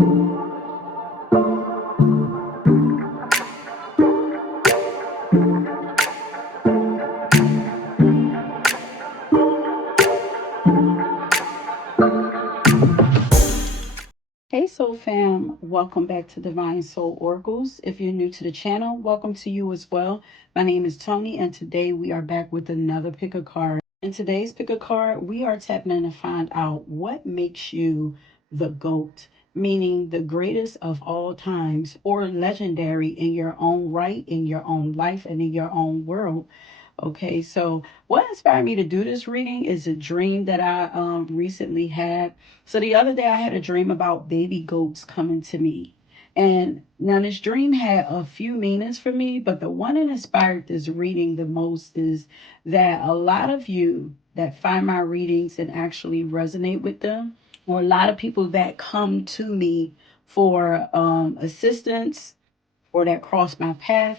Hey Soul Fam, welcome back to Divine Soul Oracles. If you're new to the channel, welcome to you as well. My name is Tony, and today we are back with another pick a card. In today's pick a card, we are tapping in to find out what makes you the GOAT, meaning the greatest of all times or legendary in your own right, in your own life, and in your own world. Okay, so what inspired me to do this reading is a dream that I recently had. So the other day I had a dream about baby goats coming to me. And now this dream had a few meanings for me, but the one that inspired this reading the most is that a lot of you that find my readings and actually resonate with them, or a lot of people that come to me for assistance or that cross my path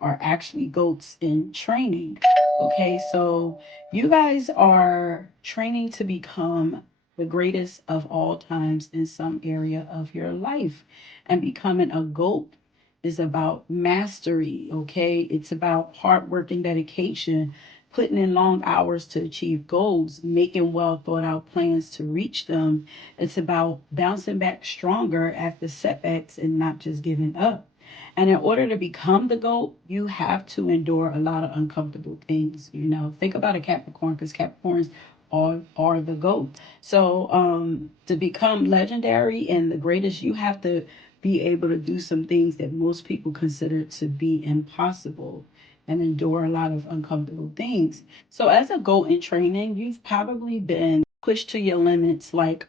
are actually goats in training. Okay, so you guys are training to become the greatest of all times in some area of your life. And becoming a goat is about mastery, okay? It's about hard work and dedication, putting in long hours to achieve goals, making well thought out plans to reach them. It's about bouncing back stronger after setbacks and not just giving up. And in order to become the GOAT, you have to endure a lot of uncomfortable things. You know, think about a Capricorn because Capricorns are the GOAT. So to become legendary and the greatest, you have to be able to do some things that most people consider to be impossible and endure a lot of uncomfortable things. So as a GOAT in training, you've probably been pushed to your limits like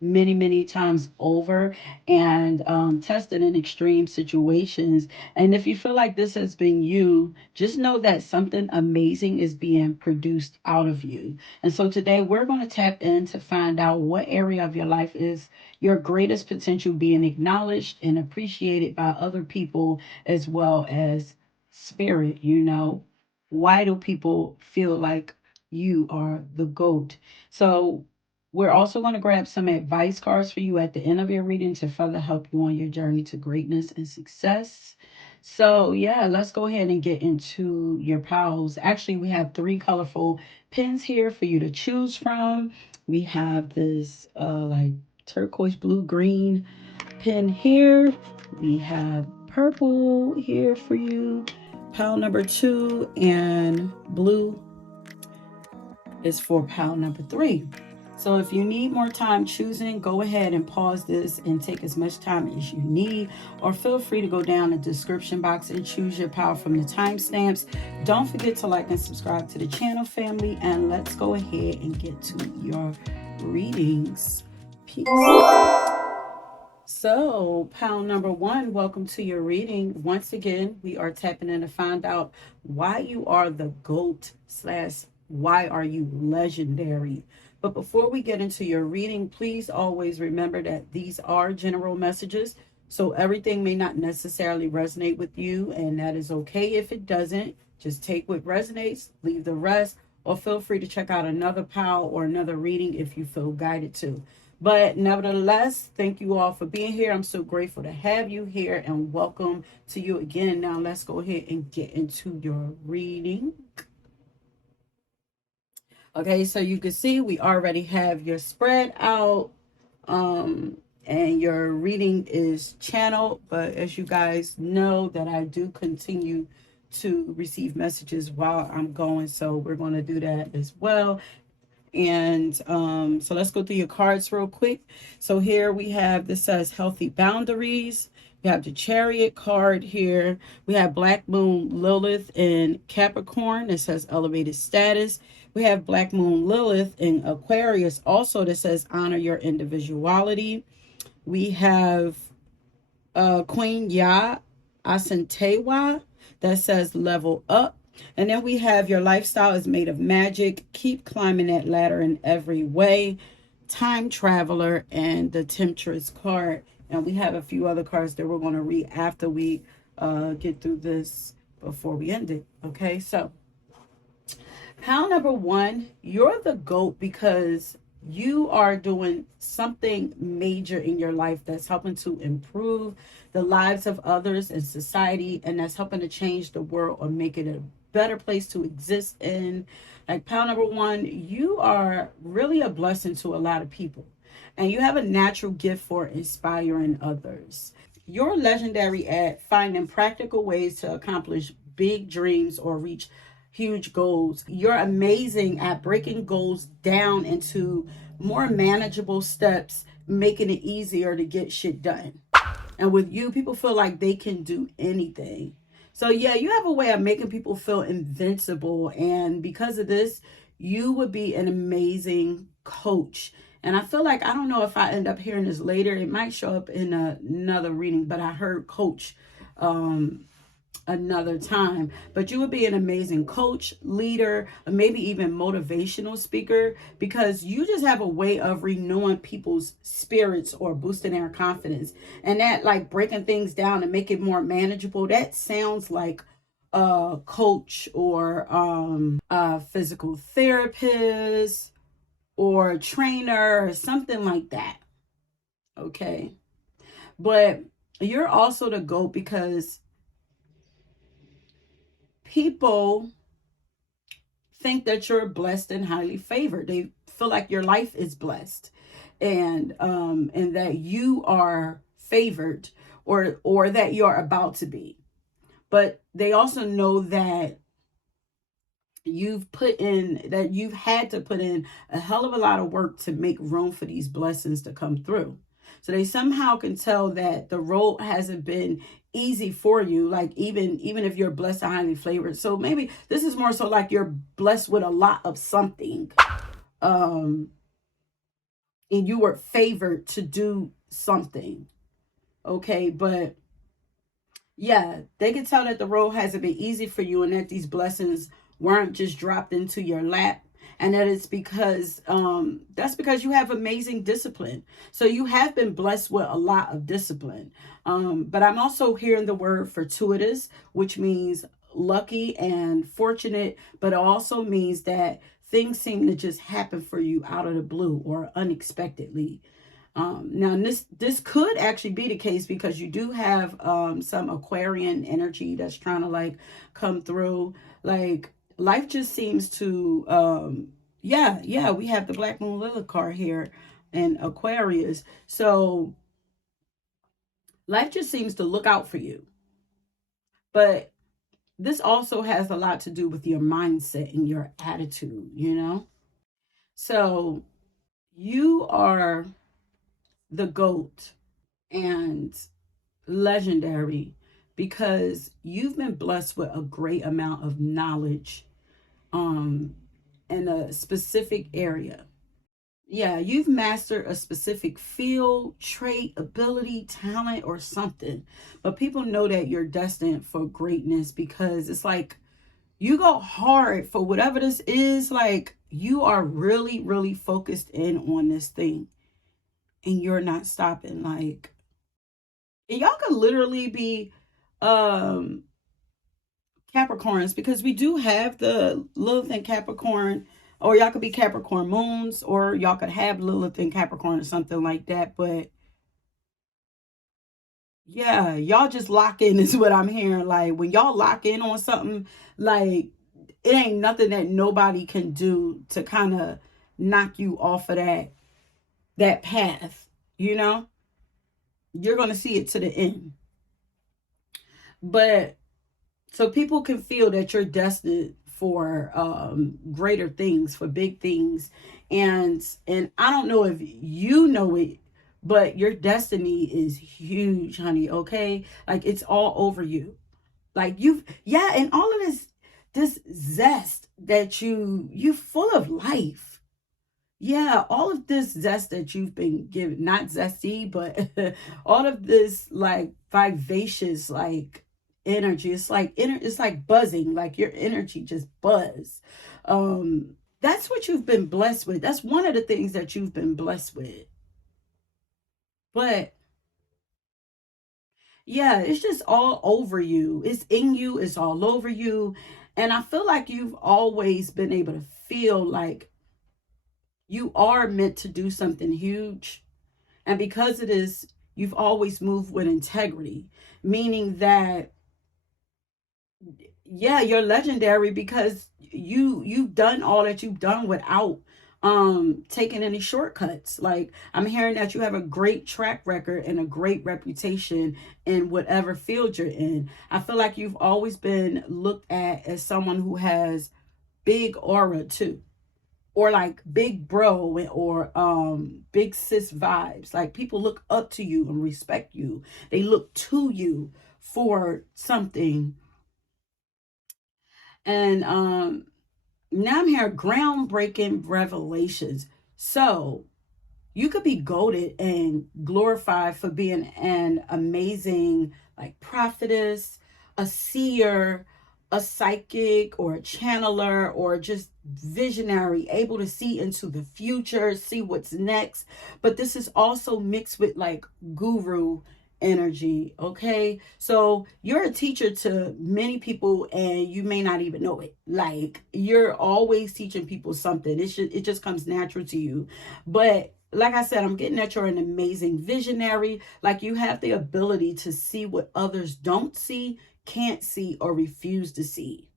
many times over and tested in extreme situations. And if you feel like this has been you, just know that something amazing is being produced out of you. And so today we're going to tap in to find out what area of your life is your greatest potential being acknowledged and appreciated by other people as well as spirit. You know, why do people feel like you are the GOAT? So we're also going to grab some advice cards for you at the end of your reading to further help you on your journey to greatness and success. So, yeah, let's go ahead and get into your piles. Actually, we have three colorful pens here for you to choose from. We have this like turquoise blue green pen here. We have purple here for you. Pile number 2 and blue is for pile number 3. So if you need more time choosing, go ahead and pause this and take as much time as you need, or feel free to go down the description box and choose your pile from the timestamps. Don't forget to like and subscribe to the channel, family, and let's go ahead and get to your readings. Peace. So, pile number 1, welcome to your reading. Once again, we are tapping in to find out why you are the GOAT slash why are you legendary. But before we get into your reading, please always remember that these are general messages. So everything may not necessarily resonate with you, and that is okay if it doesn't. Just take what resonates, leave the rest, or feel free to check out another pile or another reading if you feel guided to. But nevertheless, thank you all for being here. I'm so grateful to have you here, and welcome to you again. Now let's go ahead and get into your reading. Okay, so you can see we already have your spread out, and your reading is channeled. But as you guys know, that I do continue to receive messages while I'm going, so we're going to do that as well. And so let's go through your cards real quick. So here we have, this says healthy boundaries. We have the Chariot card here. We have Black Moon Lilith in Capricorn that says elevated status. We have Black Moon Lilith in Aquarius also that says honor your individuality. We have Queen Ya Asentewa that says level up. And then we have your lifestyle is made of magic. Keep climbing that ladder in every way. Time Traveler and the Temptress card. And we have a few other cards that we're going to read after we get through this before we end it. Okay, so pile number 1, you're the GOAT because you are doing something major in your life that's helping to improve the lives of others in society, and that's helping to change the world or make it a better place to exist in. Like pound number one, you are really a blessing to a lot of people, and you have a natural gift for inspiring others. You're legendary at finding practical ways to accomplish big dreams or reach huge goals. You're amazing at breaking goals down into more manageable steps, making it easier to get shit done. And with you, people feel like they can do anything. So, yeah, you have a way of making people feel invincible. And because of this, you would be an amazing coach. And I feel like, I don't know if I end up hearing this later, it might show up in another reading, but I heard coach another time. But you would be an amazing coach, leader, or maybe even motivational speaker, because you just have a way of renewing people's spirits or boosting their confidence. And that, like breaking things down and make it more manageable, that sounds like a coach or a physical therapist or a trainer or something like that. Okay. But you're also the GOAT because people think that you're blessed and highly favored. They feel like your life is blessed, and that you are favored, or that you're about to be. But they also know that you've had to put in a hell of a lot of work to make room for these blessings to come through. So they somehow can tell that the road hasn't been easy for you, like even if you're blessed and highly flavored. So maybe this is more so like you're blessed with a lot of something, um and you were favored to do something. Okay, but yeah, they can tell that the road hasn't been easy for you, and that these blessings weren't just dropped into your lap. And that it's because that's because you have amazing discipline. So you have been blessed with a lot of discipline. But I'm also hearing the word fortuitous, which means lucky and fortunate, but it also means that things seem to just happen for you out of the blue or unexpectedly. Now this could actually be the case because you do have some Aquarian energy that's trying to like come through. Like life just seems to yeah, we have the Black Moon Lilith card here in Aquarius. So life just seems to look out for you. But this also has a lot to do with your mindset and your attitude, you know? So you are the GOAT and legendary because you've been blessed with a great amount of knowledge um in a specific area. Yeah, you've mastered a specific field, trait, ability, talent, or something. But people know that you're destined for greatness because it's like you go hard for whatever this is. Like you are really, really focused in on this thing and you're not stopping. Like, and y'all could literally be um Capricorns because we do have the Lilith in Capricorn, or y'all could be Capricorn moons, or y'all could have Lilith in Capricorn or something like that. But yeah, y'all just lock in is what I'm hearing. Like when y'all lock in on something, like it ain't nothing that nobody can do to kind of knock you off of that path. You know, you're gonna see it to the end. But so people can feel that you're destined for greater things, for big things. And I don't know if you know it, but your destiny is huge, honey. Okay, like it's all over you. Like you've, yeah, and all of this zest that you full of life. Yeah, all of this zest that you've been given, not zesty, but all of this like vivacious, like energy. It's like it's like buzzing, like your energy just buzz. That's what you've been blessed with. That's one of the things that you've been blessed with. But yeah, it's just all over you. It's in you, it's all over you. And I feel like you've always been able to feel like You are meant to do something huge. And because it is, you've always moved with integrity, meaning that, yeah, you're legendary because you've done all that you've done without taking any shortcuts. Like, I'm hearing that you have a great track record and a great reputation in whatever field you're in. I feel like you've always been looked at as someone who has big aura too, or like big bro, or big sis vibes. Like, people look up to you and respect you. They look to you for something. And now I'm here, groundbreaking revelations. So you could be goaded and glorified for being an amazing, like, prophetess, a seer, a psychic, or a channeler, or just visionary, able to see into the future, see what's next. But this is also mixed with like guru energy. Okay, so you're a teacher to many people and you may not even know it. Like, you're always teaching people something. It just comes natural to you. But like I said, I'm getting that you're an amazing visionary. Like, you have the ability to see what others don't see, can't see, or refuse to see.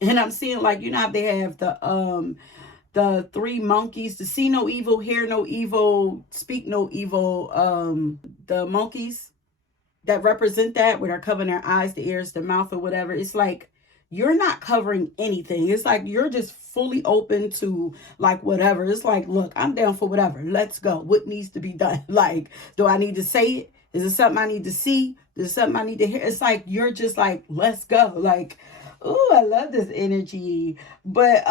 And I'm seeing, like, you know how they have the three monkeys, to see no evil, hear no evil, speak no evil, the monkeys that represent that, where they're covering their eyes, the ears, the mouth, or whatever. It's like you're not covering anything. It's like you're just fully open to like whatever. It's like, look, I'm down for whatever. Let's go. What needs to be done? Like, do I need to say it? Is it something I need to see? Is it something I need to hear? It's like you're just like, let's go. Like, oh, I love this energy. But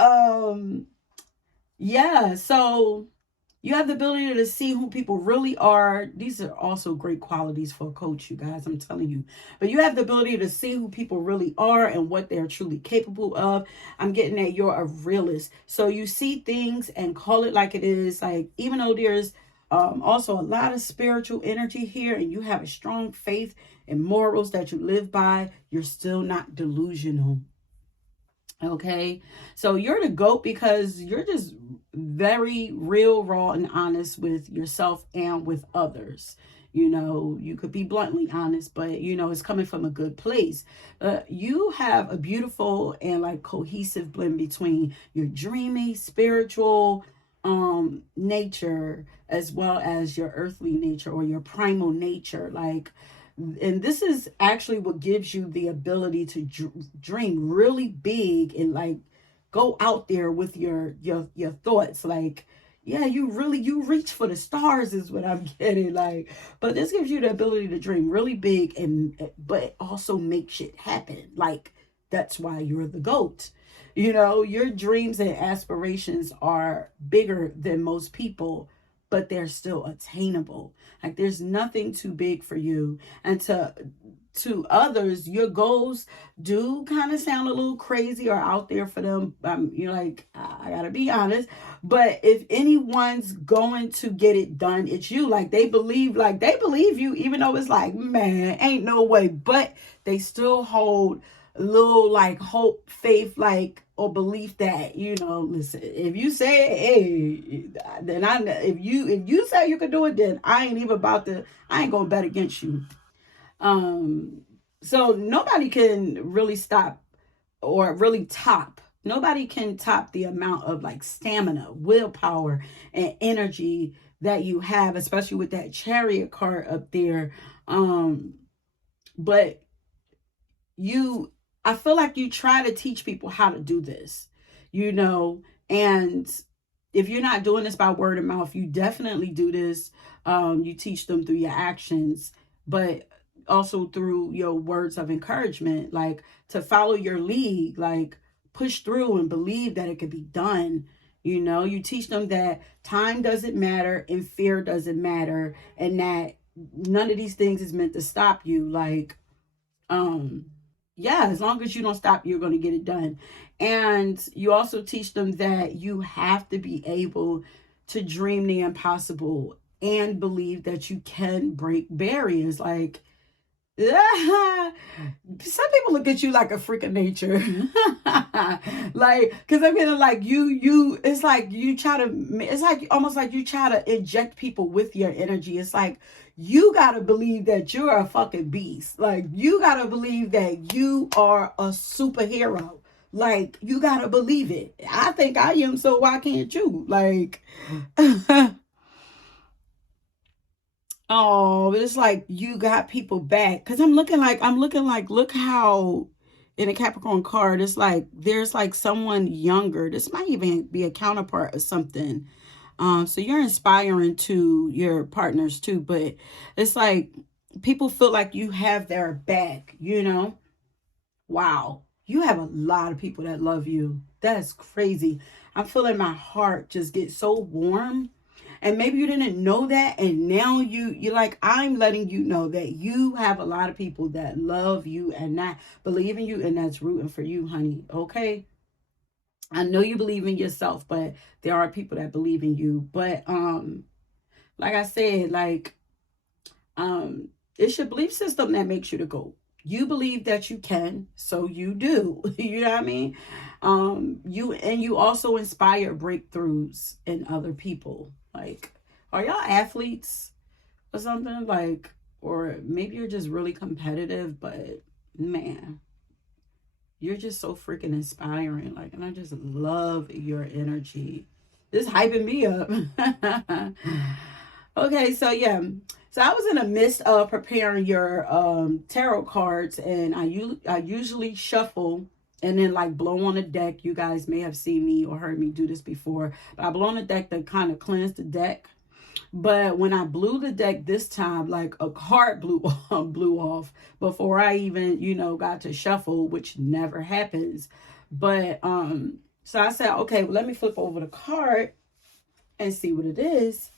yeah, so you have the ability to see who people really are. These are also great qualities for a coach, you guys, I'm telling you. But you have the ability to see who people really are and what they're truly capable of. I'm getting that you're a realist. So you see things and call it like it is. Like, even though there's also a lot of spiritual energy here, and you have a strong faith and morals that you live by, you're still not delusional. Okay, so you're the GOAT because you're just very real, raw, and honest with yourself and with others. You know, you could be bluntly honest, but you know, it's coming from a good place. You have a beautiful and like cohesive blend between your dreamy, spiritual nature, as well as your earthly nature or your primal nature. Like, and this is actually what gives you the ability to dream really big and like go out there with your thoughts. Like, yeah, you reach for the stars is what I'm getting. Like, but this gives you the ability to dream really big, and but it also makes shit happen. Like, that's why you're the GOAT. You know, your dreams and aspirations are bigger than most people, but they're still attainable. Like, there's nothing too big for you. And to others, your goals do kind of sound a little crazy or out there for them. You're like, I gotta be honest. But if anyone's going to get it done, it's you. Like, they believe you, even though it's like, man, ain't no way. But they still hold a little like hope, faith, like, or belief that, you know, listen, if you say it, hey, then if you say you can do it, then I ain't gonna bet against you. um so nobody can really stop or really top. Nobody can top the amount of like stamina, willpower, and energy that you have, especially with that chariot card up there. But you I feel like you try to teach people how to do this, you know, and if you're not doing this by word of mouth, you definitely do this. You teach them through your actions, but also through your words of encouragement, like to follow your lead, like push through and believe that it could be done. You know, you teach them that time doesn't matter and fear doesn't matter, and that none of these things is meant to stop you. Like, um yeah, as long as you don't stop, you're going to get it done. And you also teach them that you have to be able to dream the impossible and believe that you can break barriers. Like, Yeah. Some people look at you like a freak of nature. Like, because I mean, like it's like you try to, it's like almost like you try to inject people with your energy. It's like you got to believe that you're a fucking beast. Like, you got to believe that you are a superhero. Like, you got to believe it. I think I am, so why can't you? Like, oh, it's like you got people back. Cause I'm looking like, look how in a Capricorn card, it's like there's like someone younger. This might even be a counterpart or something. So you're inspiring to your partners too, but it's like people feel like you have their back, you know? Wow. You have a lot of people that love you. That's crazy. I'm feeling my heart just get so warm, and maybe you didn't know that, and now you're like, I'm letting you know that you have a lot of people that love you and not believe in you, and that's rooting for you, honey. Okay, I know you believe in yourself, but there are people that believe in you. But like I said, like, it's your belief system that makes you the GOAT. You believe that you can, so you do. You know what I mean? You also inspire breakthroughs in other people. Like, are y'all athletes or something? Like, or maybe you're just really competitive, but man, you're just so freaking inspiring. Like, and I just love your energy. This hyping me up. Okay, so yeah. So I was in the midst of preparing your tarot cards, and I usually shuffle and then like blow on the deck. You guys may have seen me or heard me do this before, but I blow on the deck to kind of cleanse the deck. But when I blew the deck this time, like a card blew off before I even, got to shuffle, which never happens. But so I said, okay, well, let me flip over the card and see what it is.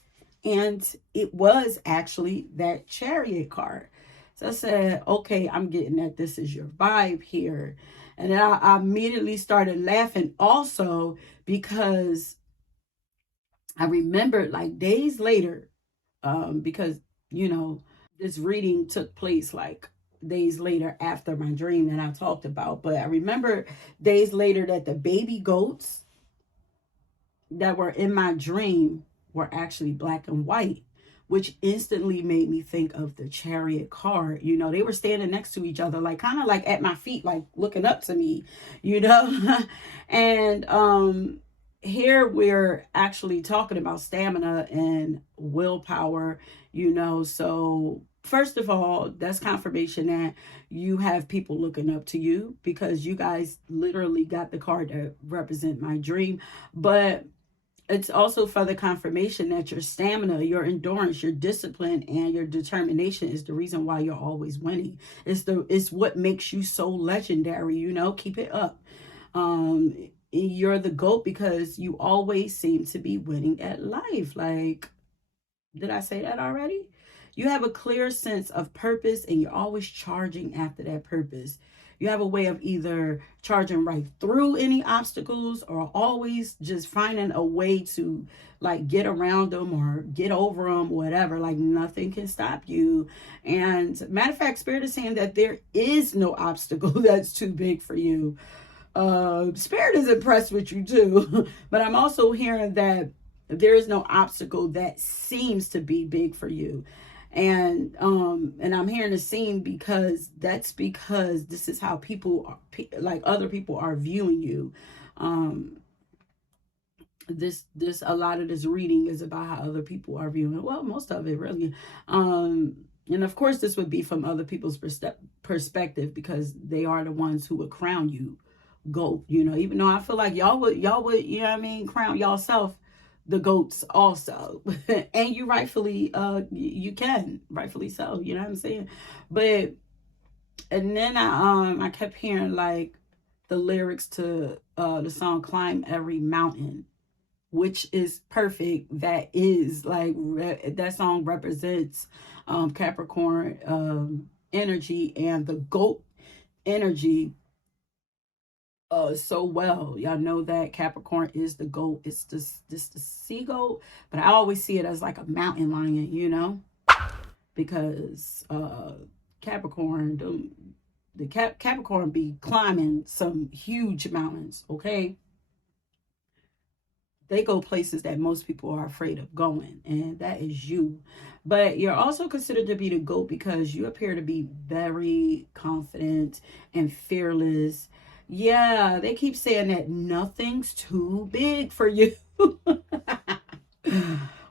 And it was actually that Chariot card. So I said, okay, I'm getting that this is your vibe here. And then I immediately started laughing also because I remembered like days later, because, you know, this reading took place like days later after my dream that I talked about. But I remember days later that the baby goats that were in my dream were actually black and white, which instantly made me think of the Chariot card. They were standing next to each other, like kind of like at my feet, like looking up to me, you know. And here we're actually talking about stamina and willpower, so first of all, that's confirmation that you have people looking up to you, because you guys literally got the card to represent my dream. But it's also further confirmation that your stamina, your endurance, your discipline, and your determination is the reason why you're always winning. It's what makes you so legendary. Keep it up. You're the GOAT because you always seem to be winning at life. Like, did I say that already? You have a clear sense of purpose, and you're always charging after that purpose. You have a way of either charging right through any obstacles, or always just finding a way to like get around them or get over them, whatever. Like, nothing can stop you. And matter of fact, Spirit is saying that there is no obstacle that's too big for you. Spirit is impressed with you too. But I'm also hearing that there is no obstacle that seems to be big for you. And I'm hearing the same, because this is how people are, like other people are viewing you. um this a lot of this reading is about how other people are viewing, well, most of it really. And of course this would be from other people's perspective, because they are the ones who would crown you GOAT. Even though I feel like y'all would, you know what I mean, crown yourself the GOATs also. And you rightfully, you can rightfully so, you know what I'm saying. But and then I kept hearing like the lyrics to the song Climb Every Mountain, which is perfect. That is like that song represents Capricorn energy and the GOAT energy so well. Y'all know that Capricorn is the GOAT. It's this the sea goat, but I always see it as like a mountain lion, because Capricorn, the Capricorn be climbing some huge mountains, okay? They go places that most people are afraid of going, and that is you. But you're also considered to be the GOAT because you appear to be very confident and fearless. Yeah, they keep saying that nothing's too big for you.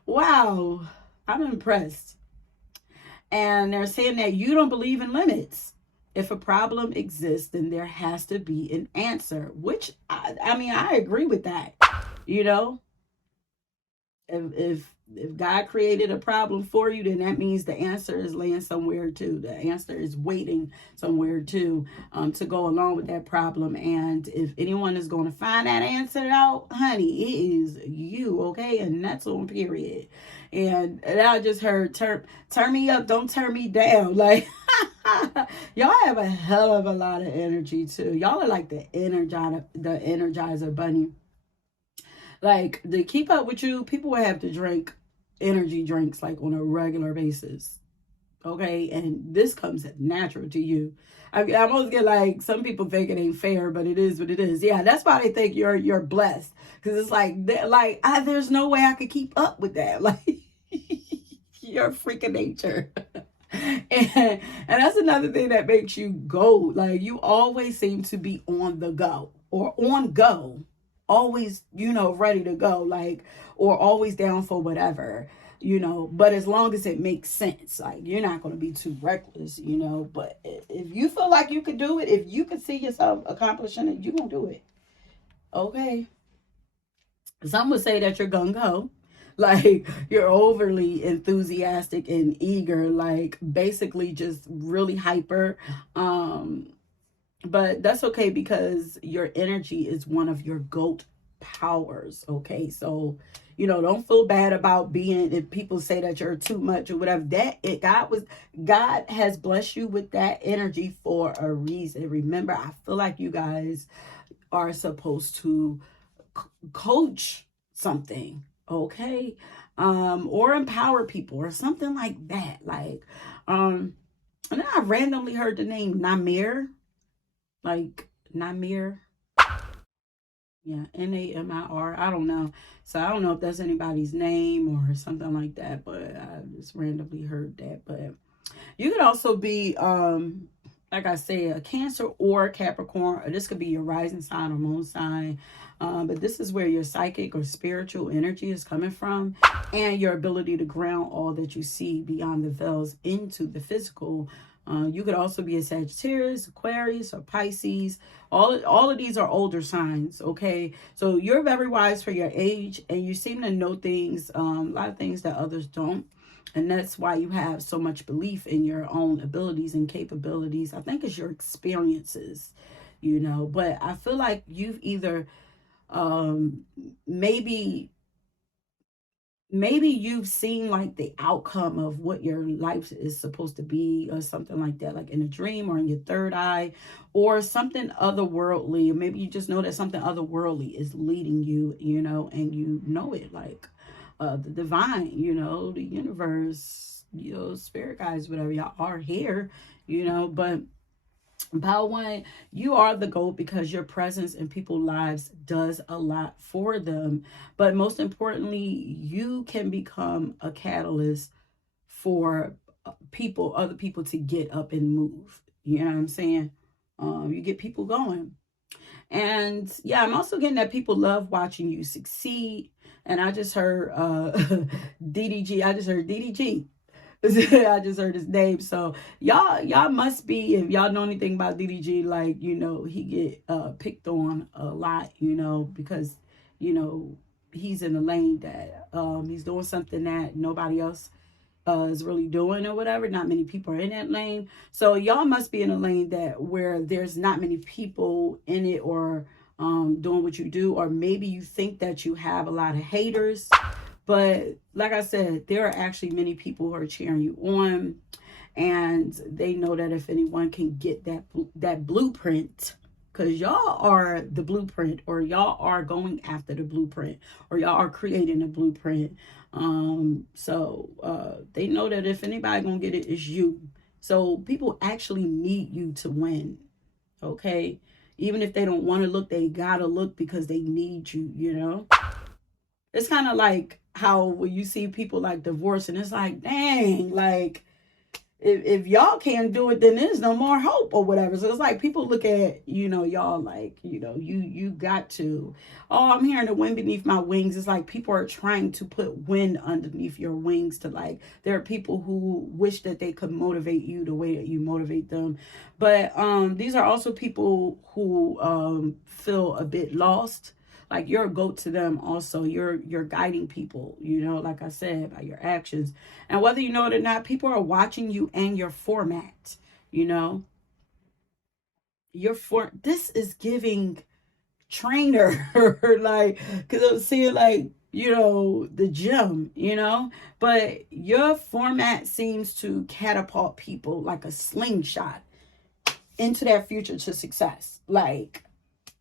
Wow, I'm impressed. And they're saying that you don't believe in limits. If a problem exists, then there has to be an answer, which I mean, I agree with that. You know, if God created a problem for you, then that means the answer is laying somewhere too. The answer is waiting somewhere too, to go along with that problem. And if anyone is going to find that answer out, honey, it is you, okay? And that's on period. And I just heard turn me up, don't turn me down. Like y'all have a hell of a lot of energy too. Y'all are like the energizer bunny. Like to keep up with you, people will have to drink energy drinks like on a regular basis. Okay, and this comes natural to you. I almost get like some people think it ain't fair, but it is what it is. Yeah, that's why they think you're blessed because it's like there's no way I could keep up with that. Like you're a freak of nature. and that's another thing that makes you go. Like you always seem to be on the go or on go, always ready to go, like, or always down for whatever, but as long as it makes sense, like you're not going to be too reckless, but if you feel like you could do it, if you could see yourself accomplishing it, you're going to do it. Okay. Some would say that you're gung-ho, like you're overly enthusiastic and eager, like basically just really hyper. But that's okay because your energy is one of your GOAT powers. Okay, so don't feel bad about being, if people say that you're too much or whatever, that it God has blessed you with that energy for a reason. Remember, I feel like you guys are supposed to coach something, okay, or empower people or something like that, like, and then I randomly heard the name Namir, like Namir. Yeah, Namir. I don't know. So I don't know if that's anybody's name or something like that, but I just randomly heard that. But you could also be, like I said, a Cancer or a Capricorn, or this could be your rising sign or moon sign. But this is where your psychic or spiritual energy is coming from, and your ability to ground all that you see beyond the veils into the physical. You could also be a Sagittarius, Aquarius, or Pisces. All of these are older signs, okay? So you're very wise for your age, and you seem to know things, a lot of things that others don't. And that's why you have so much belief in your own abilities and capabilities. I think it's your experiences, But I feel like you've either, um, maybe you've seen like the outcome of what your life is supposed to be or something like that, like in a dream or in your third eye or something otherworldly. Or maybe you just know that something otherworldly is leading you, and it, like the divine, the universe, spirit guides, whatever y'all are here, but Power One, you are the GOAT because your presence in people's lives does a lot for them. But most importantly, you can become a catalyst for other people to get up and move. You know what I'm saying? You get people going. And yeah, I'm also getting that people love watching you succeed. And I just heard DDG. I just heard DDG. I just heard his name. So y'all must be, if y'all know anything about DDG, like, he get picked on a lot, because, he's in a lane that he's doing something that nobody else is really doing or whatever. Not many people are in that lane. So y'all must be in a lane that where there's not many people in it or doing what you do, or maybe you think that you have a lot of haters. But like I said, there are actually many people who are cheering you on, and they know that if anyone can get that blueprint, because y'all are the blueprint, or y'all are going after the blueprint, or y'all are creating a blueprint. So they know that if anybody gonna get it, it's you. So people actually need you to win. Okay. Even if they don't want to look, they gotta look because they need you, you know? It's kind of like how when you see people like divorce and it's like, dang, like if y'all can't do it, then there's no more hope or whatever. So it's like people look at, y'all like, you got to. Oh, I'm hearing the wind beneath my wings. It's like people are trying to put wind underneath your wings to like, there are people who wish that they could motivate you the way that you motivate them. But these are also people who feel a bit lost. Like you're a goat to them also. You're guiding people, like I said, by your actions. And whether you know it or not, people are watching you and your format, you know. This is giving trainer like because I'm seeing like, the gym, but your format seems to catapult people like a slingshot into that future to success. Like,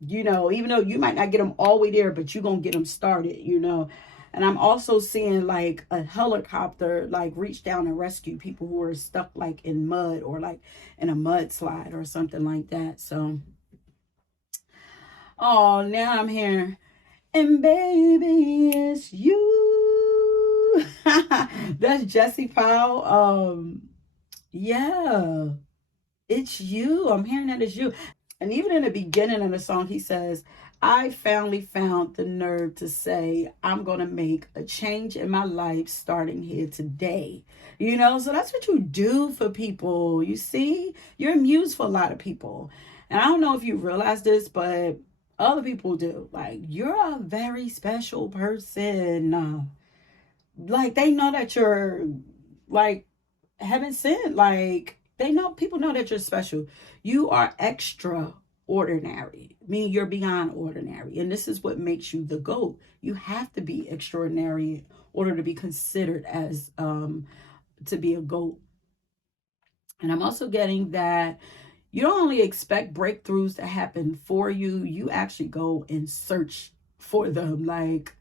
even though you might not get them all the way there, but you're going to get them started. And I'm also seeing like a helicopter like reach down and rescue people who are stuck like in mud or like in a mudslide or something like that. So, oh, now I'm here. And baby, it's you. That's Jesse Powell. Yeah, it's you. I'm hearing that it's you. And even in the beginning of the song, he says, I finally found the nerve to say, I'm going to make a change in my life starting here today. So that's what you do for people. You see, you're a muse for a lot of people. And I don't know if you realize this, but other people do. Like, you're a very special person. Like, they know that you're, like, heaven sent. Like, people know that you're special. You are extraordinary, meaning you're beyond ordinary. And this is what makes you the GOAT. You have to be extraordinary in order to be considered as to be a GOAT. And I'm also getting that you don't only expect breakthroughs to happen for you, you actually go and search for them. Like,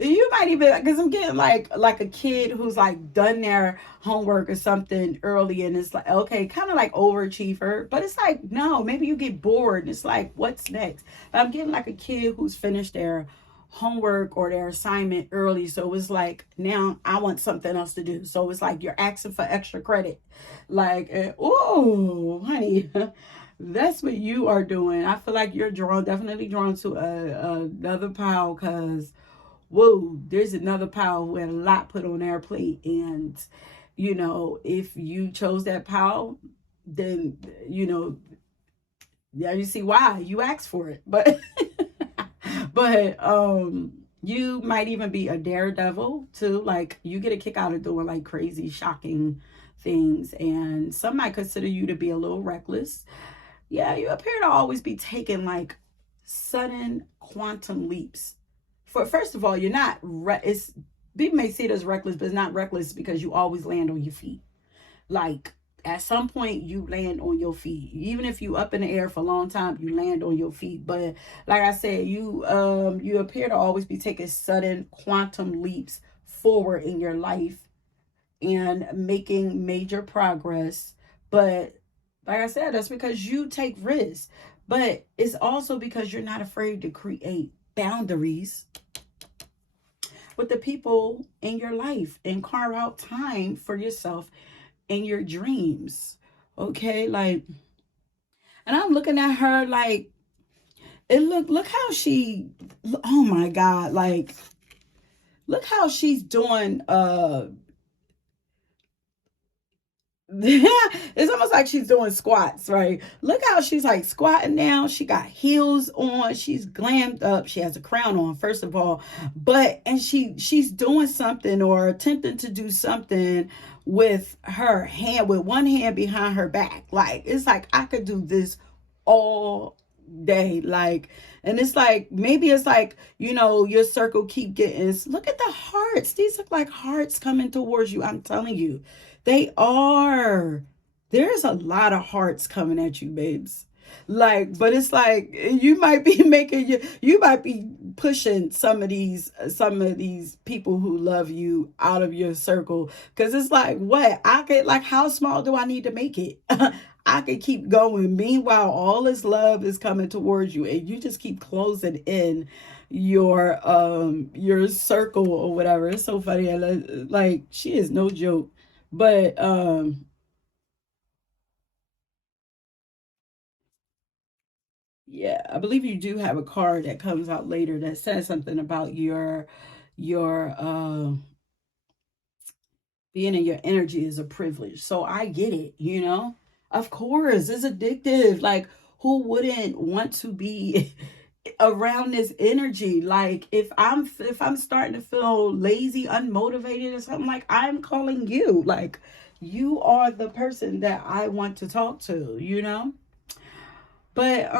you might even, because I'm getting like a kid who's like done their homework or something early and it's like, okay, kind of like overachiever, but it's like, no, maybe you get bored and it's like, what's next? But I'm getting like a kid who's finished their homework or their assignment early, so it's like, now I want something else to do. So it's like you're asking for extra credit, like, oh honey, that's what you are doing. I feel like you're definitely drawn to another pile, because whoa, there's another pile who had a lot put on their plate. And, if you chose that pile, then, yeah, you see why you asked for it. But, but, you might even be a daredevil too. Like, you get a kick out of doing like crazy, shocking things. And some might consider you to be a little reckless. Yeah, you appear to always be taking like sudden quantum leaps. First of all, you're not it's people may see it as reckless, but it's not reckless because you always land on your feet. Like, at some point you land on your feet. Even if you up in the air for a long time, you land on your feet. But like I said, you appear to always be taking sudden quantum leaps forward in your life and making major progress. But like I said, that's because you take risks. But it's also because you're not afraid to create boundaries with the people in your life and carve out time for yourself and your dreams. Okay, like, and I'm looking at her like, look how she, oh my God, like, look how she's doing it's almost like she's doing squats, right? Look how she's like squatting now. She got heels on. She's glammed up. She has a crown on, first of all. But and she's doing something or attempting to do something with her hand, with one hand behind her back. Like, it's like I could do this all day. Like, and it's like, maybe it's like, your circle keep getting, look at the hearts. These look like hearts coming towards you. I'm telling you. They are. There's a lot of hearts coming at you, babes. Like, but it's like you might be pushing some of these people who love you out of your circle, because it's like, what I could, like, how small do I need to make it? I could keep going. Meanwhile, all this love is coming towards you, and you just keep closing in your circle or whatever. It's so funny. Like, she is no joke. But yeah, I believe you do have a card that comes out later that says something about your being in your energy is a privilege. So I get it, you know? Of course, it's addictive. Like, who wouldn't want to be around this energy? Like, if I'm starting to feel lazy, unmotivated or something, like, I'm calling you. Like, you are the person that I want to talk to, you know? But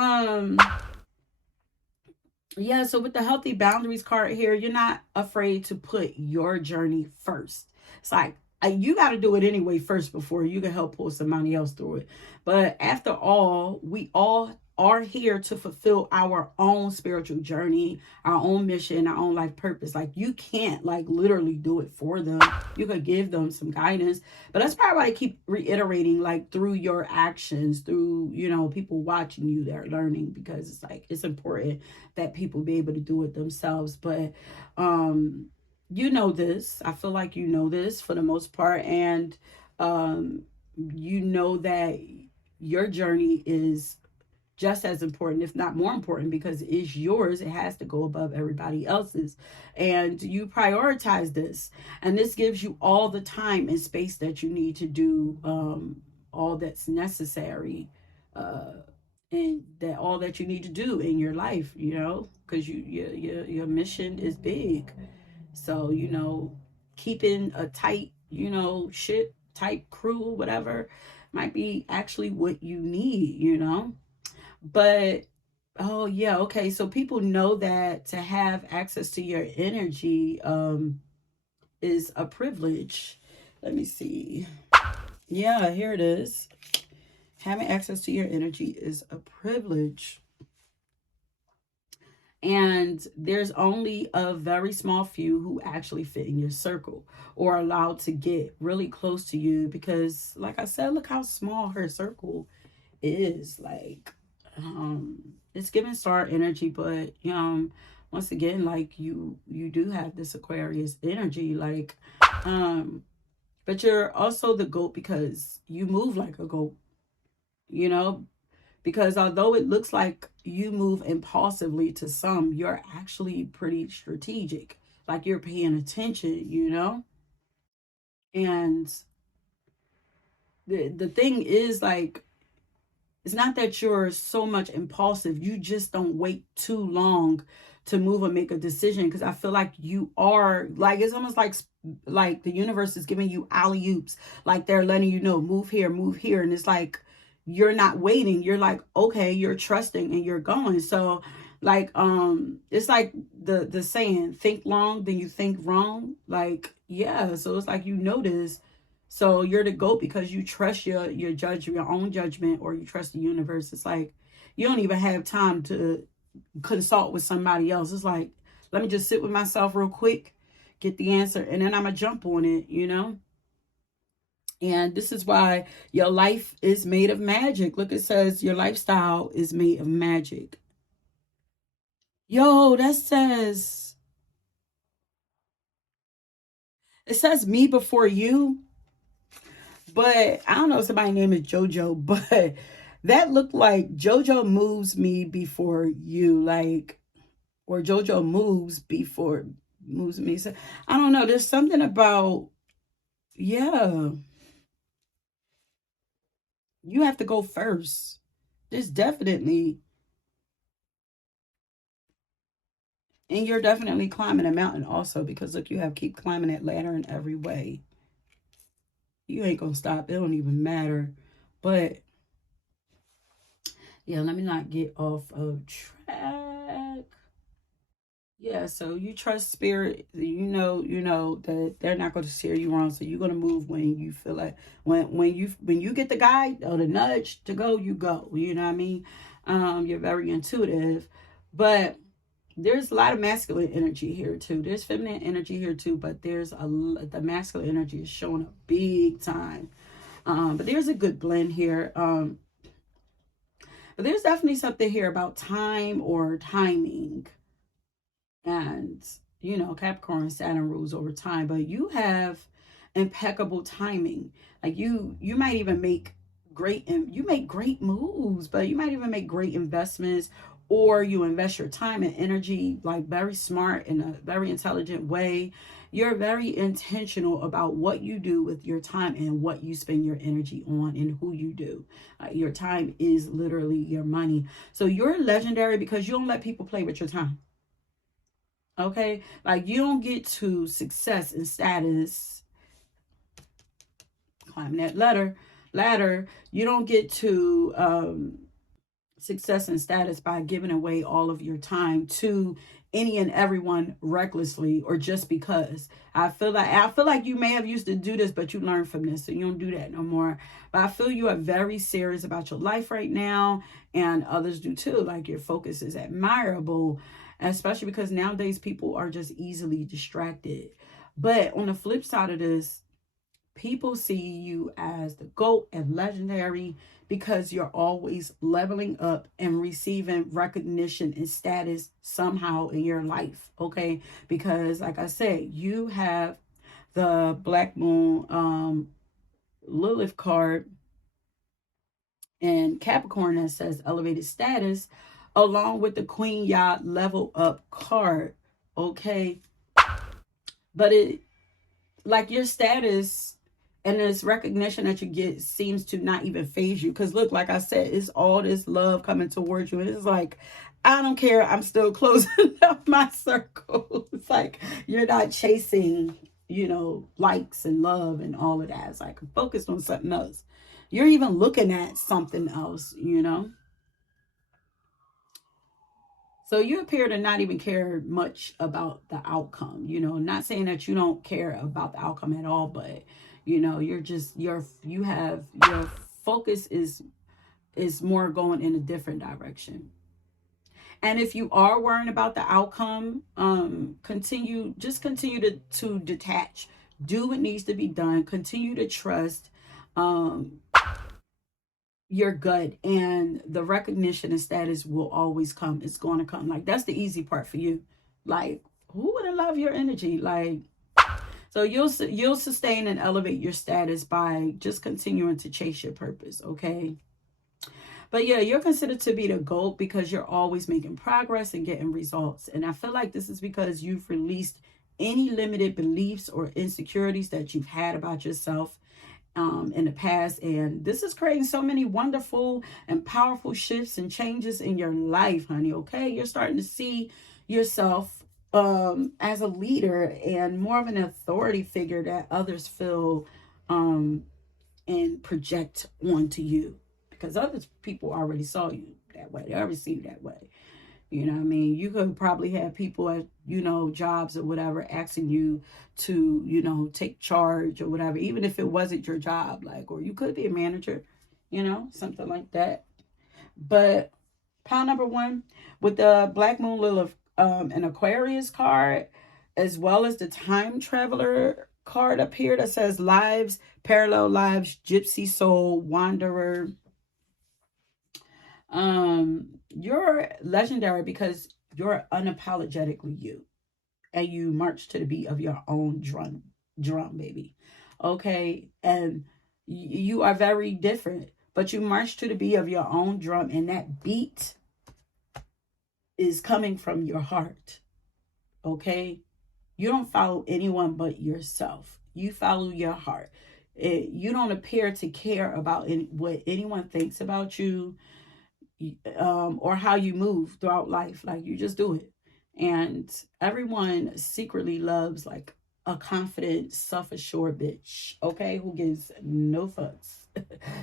yeah, so with the healthy boundaries card here, you're not afraid to put your journey first. It's like, you got to do it anyway first before you can help pull somebody else through it. But after all, we all are here to fulfill our own spiritual journey, our own mission, our own life purpose. Like, you can't, like, literally do it for them. You could give them some guidance, but that's probably why I keep reiterating, like, through your actions, through, people watching you, they're learning, because it's like, it's important that people be able to do it themselves. But you know this. I feel like you know this for the most part, and you know that your journey is just as important, if not more important, because it's yours. It has to go above everybody else's. And you prioritize this. And this gives you all the time and space that you need to do all that's necessary. And that all that you need to do in your life, because your mission is big. So, keeping a tight, ship, tight crew, whatever, might be actually what you need. But oh yeah, okay. So people know that to have access to your energy is a privilege. Let me see. Yeah, here it is. Having access to your energy is a privilege. And there's only a very small few who actually fit in your circle or are allowed to get really close to you, because, like I said, look how small her circle is. Like, it's giving star energy, but once again, like, you do have this Aquarius energy, like, but you're also the goat because you move like a goat, you know because although it looks like you move impulsively to some, you're actually pretty strategic. Like, you're paying attention. And the thing is, like, it's not that you're so much impulsive. You just don't wait too long to move or make a decision, because I feel like you are, like, it's almost like the universe is giving you alley oops. Like, they're letting you know, move here, and it's like you're not waiting. You're like, okay, you're trusting and you're going. So, like, it's like the saying, think long, then you think wrong. Like, yeah. So it's like, you notice. So you're the GOAT because you trust your own judgment, or you trust the universe. It's like you don't even have time to consult with somebody else. It's like, let me just sit with myself real quick, get the answer, and then I'm gonna jump on it. And this is why your life is made of magic. Look, it says your lifestyle is made of magic. Yo, it says me before you. But I don't know if somebody's name is JoJo, but that looked like JoJo moves me before you, like, or JoJo moves me. So I don't know. There's something about, yeah, you have to go first. There's definitely, and you're definitely climbing a mountain also, because look, you have keep climbing that ladder in every way. You ain't gonna stop. It don't even matter. But yeah, let me not get off of track. Yeah, so you trust spirit. You know that they're not going to steer you wrong. So you're going to move when you feel like, when you get the guide or the nudge to go, you go. You know what I mean? You're very intuitive, but there's a lot of masculine energy here too. There's feminine energy here too, but the masculine energy is showing up big time. But there's a good blend here. But there's definitely something here about time or timing. And, Capricorn, Saturn rules over time, but you have impeccable timing. Like you might even make you make great moves, but you might even make great investments, or you invest your time and energy like very smart in a very intelligent way. You're very intentional about what you do with your time and what you spend your energy on and who you do. Your time is literally your money. So you're legendary because you don't let people play with your time. Okay, like you don't get to success and status climbing that ladder. You don't get to success and status by giving away all of your time to any and everyone recklessly or just because. I feel like you may have used to do this, but you learned from this, so you don't do that no more. But I feel you are very serious about your life right now, and others do too. Like your focus is admirable, especially because nowadays people are just easily distracted. But on the flip side of this, people see you as the GOAT and legendary because you're always leveling up and receiving recognition and status somehow in your life. Okay. Because, like I said, you have the Black Moon Lilith card and Capricorn that says elevated status, along with the Queen Yacht level up card. Okay. But it, like, your status and this recognition that you get seems to not even phase you. Because look, like I said, it's all this love coming towards you. And it's like, I don't care. I'm still closing up my circle. It's like you're not chasing, likes and love and all of that. It's like I'm focused on something else. You're even looking at something else. So you appear to not even care much about the outcome, not saying that you don't care about the outcome at all, but you're just your focus is more going in a different direction. And if you are worrying about the outcome, continue to detach, do what needs to be done, continue to trust. Um, your gut, and the recognition and status will always come. It's going to come. Like, that's the easy part for you. Like, who wouldn't love your energy? Like, so you'll sustain and elevate your status by just continuing to chase your purpose. Okay. But yeah, you're considered to be the GOAT because you're always making progress and getting results. And I feel like this is because you've released any limited beliefs or insecurities that you've had about yourself in the past. And this is creating so many wonderful and powerful shifts and changes in your life, honey. Okay. You're starting to see yourself as a leader and more of an authority figure that others feel and project onto you, because other people already saw you that way. They already see you that way. You know what I mean? You could probably have people at, jobs or whatever asking you to, take charge or whatever, even if it wasn't your job, like, or you could be a manager, something like that. But pile number one with the Black Moon Lilith, an Aquarius card, as well as the Time Traveler card up here that says lives, parallel lives, gypsy soul, wanderer. You're legendary because you're unapologetically you, and you march to the beat of your own drum, baby. Okay. And you are very different, but you march to the beat of your own drum, and that beat is coming from your heart. Okay. You don't follow anyone but yourself. You follow your heart. You don't appear to care about what anyone thinks about you, or how you move throughout life. Like, you just do it. And everyone secretly loves like a confident, self-assured bitch, okay, who gives no fucks.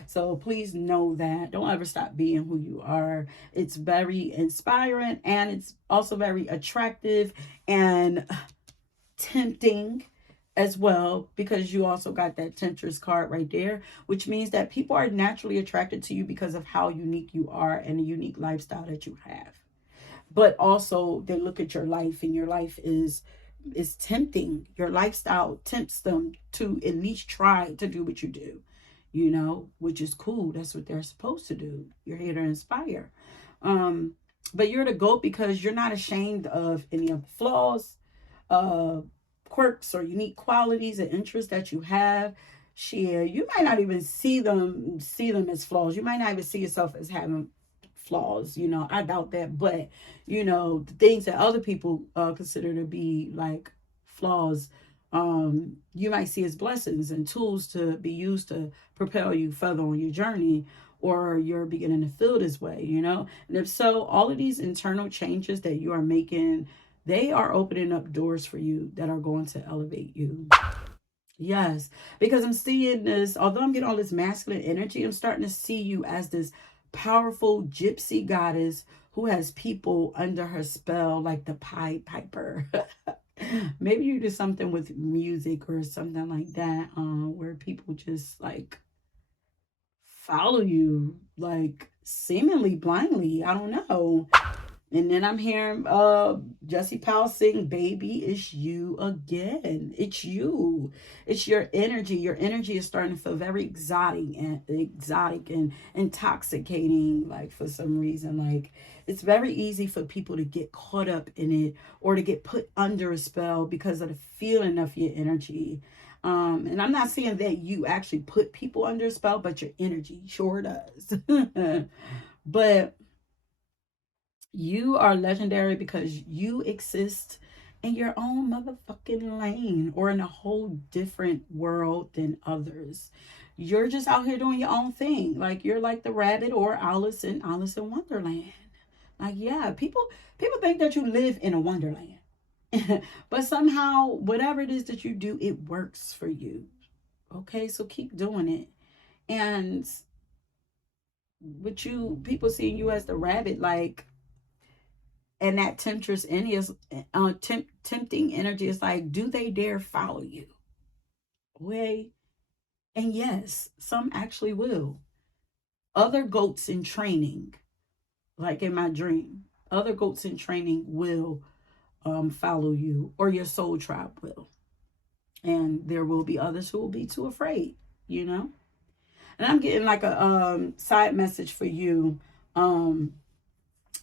So please know that. Don't ever stop being who you are. It's very inspiring, and it's also very attractive and tempting as well, because you also got that temptress card right there, which means that people are naturally attracted to you because of how unique you are and the unique lifestyle that you have. but also they look at your life, and your life is tempting. Your lifestyle tempts them to at least try to do what you do, which is cool. That's what they're supposed to do. You're here to inspire. um but you're the GOAT because you're not ashamed of any of the flaws, uh quirks, or unique qualities and interests that you have. Share. You might not even see them as flaws. You might not even see yourself as having flaws. I doubt that. But the things that other people consider to be like flaws, you might see as blessings and tools to be used to propel you further on your journey, or you're beginning to feel this way. And if so, all of these internal changes that you are making, they are opening up doors for you that are going to elevate you. Yes, because I'm seeing this, although I'm getting all this masculine energy, I'm starting to see you as this powerful gypsy goddess who has people under her spell, like the Pied Piper. Maybe you do something with music or something like that, where people just like follow you, like seemingly blindly. I don't know. And then I'm hearing Jesse Powell sing, "Baby, it's you again. It's you. It's your energy. Your energy is starting to feel very exotic and intoxicating, like for some reason. Like it's very easy for people to get caught up in it, or to get put under a spell because of the feeling of your energy. And I'm not saying that you actually put people under a spell, but your energy sure does. But you are legendary because you exist in your own motherfucking lane, or in a whole different world than others. You're just out here doing your own thing. Like you're like the rabbit or Alice in Wonderland. Like, yeah, people think that you live in a wonderland. But somehow whatever it is that you do, it works for you. Okay? So keep doing it. And with you, people seeing you as the rabbit, like, and that temptress energy is tempting energy is like, do they dare follow you? Way. And yes, some actually will. Other goats in training, like in my dream, other goats in training will follow you, or your soul tribe will. And there will be others who will be too afraid, you know? And I'm getting like a side message for you.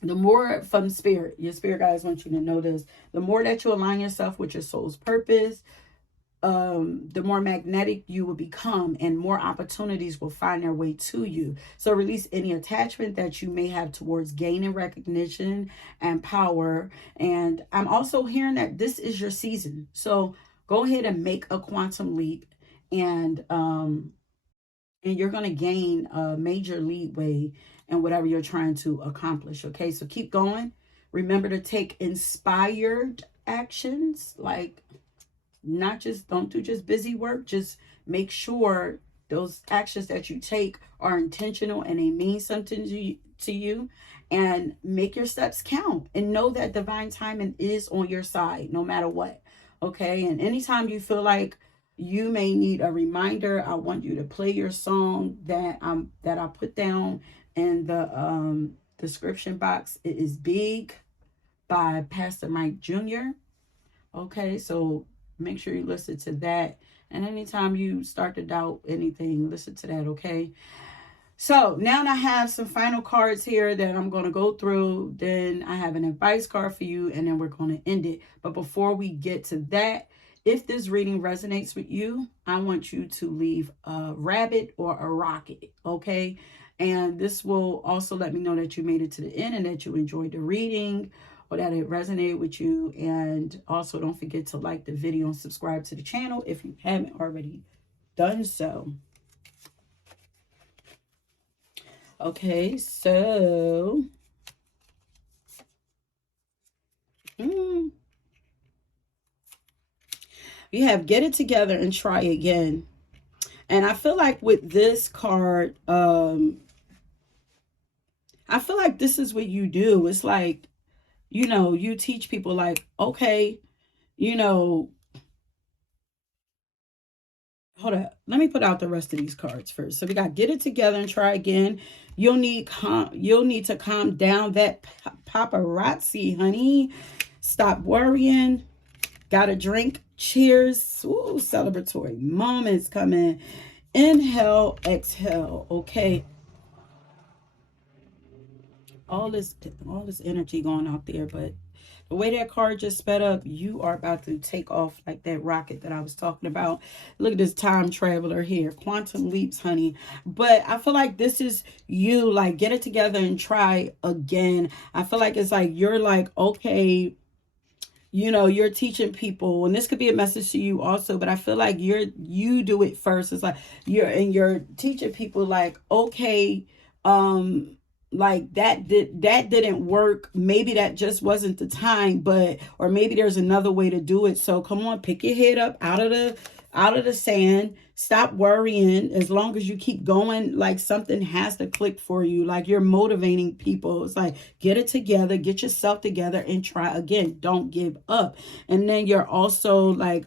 The more from spirit, your spirit guides want you to know this. The more that you align yourself with your soul's purpose, the more magnetic you will become, and more opportunities will find their way to you. So release any attachment that you may have towards gaining recognition and power. And I'm also hearing that this is your season. So go ahead and make a quantum leap, and you're going to gain a major leadway in whatever you're trying to accomplish. Okay, so keep going. Remember to take inspired actions, like not just, don't do just busy work. Just make sure those actions that you take are intentional and they mean something to you, and make your steps count, and know that divine timing is on your side no matter what. Okay, and anytime you feel like you may need a reminder, I want you to play your song that I put down in the description box. It is Big by Pastor Mike Jr. Okay, so make sure you listen to that. And anytime you start to doubt anything, listen to that, okay? So now I have some final cards here that I'm going to go through. Then I have an advice card for you, and then we're going to end it. But before we get to that, if this reading resonates with you, I want you to leave a rabbit or a rocket, okay? And this will also let me know that you made it to the end and that you enjoyed the reading, or that it resonated with you. And also don't forget to like the video and subscribe to the channel if you haven't already done so. Okay, so you have get it together and try again. And I feel like with this card, I feel like this is what you do. It's like, you teach people like, okay, you know, hold up. Let me put out the rest of these cards first. So we got get it together and try again. You'll need to calm down that paparazzi, honey. Stop worrying. Got a drink. Cheers. Ooh, celebratory moments coming. Inhale, exhale. Okay. All this energy going out there, but the way that card just sped up, you are about to take off like that rocket that I was talking about. Look at this time traveler here. Quantum leaps, honey. But I feel like this is you, like, get it together and try again. I feel like it's like you're like, okay, you're teaching people, and this could be a message to you also, but I feel like you do it first. It's like you're teaching people, like, okay, like that didn't work. Maybe that just wasn't the time, but or maybe there's another way to do it. So come on, pick your head up out of the sand. Stop worrying. As long as you keep going, like, something has to click for you. Like, you're motivating people. It's like, get it together, get yourself together, and try again. Don't give up. And then you're also like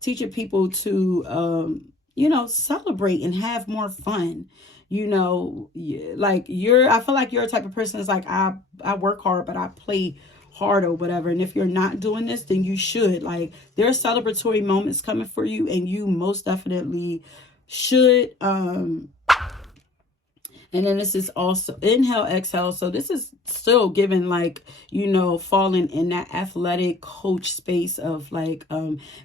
teaching people to celebrate and have more fun. Like, I feel like you're a type of person that's like, I work hard, but I play hard or whatever. And if you're not doing this, then you should. Like, there are celebratory moments coming for you, and you most definitely should. And then this is also inhale, exhale. So this is still giving, like, falling in that athletic coach space of, like,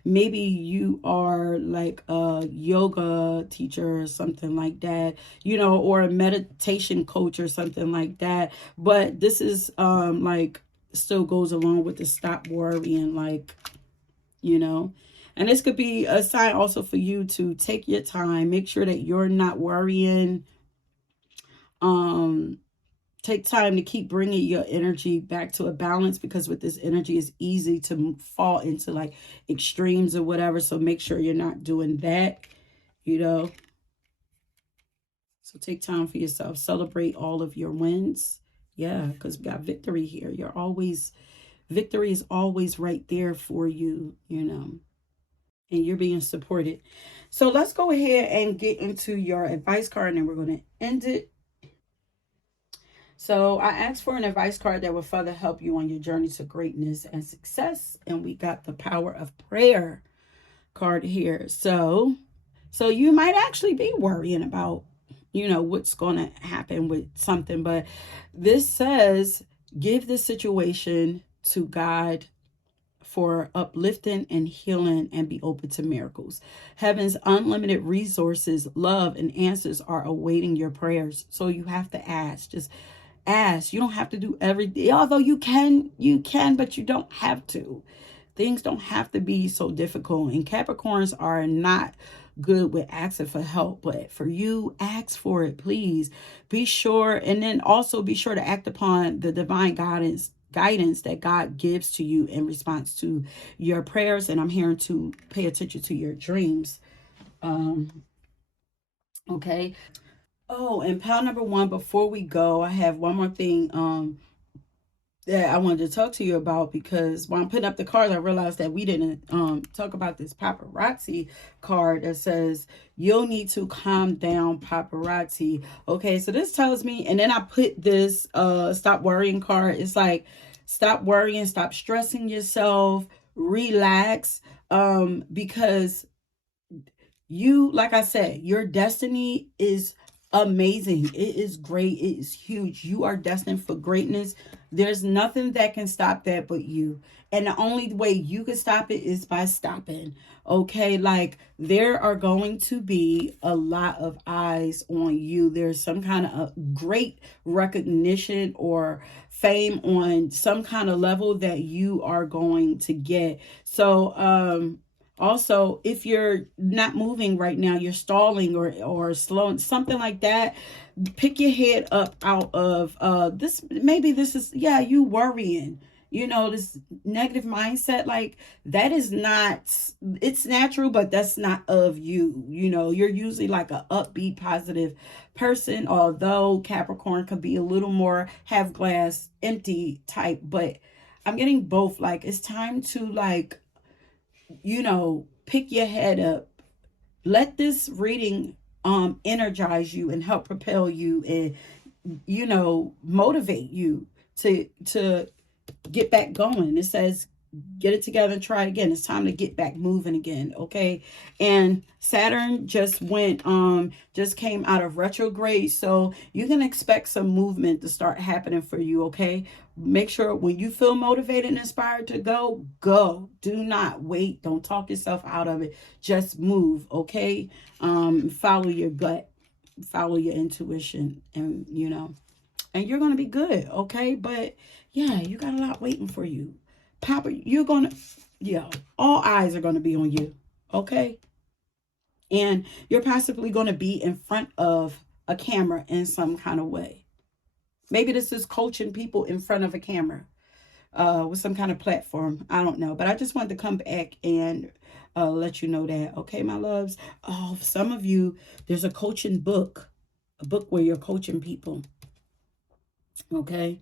maybe you are like a yoga teacher or something like that, or a meditation coach or something like that. But this is like, still goes along with the stop worrying, like, and this could be a sign also for you to take your time, make sure that you're not worrying. Take time to keep bringing your energy back to a balance, because with this energy, it's easy to fall into like extremes or whatever. So make sure you're not doing that, so take time for yourself, celebrate all of your wins. Yeah, because we got victory here. Victory is always right there for you, and you're being supported. So let's go ahead and get into your advice card, and then we're going to end it. So I asked for an advice card that will further help you on your journey to greatness and success. And we got the power of prayer card here. So you might actually be worrying about, what's going to happen with something. But this says, give the situation to God for uplifting and healing, and be open to miracles. Heaven's unlimited resources, love, and answers are awaiting your prayers. So you have to ask. Just ask. You don't have to do everything. Although you can, but you don't have to. Things don't have to be so difficult. And Capricorns are not good with asking for help, but for you, ask for it, please. Be sure, and then also be sure to act upon the divine guidance that God gives to you in response to your prayers. And I'm hearing to pay attention to your dreams. Okay. Oh, and pile number one, before we go, I have one more thing that I wanted to talk to you about, because while I'm putting up the cards, I realized that we didn't talk about this paparazzi card that says, you'll need to calm down, paparazzi. Okay, so this tells me, and then I put this stop worrying card. It's like, stop worrying, stop stressing yourself, relax, because you, like I said, your destiny is amazing. It is great. It is huge. You are destined for greatness. There's nothing that can stop that but you. And the only way you can stop it is by stopping. Okay, like, there are going to be a lot of eyes on you. There's some kind of a great recognition or fame on some kind of level that you are going to get. So also, if you're not moving right now, you're stalling or slowing, something like that, pick your head up out of this. Maybe this is, yeah, you worrying, this negative mindset, like, that is not, it's natural, but that's not of you. You're usually like a upbeat, positive person, although Capricorn could be a little more half glass empty type. But I'm getting both. Like, it's time to, like, pick your head up let this reading energize you and help propel you and, you know, motivate you to get back going. It says, get it together and try it again. It's time to get back moving again. Okay. And Saturn just came out of retrograde. So you can expect some movement to start happening for you. Okay. Make sure when you feel motivated and inspired to go, go. Do not wait. Don't talk yourself out of it. Just move. Okay. Follow your gut, follow your intuition, and you know, and you're going to be good. Okay. But yeah, you got a lot waiting for you. Papa, you're going to, yeah, all eyes are going to be on you. Okay. And you're possibly going to be in front of a camera in some kind of way. Maybe this is coaching people in front of a camera with some kind of platform. I don't know. But I just wanted to come back and let you know that. Okay, my loves. Oh, some of you, there's a coaching book, a book where you're coaching people. Okay.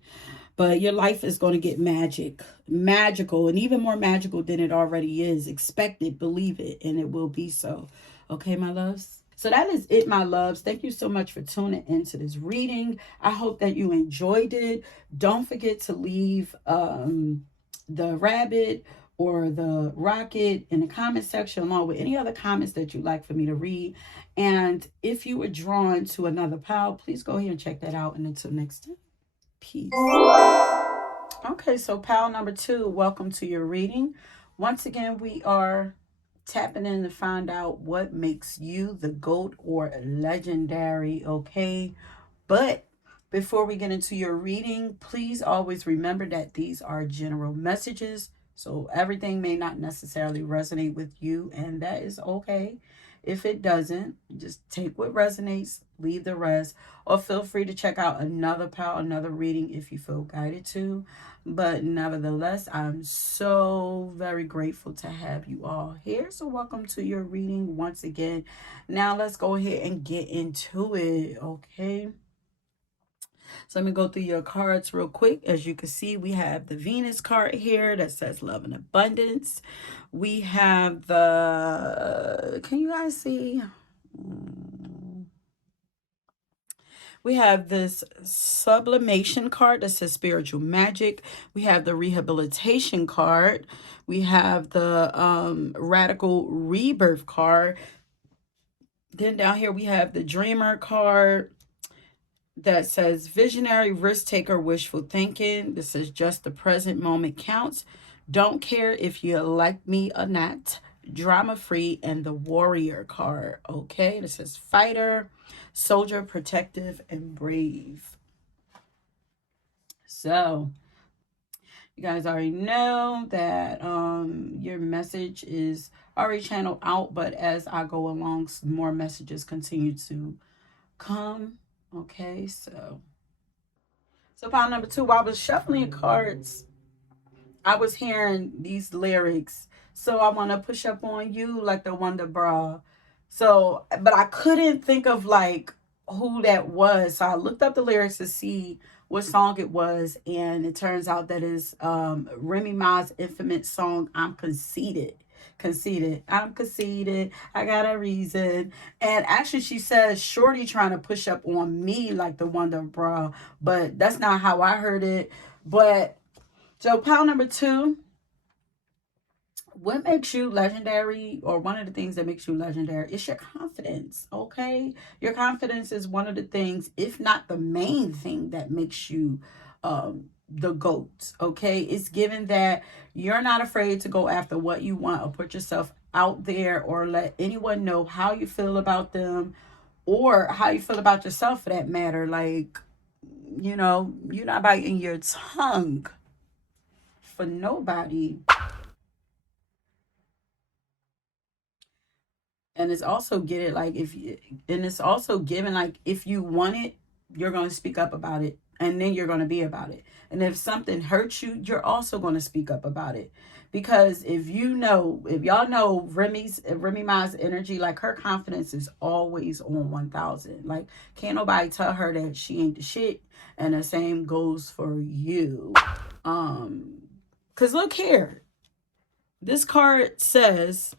But your life is going to get magical, and even more magical than it already is. Expect it, believe it, and it will be so. Okay, my loves? So that is it, my loves. Thank you so much for tuning into this reading. I hope that you enjoyed it. Don't forget to leave the rabbit or the rocket in the comment section, along with any other comments that you'd like for me to read. And if you were drawn to another pile, please go ahead and check that out. And until next time, peace. Okay, so pile number 2, welcome to your reading. Once again, we are tapping in to find out what makes you the GOAT or legendary, okay? But before we get into your reading, please always remember that these are general messages. So everything may not necessarily resonate with you, and that is okay. If it doesn't, just take what resonates, leave the rest, or feel free to check out another pile, another reading if you feel guided to. But nevertheless, I'm so very grateful to have you all here. So welcome to your reading once again. Now let's go ahead and get into it, okay? So let me go through your cards real quick. As you can see, we have the Venus card here that says love and abundance. We have the, can you guys see? We have this sublimation card that says spiritual magic. We have the rehabilitation card. We have the radical rebirth card. Then down here we have the dreamer card that says visionary, risk taker, wishful thinking. This is just the present moment counts. Don't care if you like me or not. Drama free, and the warrior card. Okay, this says fighter, soldier, protective, and brave. So you guys already know that your message is already channeled out, but as I go along, more messages continue to come. Okay, so pile number 2, while I was shuffling cards, I was hearing these lyrics. So I want to push up on you like the Wonder Bra. So, but I couldn't think of like who that was. So I looked up the lyrics to see what song it was. And it turns out that is Remy Ma's infamous song, I'm Conceited. Conceited. I'm conceited. I got a reason. And actually she says Shorty trying to push up on me like the Wonder Bra. But that's not how I heard it. But so pile number 2, what makes you legendary, or one of the things that makes you legendary, is your confidence, okay? Your confidence is one of the things, if not the main thing, that makes you the GOAT, okay? It's given that you're not afraid to go after what you want or put yourself out there or let anyone know how you feel about them or how you feel about yourself for that matter. Like, you know, you're not biting your tongue for nobody. And it's also get it like if you, and it's also given like if you want it, you're going to speak up about it, and then you're going to be about it. And if something hurts you, you're also going to speak up about it. Because if y'all know Remy Ma's energy, like her confidence is always on 1,000. Like can't nobody tell her that she ain't the shit. And the same goes for you. Because look here, this card says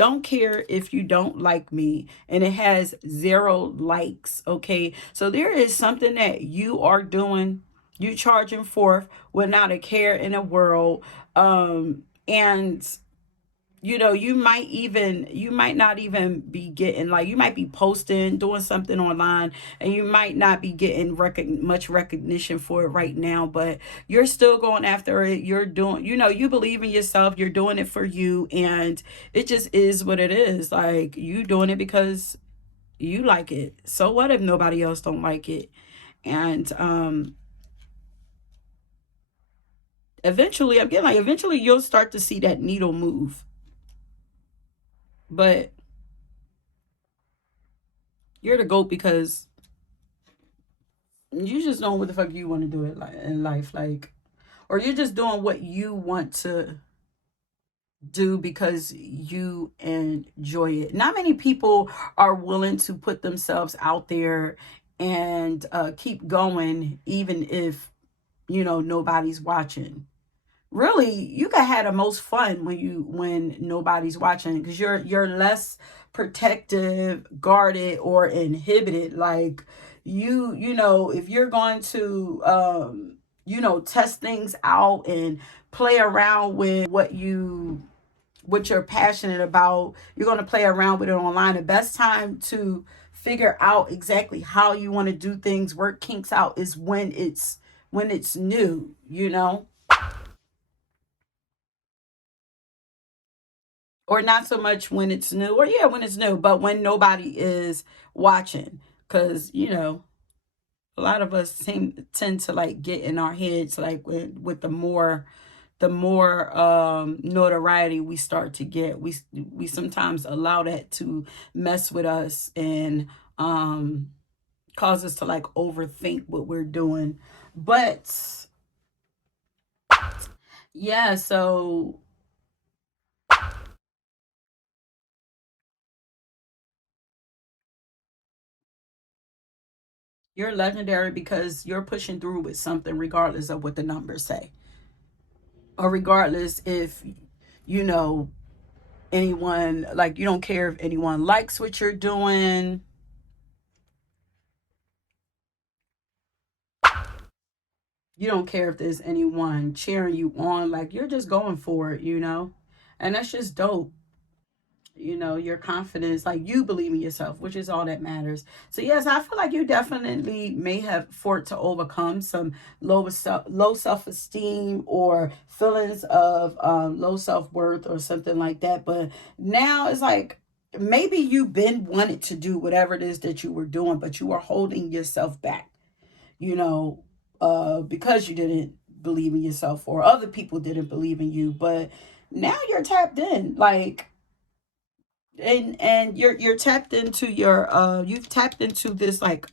don't care if you don't like me, and it has 0 likes. Okay, so there is something that you are doing, you charging forth without a care in the world. And you might not even be getting, like, you might be posting, doing something online, and you might not be getting much recognition for it right now, but you're still going after it. You're doing, you believe in yourself, you're doing it for you, and it just is what it is. Like, you doing it because you like it. So what if nobody else don't like it? And eventually, I'm getting, like, eventually you'll start to see that needle move. But you're the GOAT because you just know what the fuck you want to do it, like, in life, like, or you're just doing what you want to do because you enjoy it. Not many people are willing to put themselves out there and keep going, even if nobody's watching. Really, you can have the most fun when nobody's watching, because you're less protective, guarded, or inhibited. Like, if you're going to test things out and play around with what you're passionate about, you're going to play around with it online. The best time to figure out exactly how you want to do things, work kinks out, is when it's new. Or not so much when it's new, or yeah, when it's new, but when nobody is watching. Because a lot of us tend to, like, get in our heads, like, with the more notoriety we start to get, we sometimes allow that to mess with us, and cause us to, like, overthink what we're doing. But yeah, so you're legendary because you're pushing through with something, regardless of what the numbers say, or regardless if you know anyone, like, you don't care if anyone likes what you're doing. You don't care if there's anyone cheering you on. Like, you're just going for it. And that's just dope. Your confidence, like, you believe in yourself, which is all that matters. So yes, I feel like you definitely may have fought to overcome some low self-esteem, or feelings of low self-worth, or something like that. But now it's like, maybe you've been wanted to do whatever it is that you were doing, but you are holding yourself back, you know because you didn't believe in yourself, or other people didn't believe in you. But now you're tapped in, like, and you're tapped into your you've tapped into this, like,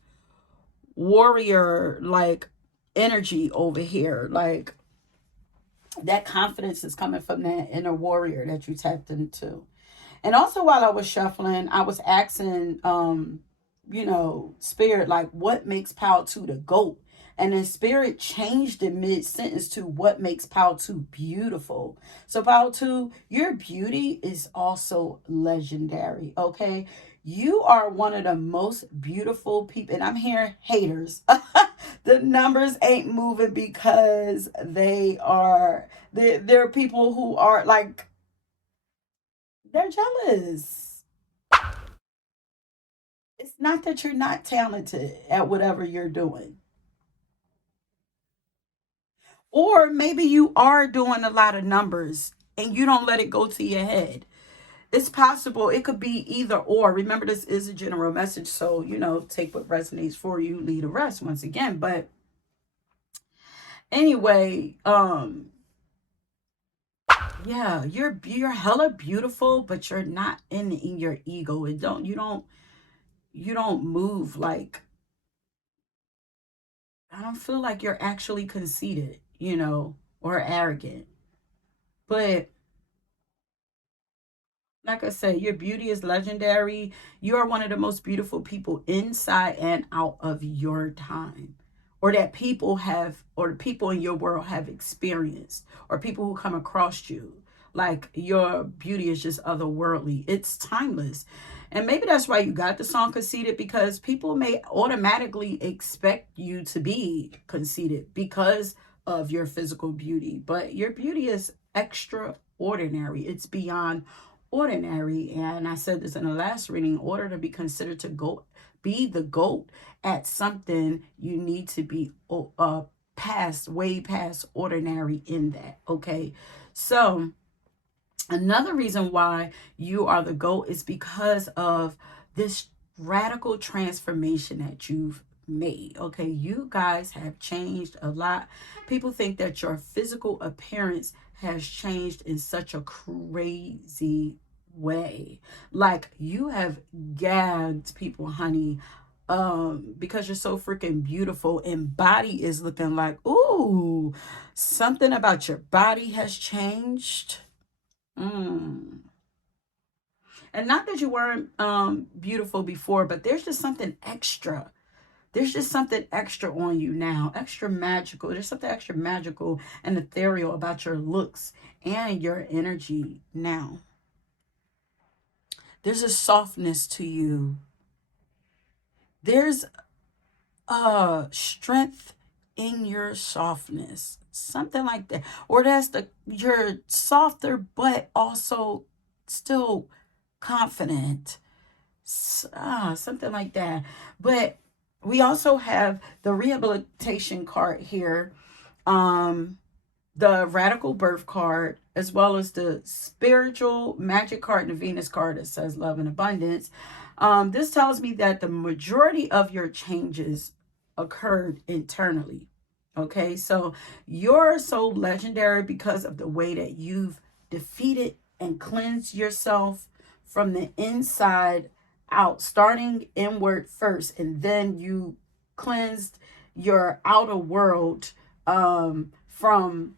warrior, like, energy over here. Like, that confidence is coming from that inner warrior that you tapped into. And also, while I was shuffling, I was asking, Spirit, like, what makes Pal 2 the GOAT? And then Spirit changed the mid sentence to, what makes Pal 2 beautiful? So, Pal 2, your beauty is also legendary, okay? You are one of the most beautiful people. And I'm hearing haters. The numbers ain't moving because there are people who are, like, they're jealous. It's not that you're not talented at whatever you're doing. Or maybe you are doing a lot of numbers and you don't let it go to your head. It's possible. It could be either or. Remember, this is a general message. So, take what resonates for you, leave the rest, once again. But anyway, yeah, you're hella beautiful, but you're not in your ego. You don't move like, I don't feel like you're actually conceited, or arrogant. But like I said, your beauty is legendary. You are one of the most beautiful people inside and out of your time, or that people have, or the people in your world have experienced, or people who come across you. Like your beauty is just otherworldly. It's timeless. And maybe that's why you got the song Conceited, because people may automatically expect you to be conceited because of your physical beauty. But your beauty is extraordinary. It's beyond ordinary. And I said this in the last reading, in order to be considered to go be the GOAT at something, you need to be past, way past ordinary in that. Okay. So another reason why you are the GOAT is because of this radical transformation that you've made. Okay, you guys have changed a lot. People think that your physical appearance has changed in such a crazy way. Like you have gagged people, honey, because you're so freaking beautiful, and body is looking like, ooh, something about your body has changed. Mm. And not that you weren't beautiful before, but there's just something extra. There's just something extra on you now, extra magical. There's something extra magical and ethereal about your looks and your energy now. There's a softness to you. There's a strength in your softness, something like that. Or that's you're softer, but also still confident, something like that. But we also have the rehabilitation card here, the radical birth card, as well as the spiritual magic card and the Venus card that says love and abundance. This tells me that the majority of your changes occurred internally. Okay, so you're so legendary because of the way that you've defeated and cleansed yourself from the inside out, starting inward first, and then you cleansed your outer world, from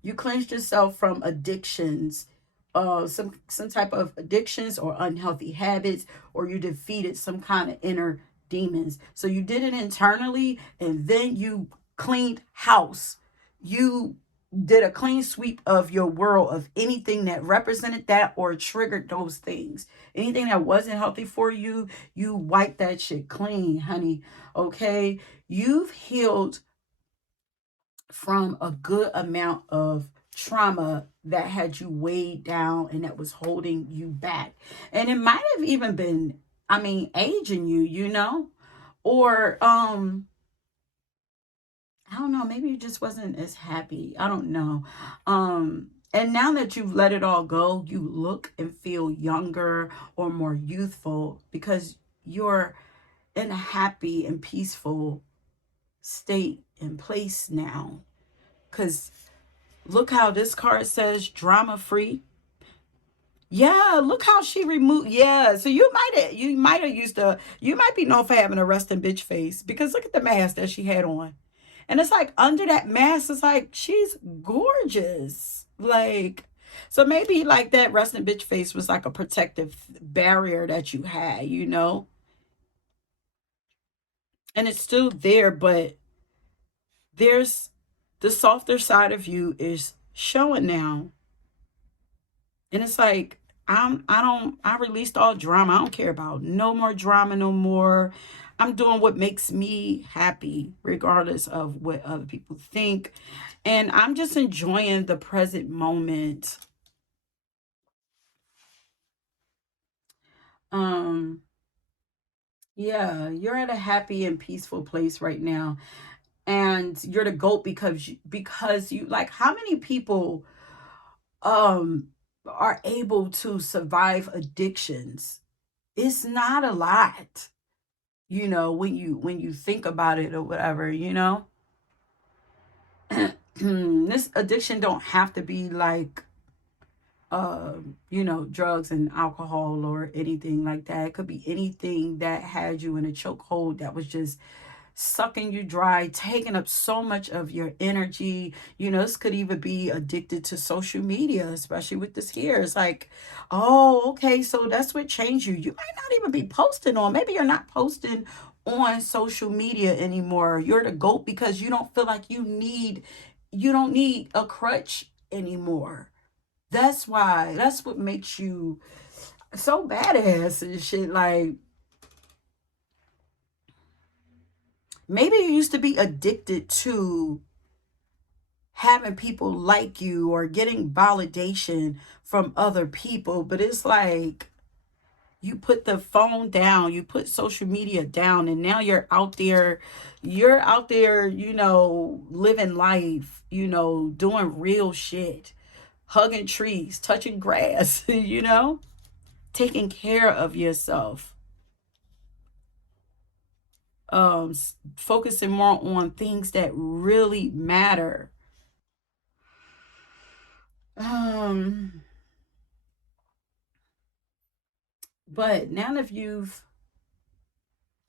you cleansed yourself from addictions, some type of addictions or unhealthy habits, or you defeated some kind of inner demons. So you did it internally, and then you cleaned house. You did a clean sweep of your world of anything that represented that or triggered those things. Anything that wasn't healthy for you, you wiped that shit clean, honey. Okay? You've healed from a good amount of trauma that had you weighed down and that was holding you back. And it might have even been, I mean, aging you, you know? Or I don't know, maybe you just wasn't as happy. I don't know. And now that you've let it all go, you look and feel younger or more youthful because you're in a happy and peaceful state and place now. Because look how this card says drama free. Yeah, look how she removed. Yeah, so you might have used to, you might be known for having a resting bitch face, because look at the mask that she had on. And it's like under that mask, it's like she's gorgeous. Like, so maybe like that resting bitch face was like a protective barrier that you had, you know? And it's still there, but there's the softer side of you is showing now. And it's like, I released all drama. I don't care about no more drama no more. I'm doing what makes me happy, regardless of what other people think. And I'm just enjoying the present moment. Um, yeah, you're at a happy and peaceful place right now. And you're the GOAT because you like, how many people um are able to survive addictions? It's not a lot, you know, when you think about it or whatever, you know. This addiction don't have to be like drugs and alcohol or anything like that. It could be anything that had you in a chokehold, that was just sucking you dry, taking up so much of your energy. You know, this could even be addicted to social media, especially with this here. It's like, oh, okay, so that's what changed you. You might not even be posting on, maybe you're not posting on social media anymore. You're the GOAT because you don't feel like you don't need a crutch anymore. That's why. That's what makes you so badass and shit. Like, maybe you used to be addicted to having people like you or getting validation from other people, but it's like you put the phone down, you put social media down, and now you're out there, living life, doing real shit, hugging trees, touching grass, taking care of yourself, focusing more on things that really matter. Um, but now if you've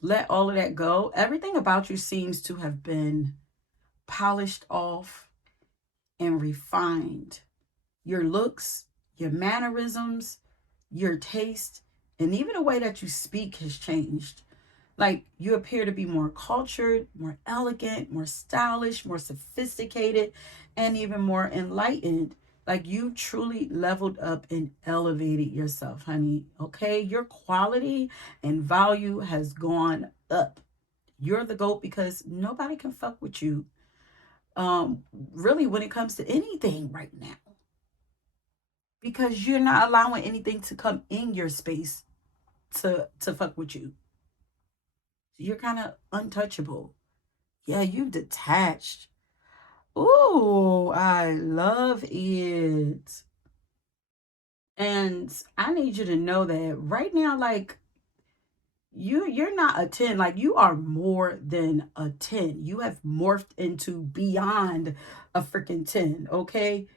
let all of that go, everything about you seems to have been polished off and refined. Your looks, your mannerisms, your taste, and even the way that you speak has changed. Like, you appear to be more cultured, more elegant, more stylish, more sophisticated, and even more enlightened. Like, you truly leveled up and elevated yourself, honey. Okay? Your quality and value has gone up. You're the GOAT because nobody can fuck with you. Really, when it comes to anything right now, because you're not allowing anything to come in your space to fuck with you. You're kind of untouchable. Yeah, you've detached. Ooh, I love it. And I need you to know that right now, like, you're not a 10, like, you are more than a 10. You have morphed into beyond a freaking 10, okay?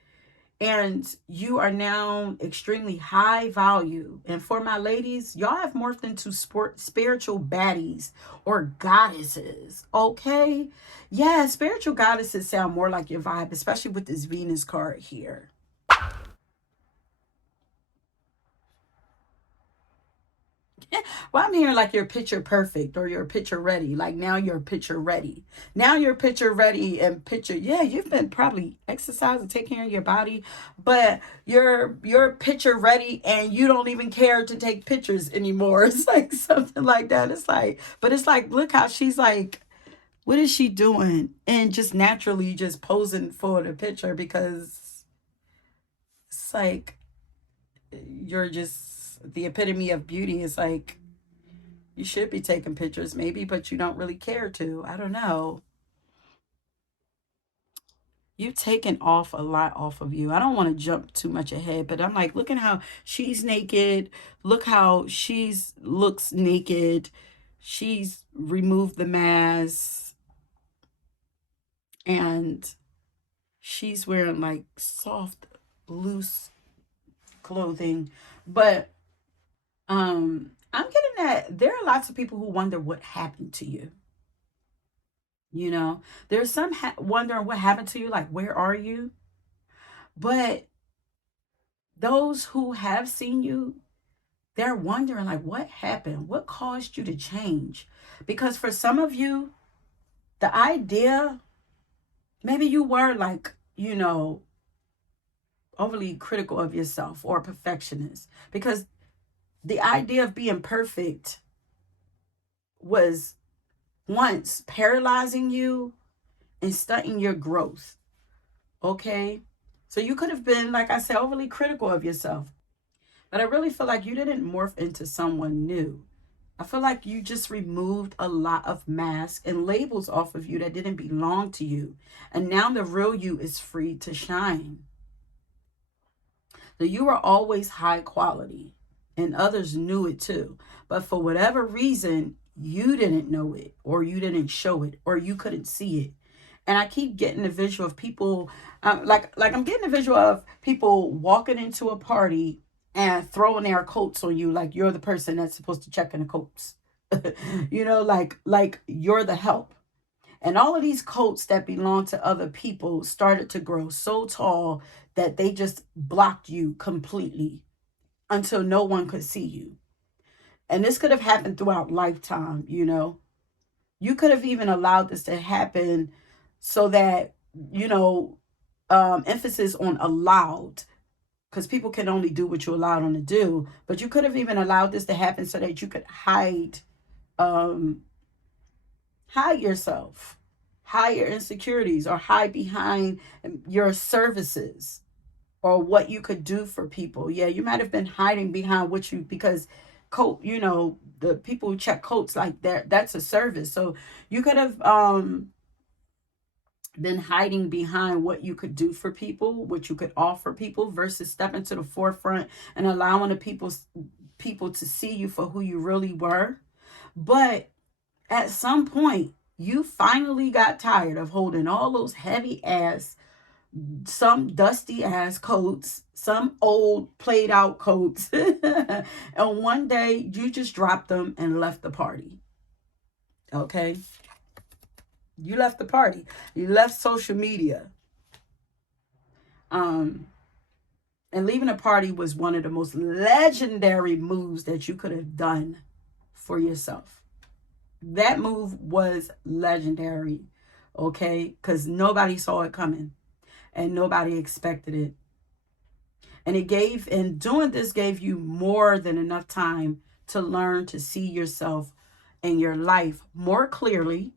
And you are now extremely high value. And for my ladies, y'all have morphed into spiritual baddies or goddesses, okay? Yeah, spiritual goddesses sound more like your vibe, especially with this Venus card here. Well, I'm hearing like you're picture perfect or you're picture ready. Like, now you're picture ready. Now you're picture ready and picture. Yeah, you've been probably exercising, taking care of your body, but you're picture ready and you don't even care to take pictures anymore. It's like something like that. It's like, but it's like, look how she's like, what is she doing? And just naturally just posing for the picture because it's like you're just the epitome of beauty. It's like you should be taking pictures, maybe, but you don't really care to. I don't know. You've taken off a lot off of you. I don't want to jump too much ahead, but I'm like, look at how she's naked. Look how she's looks naked. She's removed the mask and she's wearing like soft, loose clothing. But I'm getting that there are lots of people who wonder what happened to you. There's some wondering what happened to you, like, where are you? But those who have seen you, they're wondering, like, what happened? What caused you to change? Because for some of you, the idea, maybe you were like, overly critical of yourself or a perfectionist. Because the idea of being perfect was once paralyzing you and stunting your growth. Okay? So you could have been, like I said, overly critical of yourself. But I really feel like you didn't morph into someone new. I feel like you just removed a lot of masks and labels off of you that didn't belong to you. And now the real you is free to shine. So you were always high quality and others knew it too. But for whatever reason, you didn't know it or you didn't show it or you couldn't see it. And I keep getting the visual of people, like I'm getting the visual of people walking into a party and throwing their coats on you like you're the person that's supposed to check in the coats. Like you're the help. And all of these coats that belong to other people started to grow so tall that they just blocked you completely until no one could see you. And this could have happened throughout lifetime. You could have even allowed this to happen so that, emphasis on allowed. because people can only do what you allow them to do. But you could have even allowed this to happen so that you could um, hide yourself, hide your insecurities, or hide behind your services or what you could do for people. Yeah, you might have been hiding behind what you, because coat, you know, the people who check coats like that, that's a service. So you could have been hiding behind what you could do for people, what you could offer people, versus stepping to the forefront and allowing the people to see you for who you really were. But at some point, you finally got tired of holding all those heavy ass, some dusty ass coats, some old played out coats. And one day you just dropped them and left the party. Okay? You left the party. You left social media. Um, and leaving a party was one of the most legendary moves that you could have done for yourself. That move was legendary, okay? Because nobody saw it coming and nobody expected it. And doing this gave you more than enough time to learn to see yourself and your life more clearly.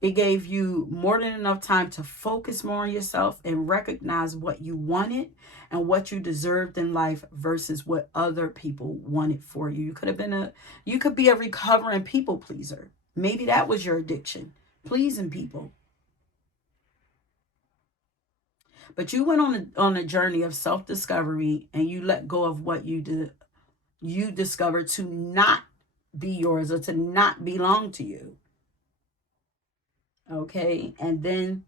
It gave you more than enough time to focus more on yourself and recognize what you wanted and what you deserved in life versus what other people wanted for you. You could be a recovering people pleaser. Maybe that was your addiction, pleasing people. But you went on a journey of self-discovery, and you let go of what you discovered to not be yours or to not belong to you. Okay? And then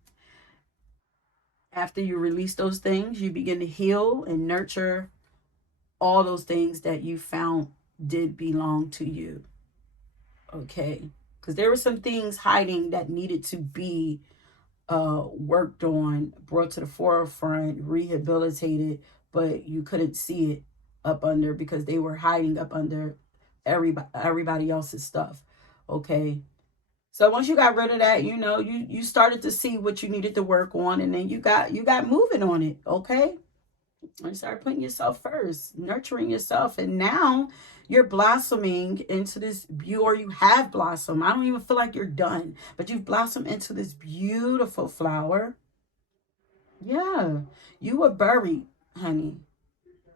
after you release those things, you begin to heal and nurture all those things that you found did belong to you. Okay? Because there were some things hiding that needed to be worked on, brought to the forefront, rehabilitated, but you couldn't see it up under because they were hiding up under everybody else's stuff. Okay. So once you got rid of that, you started to see what you needed to work on, and then you got moving on it. Okay. And start putting yourself first, nurturing yourself. And now you're blossoming into this or you have blossomed. I don't even feel like you're done, but you've blossomed into this beautiful flower. Yeah, you were buried, honey.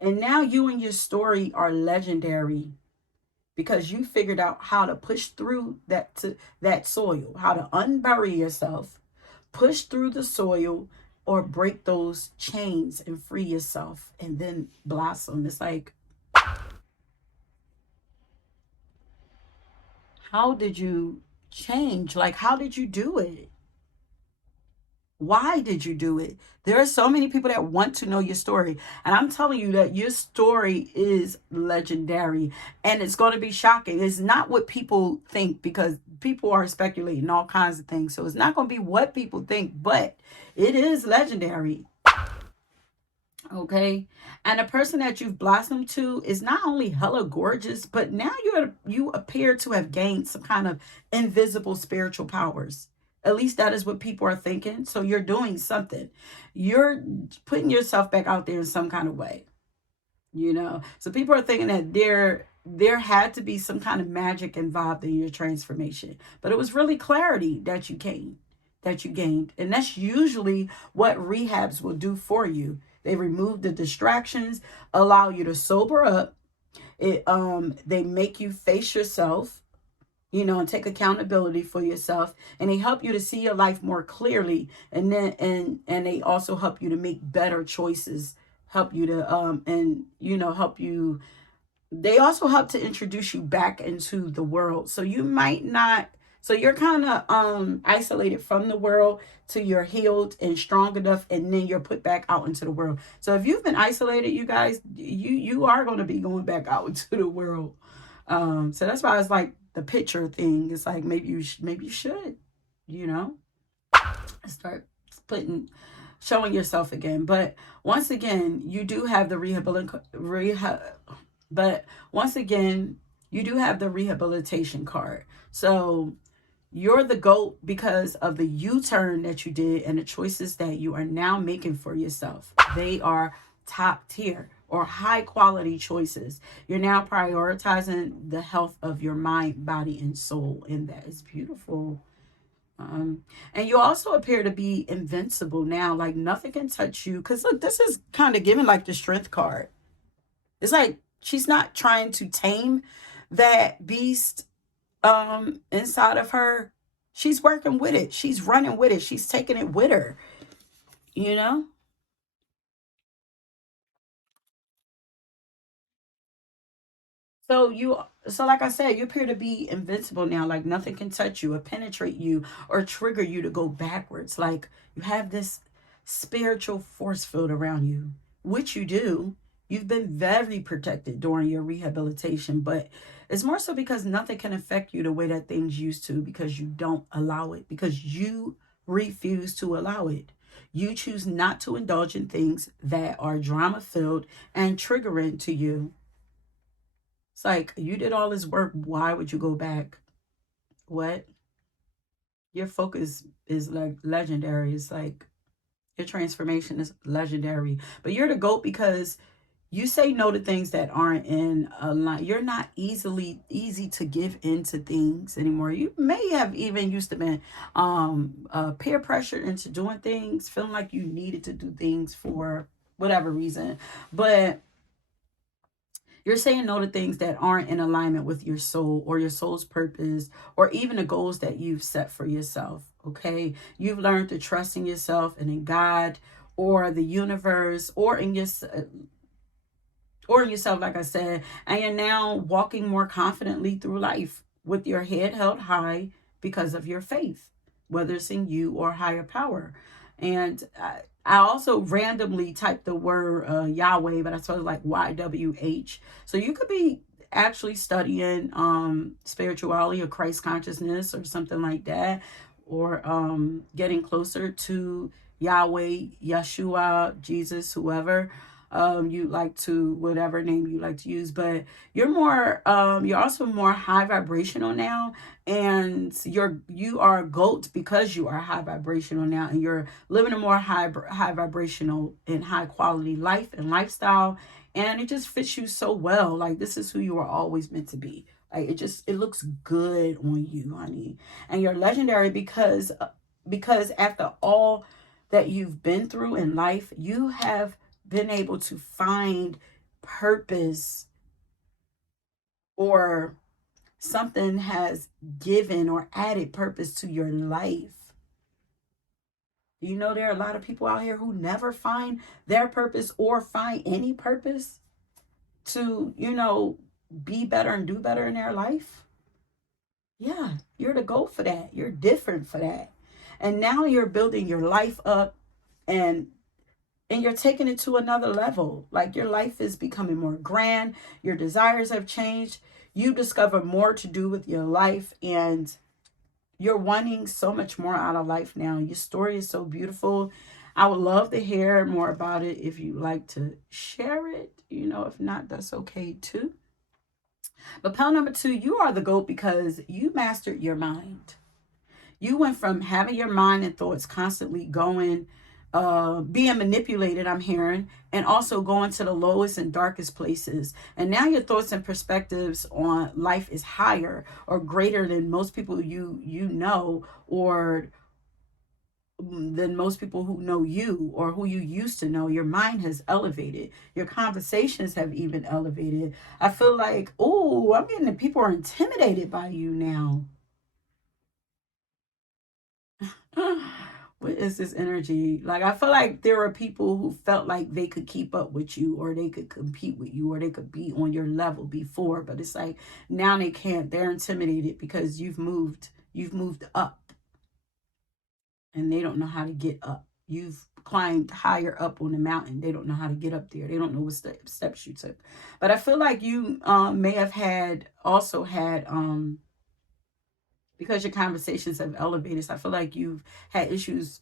And now you and your story are legendary because you figured out how to push through that soil, how to unbury yourself, push through the soil, or break those chains and free yourself and then blossom. It's like, how did you change? Like, how did you do it? Why did you do it? There are so many people that want to know your story. And I'm telling you that your story is legendary and it's going to be shocking. It's not what people think, because people are speculating all kinds of things. So it's not going to be what people think, but it is legendary. Okay. And the person that you've blossomed to is not only hella gorgeous, but now you appear to have gained some kind of invisible spiritual powers. At least that is what people are thinking. So you're doing something. You're putting yourself back out there in some kind of way. So people are thinking that there had to be some kind of magic involved in your transformation. But it was really clarity that you gained. And that's usually what rehabs will do for you. They remove the distractions, allow you to sober up. They make you face yourself, and take accountability for yourself, and they help you to see your life more clearly, and then and they also help you to make better choices, help you to help you. They also help to introduce you back into the world. So you might not, so you're kind of isolated from the world till you're healed and strong enough, and then you're put back out into the world. So if you've been isolated, you guys, you are going to be going back out into the world. So that's why it's like the picture thing. It's like maybe you should, start showing yourself again. But once again, you do have the rehabilitation card. So you're the GOAT because of the U-turn that you did and the choices that you are now making for yourself. They are top tier or high quality choices. You're now prioritizing the health of your mind, body, and soul. And that is beautiful. And you also appear to be invincible now. Like nothing can touch you. Because look, this is kind of given like the strength card. It's like she's not trying to tame that beast inside of her. She's working with it. She's running with it. She's taking it with her, you know? So so like I said, you appear to be invincible now. Like nothing can touch you or penetrate you or trigger you to go backwards. Like you have this spiritual force field around you, which you do. You've been very protected during your rehabilitation, but it's more so because nothing can affect you the way that things used to, because you don't allow it, because you refuse to allow it. You choose not to indulge in things that are drama filled and triggering to you. It's like you did all this work. Why would you go back? What? Your focus is like legendary. It's like your transformation is legendary. But you're the GOAT because you say no to things that aren't in a line. You're not easy to give into things anymore. You may have even used to been peer pressured into doing things, feeling like you needed to do things for whatever reason. But you're saying no to things that aren't in alignment with your soul or your soul's purpose or even the goals that you've set for yourself. Okay. You've learned to trust in yourself and in God or the universe or in yourself, like I said, and you're now walking more confidently through life with your head held high because of your faith, whether it's in you or higher power. And I also randomly typed the word Yahweh, but I saw it like YWH. So you could be actually studying spirituality or Christ consciousness or something like that, or getting closer to Yahweh, Yeshua, Jesus, whoever you like to, whatever name you like to use. But you're also more high vibrational now, and you are a GOAT because you are high vibrational now, and you're living a more high vibrational and high quality life and lifestyle, and it just fits you so well. Like this is who you are always meant to be. Like it looks good on you, honey. And you're legendary because after all that you've been through in life, you have been able to find purpose, or something has given or added purpose to your life. You know, there are a lot of people out here who never find their purpose or find any purpose to, be better and do better in their life. Yeah, you're the GOAT for that. You're different for that. And now you're building your life up, and you're taking it to another level. Like your life is becoming more grand. Your desires have changed. You discover more to do with your life, and you're wanting so much more out of life now. Your story is so beautiful. I would love to hear more about it if you'd like to share it. If not, that's okay too. But pile number 2, you are the GOAT because you mastered your mind. You went from having your mind and thoughts constantly going, being manipulated, I'm hearing, and also going to the lowest and darkest places. And now your thoughts and perspectives on life is higher or greater than most people you know, or than most people who know you or who you used to know. Your mind has elevated. Your conversations have even elevated. I feel like, oh, I'm getting that people are intimidated by you now. What is this energy? Like, I feel like there are people who felt like they could keep up with you, or they could compete with you, or they could be on your level before, but it's like now they can't. They're intimidated because you've moved up, and they don't know how to get up. You've climbed higher up on the mountain. They don't know how to get up there. They don't know what steps you took. But I feel like you may have had because your conversations have elevated. So I feel like you've had issues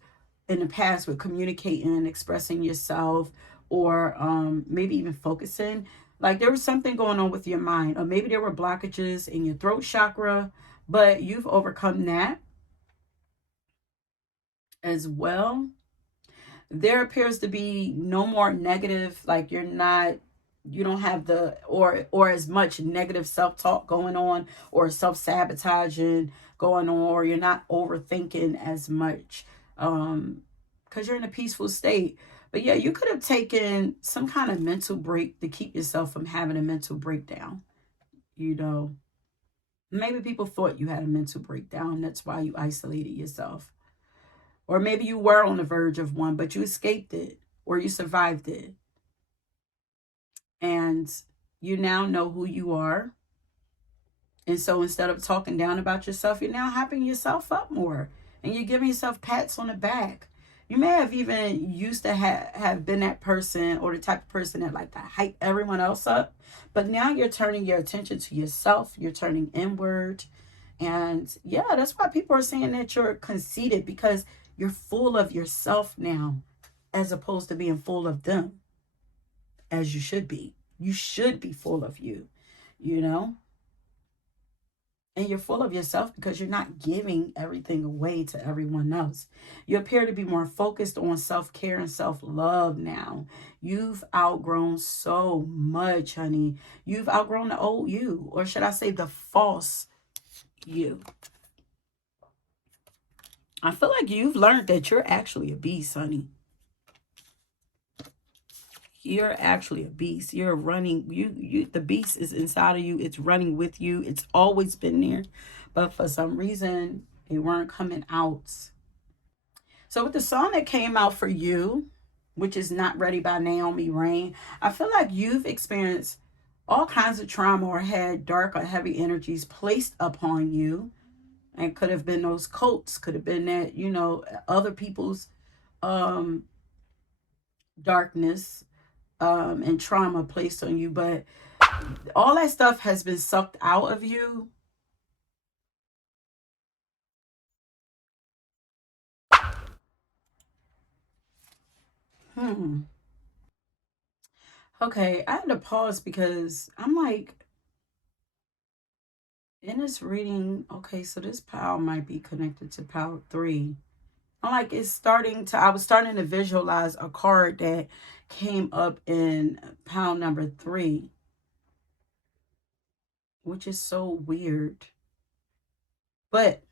in the past with communicating and expressing yourself, or maybe even focusing. Like there was something going on with your mind, or maybe there were blockages in your throat chakra, but you've overcome that as well. there appears to be no more negative, like you don't have the or as much negative self-talk going on, or self-sabotaging going on, or you're not overthinking as much, because you're in a peaceful state. But yeah, you could have taken some kind of mental break to keep yourself from having a mental breakdown. You know, maybe people thought you had a mental breakdown, that's why you isolated yourself. Or maybe you were on the verge of one, but you escaped it, or you survived it. And you now know who you are. And so instead of talking down about yourself, you're now hyping yourself up more. And you're giving yourself pats on the back. You may have even used to have been that person, or the type of person that like to hype everyone else up. But now you're turning your attention to yourself. You're turning inward. And yeah, that's why people are saying that you're conceited, because you're full of yourself now, as opposed to being full of them, as you should be. You should be full of you, you know? And you're full of yourself because you're not giving everything away to everyone else. You appear to be more focused on self-care and self-love now. You've outgrown so much, honey. You've outgrown the old you, or should I say the false you. I feel like you've learned that you're actually a beast, honey. You're actually a beast. You're running. The beast is inside of you. It's running with you. It's always been there. But for some reason, they weren't coming out. So with the song that came out for you, which is Not Ready by Naomi Rain, I feel like you've experienced all kinds of trauma, or had dark or heavy energies placed upon you. And could have been those cults, could have been that, other people's um, darkness and trauma placed on you. But all that stuff has been sucked out of you. Hmm. Okay, I had to pause because I'm like, in this reading, okay, so this pile might be connected to pile 3. I'm like, I was starting to visualize a card that came up in pile number 3, which is so weird. But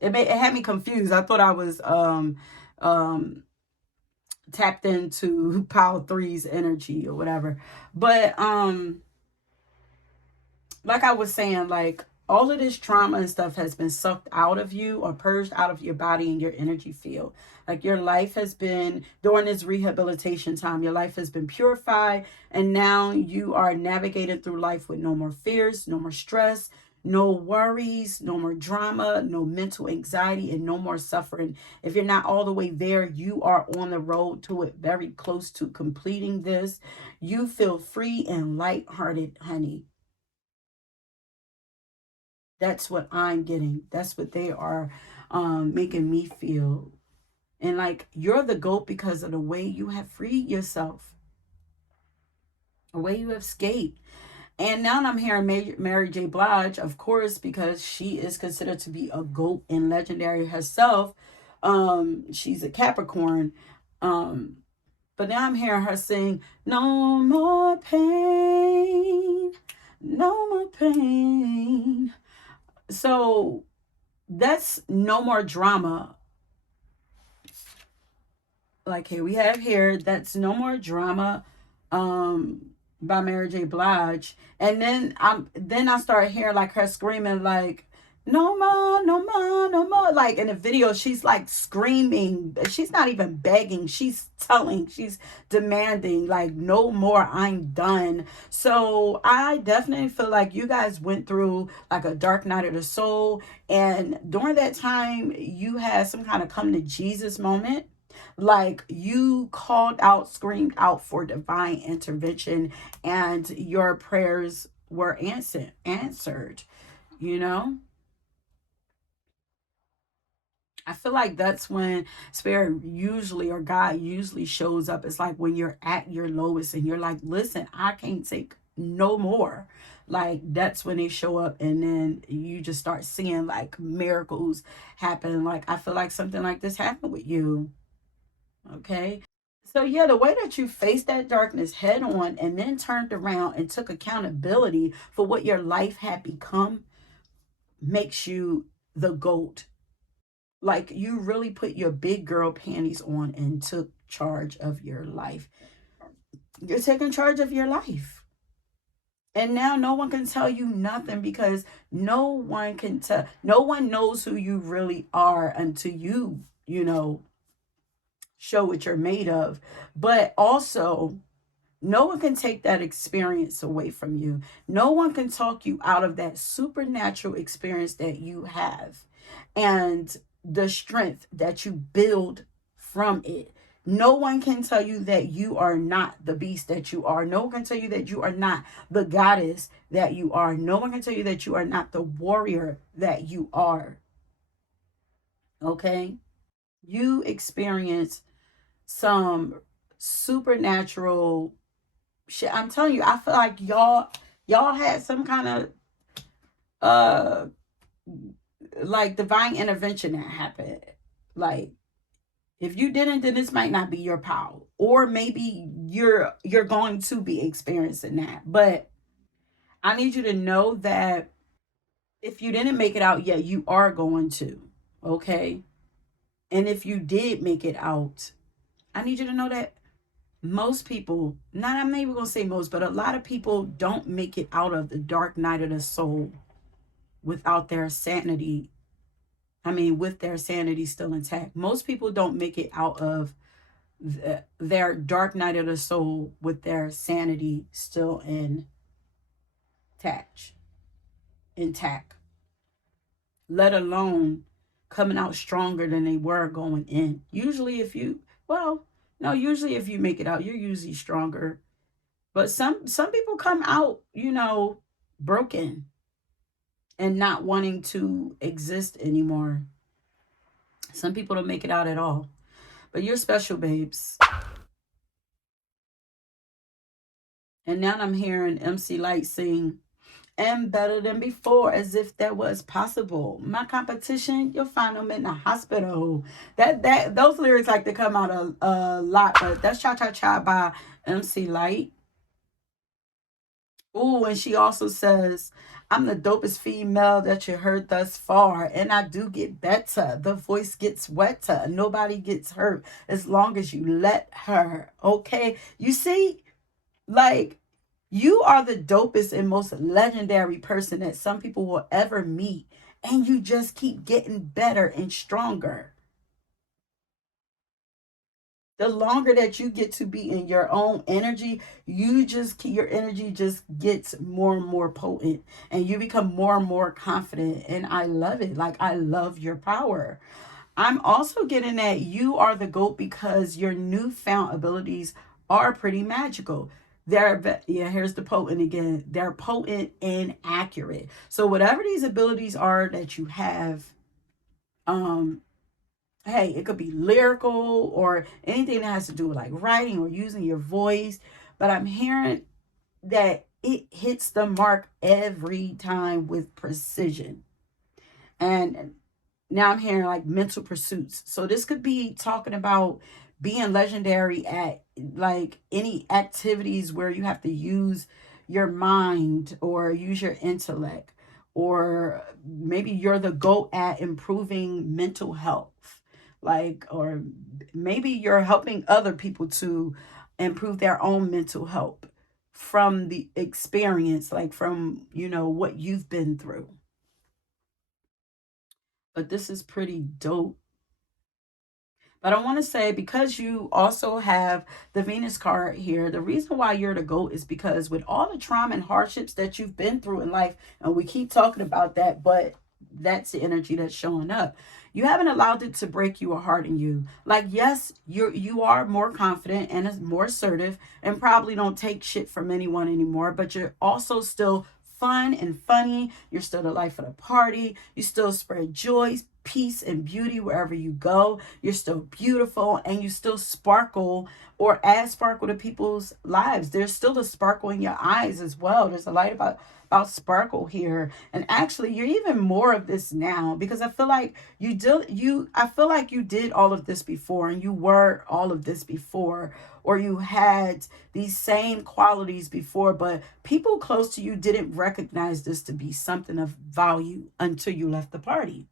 it had me confused. I thought I was um tapped into pile 3's energy or whatever. But like I was saying, like all of this trauma and stuff has been sucked out of you, or purged out of your body and your energy field. Like your life has been, during this rehabilitation time, your life has been purified, and now you are navigating through life with no more fears, no more stress, no worries, no more drama, no mental anxiety, and no more suffering. If you're not all the way there, you are on the road to it, very close to completing this. You feel free and lighthearted, honey. That's what I'm getting. That's what they are making me feel. And like, you're the GOAT because of the way you have freed yourself, the way you have escaped. And now I'm hearing Mary J. Blige, of course, because she is considered to be a GOAT and legendary herself. She's a Capricorn. Um, but now I'm hearing her sing, "No more pain, no more pain." So that's no more drama. Like, here we have here, that's No More Drama, by Mary J. Blige. And then I started hearing like her screaming like, "No more, no more, no more." Like in the video, she's like screaming. She's not even begging. She's demanding, like, "No more, I'm done." So I definitely feel like you guys went through like a dark night of the soul. And during that time, you had some kind of come to Jesus moment. Like you called out, screamed out for divine intervention, and your prayers were answered, you know? I feel like that's when spirit usually, or God usually shows up. It's like when you're at your lowest and you're like, "Listen, I can't take no more." Like that's when they show up, and then you just start seeing like miracles happen. Like I feel like something like this happened with you. Okay. So yeah, the way that you faced that darkness head on and then turned around and took accountability for what your life had become makes you the GOAT. Like you really put your big girl panties on and took charge of your life. You're taking charge of your life. And now no one can tell you nothing because no one knows who you really are until you show what you're made of. But also, no one can take that experience away from you. No one can talk you out of that supernatural experience that you have and the strength that you build from it. No one can tell you that you are not the beast that you are. No one can tell you that you are not the goddess that you are. No one can tell you that you are not the warrior that you are. Okay? You experience some supernatural shit. I'm telling you, I feel like y'all had some kind of uh like divine intervention that happened. Like if you didn't, then this might not be your power. Or maybe you're going to be experiencing that. But I need you to know that if you didn't make it out yet, you are going to. Okay? And if you did make it out, I need you to know that most people, not I'm not even gonna say most, but a lot of people don't make it out of the dark night of the soul without their sanity. I mean, with their sanity still intact. Most people don't make it out of their dark night of the soul with their sanity still intact, intact. Let alone coming out stronger than they were going in. Usually, if you, well, no, usually if you make it out, you're usually stronger. But some people come out, broken and not wanting to exist anymore. Some people don't make it out at all. But you're special, babes. And now I'm hearing MC Light sing and better than before, as if that was possible. My competition, you'll find them in the hospital. That those lyrics like to come out a lot, but that's Cha Cha Cha by MC Light. Ooh, and she also says, I'm the dopest female that you heard thus far, and I do get better. The voice gets wetter. Nobody gets hurt as long as you let her. Okay? You see, like, you are the dopest and most legendary person that some people will ever meet, and you just keep getting better and stronger. The longer that you get to be in your own energy, your energy just gets more and more potent and you become more and more confident. And I love it. Like, I love your power. I'm also getting that you are the GOAT because your newfound abilities are pretty magical. Yeah, here's the potent again. They're potent and accurate. So whatever these abilities are that you have, um, hey, it could be lyrical or anything that has to do with like writing or using your voice. But I'm hearing that it hits the mark every time with precision. And now I'm hearing like mental pursuits. So this could be talking about being legendary at like any activities where you have to use your mind or use your intellect, or maybe you're the GOAT at improving mental health, like, or maybe you're helping other people to improve their own mental health from the experience, like from what you've been through. But this is pretty dope. But I want to say, because you also have the Venus card here, the reason why you're the GOAT is because with all the trauma and hardships that you've been through in life, and we keep talking about that, but that's the energy that's showing up. You haven't allowed it to break you or harden you. Like, yes, you are more confident and more assertive and probably don't take shit from anyone anymore, but you're also still fun and funny. You're still the life of the party. You still spread joy, peace and beauty wherever you go. You're still beautiful, and you still sparkle or add sparkle to people's lives. There's still a sparkle in your eyes as well. There's a light about sparkle here. And actually, you're even more of this now, because I feel like I feel like you did all of this before, and you were all of this before, or you had these same qualities before, but people close to you didn't recognize this to be something of value until you left the party.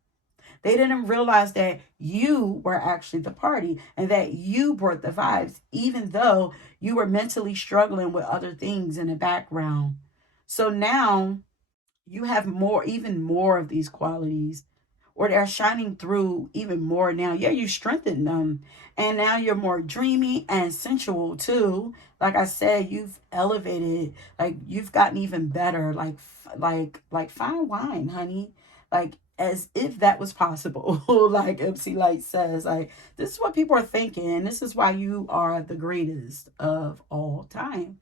They didn't realize that you were actually the party and that you brought the vibes, even though you were mentally struggling with other things in the background. So now you have more, even more of these qualities, or they're shining through even more now. Yeah, you strengthened them. And now you're more dreamy and sensual too. Like I said, you've elevated, like you've gotten even better, like fine wine, honey. Like as if that was possible. Like MC Light says, like this is what people are thinking. This is why you are the greatest of all time.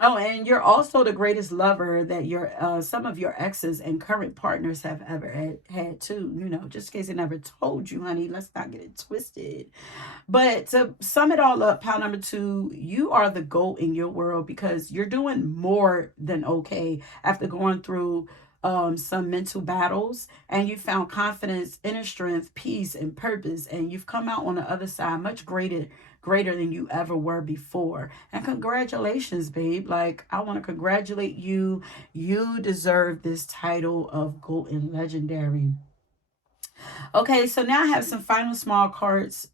Oh, and you're also the greatest lover that your some of your exes and current partners have ever had too. You know, just in case they never told you, honey. Let's not get it twisted. But to sum it all up, pal number two, you are the GOAT in your world, because you're doing more than okay after going through some mental battles, and you found confidence, inner strength, peace, and purpose, and you've come out on the other side much greater than you ever were before. And congratulations, babe. Like, I want to congratulate you. You deserve this title of GOAT and Legendary. Okay, so now I have some final small cards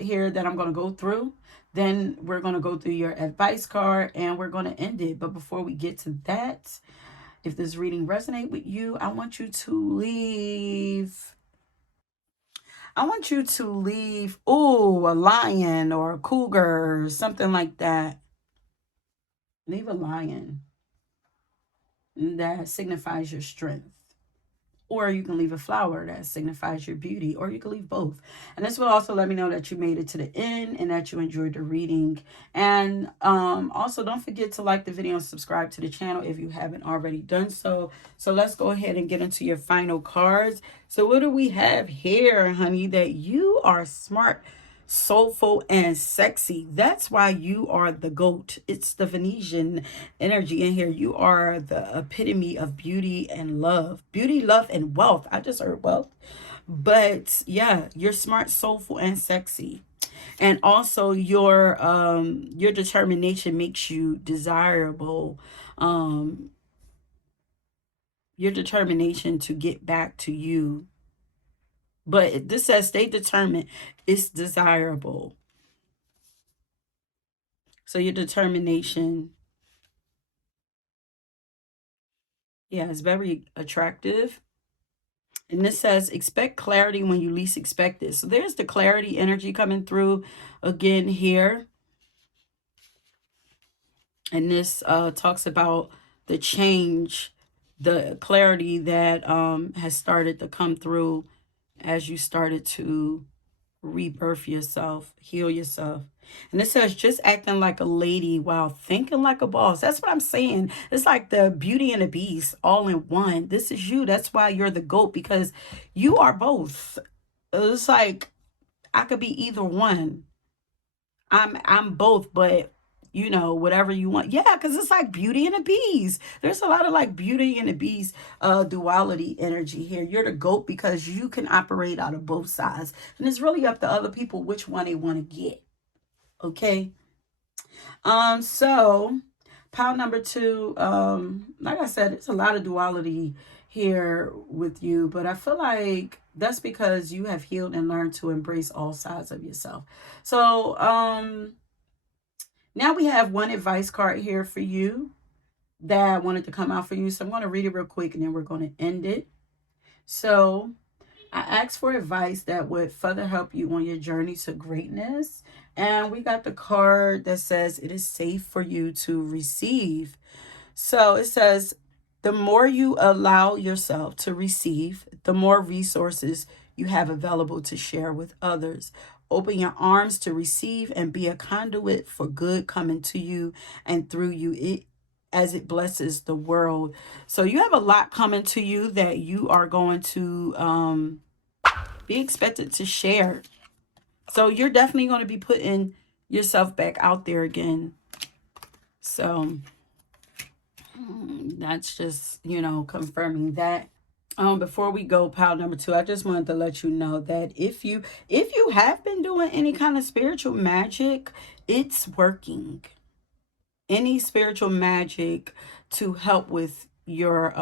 here that I'm going to go through. Then we're going to go through your advice card, and we're going to end it. But before we get to that, if this reading resonate with you, I want you to leave. I want you to leave, ooh, a lion or a cougar, something like that. Leave a lion. That signifies your strength. Or you can leave a flower that signifies your beauty, or you can leave both. And this will also let me know that you made it to the end and that you enjoyed the reading. And also, don't forget to like the video and subscribe to the channel if you haven't already done so. So let's go ahead and get into your final cards. So what do we have here, honey? That you are smart, soulful, and sexy. That's why you are the GOAT. It's the Venetian energy in here. You are the epitome of beauty and love. Beauty, love, and wealth. I just heard wealth. But yeah, you're smart, soulful, and sexy. And also your determination makes you desirable. Um your determination to get back to you. But this says stay determined. It's desirable. So your determination, yeah, is very attractive. And this says expect clarity when you least expect it. So there's the clarity energy coming through again here. And this talks about the change, the clarity that has started to come through as you started to rebirth yourself, heal yourself. And it says just acting like a lady while thinking like a boss. That's what I'm saying. It's like the beauty and the beast all in one. This is you. That's why you're the GOAT, because you are both. It's like I could be either one. I'm both, but you know, whatever you want. Yeah, because it's like beauty and the beast. There's a lot of like beauty and the beast duality energy here. You're the GOAT because you can operate out of both sides. And it's really up to other people which one they want to get. Okay. So pile number two, like I said, it's a lot of duality here with you, but I feel like that's because you have healed and learned to embrace all sides of yourself. So now we have one advice card here for you that I wanted to come out for you. So I'm going to read it real quick and then we're going to end it. So I asked for advice that would further help you on your journey to greatness. And we got the card that says it is safe for you to receive. So it says, the more you allow yourself to receive, the more resources you have available to share with others. Open your arms to receive and be a conduit for good coming to you and through you. as it blesses the world. So you have a lot coming to you that you are going to be expected to share. So you're definitely going to be putting yourself back out there again. So that's just, confirming that. Before we go, pile number 2, I just wanted to let you know that if you have been doing any kind of spiritual magic, it's working. Any spiritual magic to help with your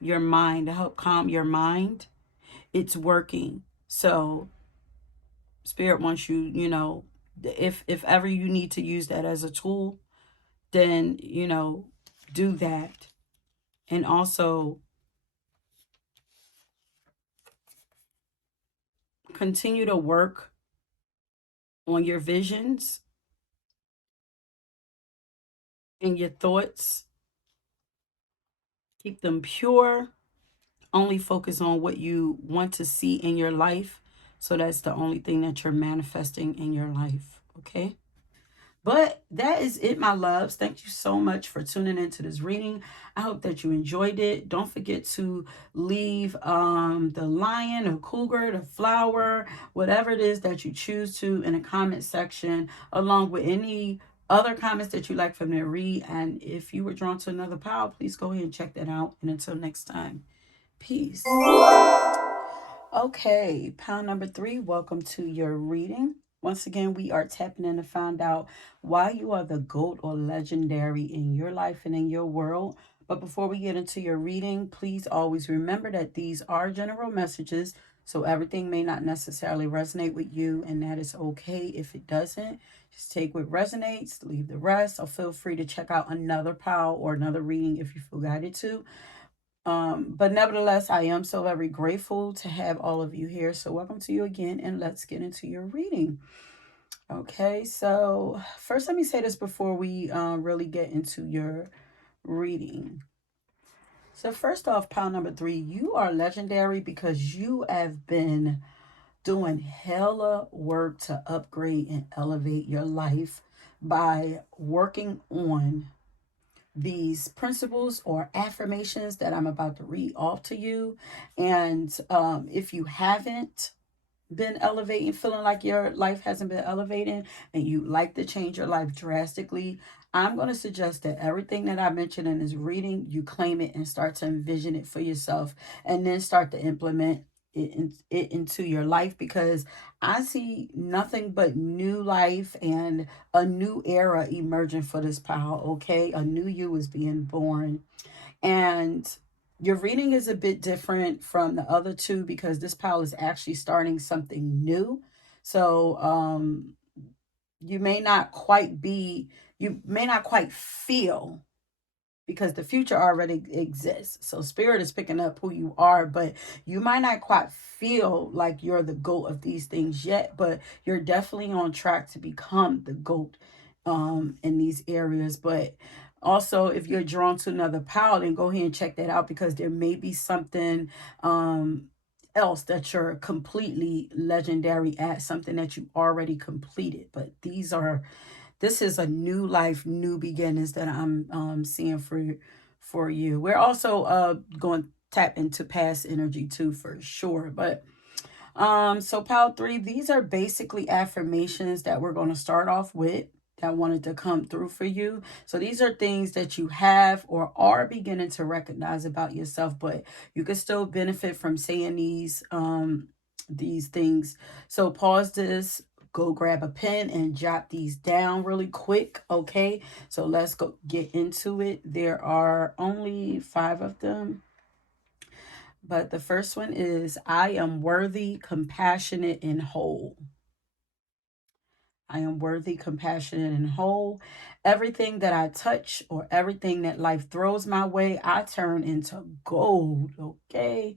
mind, to help calm your mind, it's working. So spirit wants you, if ever you need to use that as a tool, then do that. And also continue to work on your visions and your thoughts. Keep them pure. Only focus on what you want to see in your life. So that's the only thing that you're manifesting in your life. Okay. But that is it, my loves. Thank you so much for tuning into this reading. I hope that you enjoyed it. Don't forget to leave the lion or cougar, the flower, whatever it is that you choose to in the comment section, along with any other comments that you like for me to read. And if you were drawn to another pile, please go ahead and check that out. And until next time, peace. Okay, pile number 3, welcome to your reading. Once again, we are tapping in to find out why you are the GOAT or legendary in your life and in your world. But before we get into your reading, please always remember that these are general messages, so everything may not necessarily resonate with you, and that is okay if it doesn't. Just take what resonates, leave the rest, or feel free to check out another pile or another reading if you feel guided to. But nevertheless, I am so very grateful to have all of you here. So welcome to you again, and let's get into your reading. Okay, so first let me say this before we really get into your reading. So first off, pile number 3, you are legendary because you have been doing hella work to upgrade and elevate your life by working on these principles or affirmations that I'm about to read off to you. And if you haven't been elevating, feeling like your life hasn't been elevating, and you like to change your life drastically, I'm going to suggest that everything that I mentioned in this reading, you claim it and start to envision it for yourself, and then start to implement it into your life, because I see nothing but new life and a new era emerging for this pile. Okay, a new you is being born. And your reading is a bit different from the other two because this pile is actually starting something new. So you may not quite feel, because the future already exists. So spirit is picking up who you are, but you might not quite feel like you're the GOAT of these things yet, but you're definitely on track to become the GOAT in these areas. But also, if you're drawn to another pile, then go ahead and check that out, because there may be something else that you're completely legendary at, something that you already completed. But this is a new life, new beginnings that I'm seeing for you. We're also going to tap into past energy too, for sure. But so pile 3, these are basically affirmations that we're going to start off with that wanted to come through for you. So these are things that you have or are beginning to recognize about yourself, but you can still benefit from saying these things. So pause this, go grab a pen and jot these down really quick. Okay, so let's go get into it. There are only 5 of them. But the first one is, I am worthy, compassionate, and whole. I am worthy, compassionate, and whole. Everything that I touch or everything that life throws my way, I turn into gold. Okay.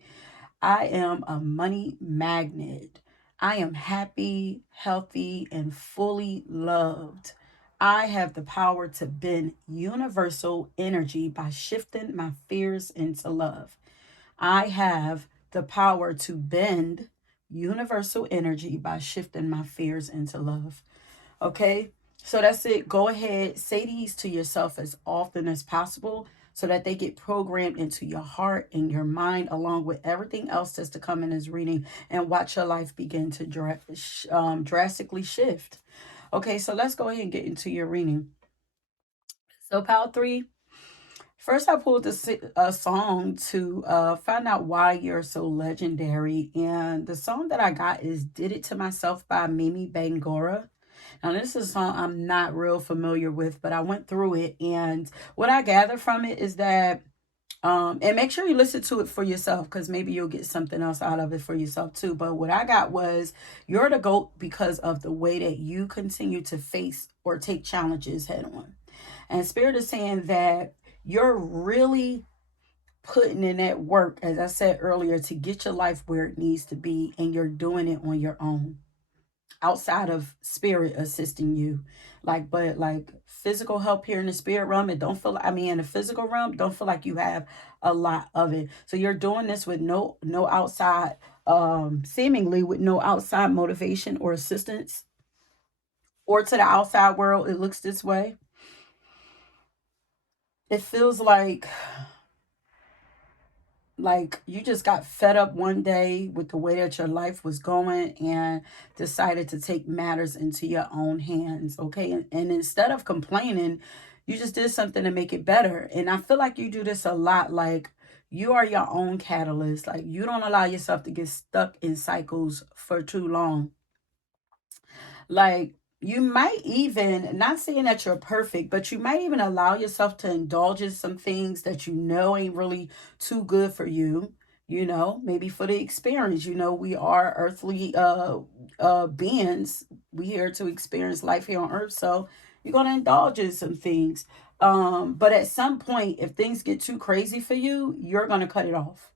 I am a money magnet. I am happy, healthy, and fully loved. I have the power to bend universal energy by shifting my fears into love. I have the power to bend universal energy by shifting my fears into love. Okay? So that's it. Go ahead, say these to yourself as often as possible so that they get programmed into your heart and your mind, along with everything else that's to come in this reading, and watch your life begin to drastically shift. Okay, so let's go ahead and get into your reading. So, pile three. First, I pulled a song to find out why you're so legendary. And the song that I got is Did It To Myself by Mimi Bangora. Now, this is a song I'm not real familiar with, but I went through it. And what I gather from it is that, and make sure you listen to it for yourself because maybe you'll get something else out of it for yourself too. But what I got was you're the GOAT because of the way that you continue to face or take challenges head on. And Spirit is saying that you're really putting in that work, as I said earlier, to get your life where it needs to be, and you're doing it on your own outside of spirit assisting you. But like physical help here in the spirit realm, it don't feel, I mean, in the physical realm, don't feel like you have a lot of it. So you're doing this with no outside, seemingly with no outside motivation or assistance, or to the outside world it looks this way. It feels like you just got fed up one day with the way that your life was going and decided to take matters into your own hands. Okay, and instead of complaining, you just did something to make it better. And I feel like you do this a lot. Like, you are your own catalyst. Like, you don't allow yourself to get stuck in cycles for too long. Like, you might even, not saying that you're perfect, but you might even allow yourself to indulge in some things that you know ain't really too good for you. Maybe for the experience. We are earthly beings. We here to experience life here on earth. So you're gonna indulge in some things. But at some point, if things get too crazy for you, you're gonna cut it off.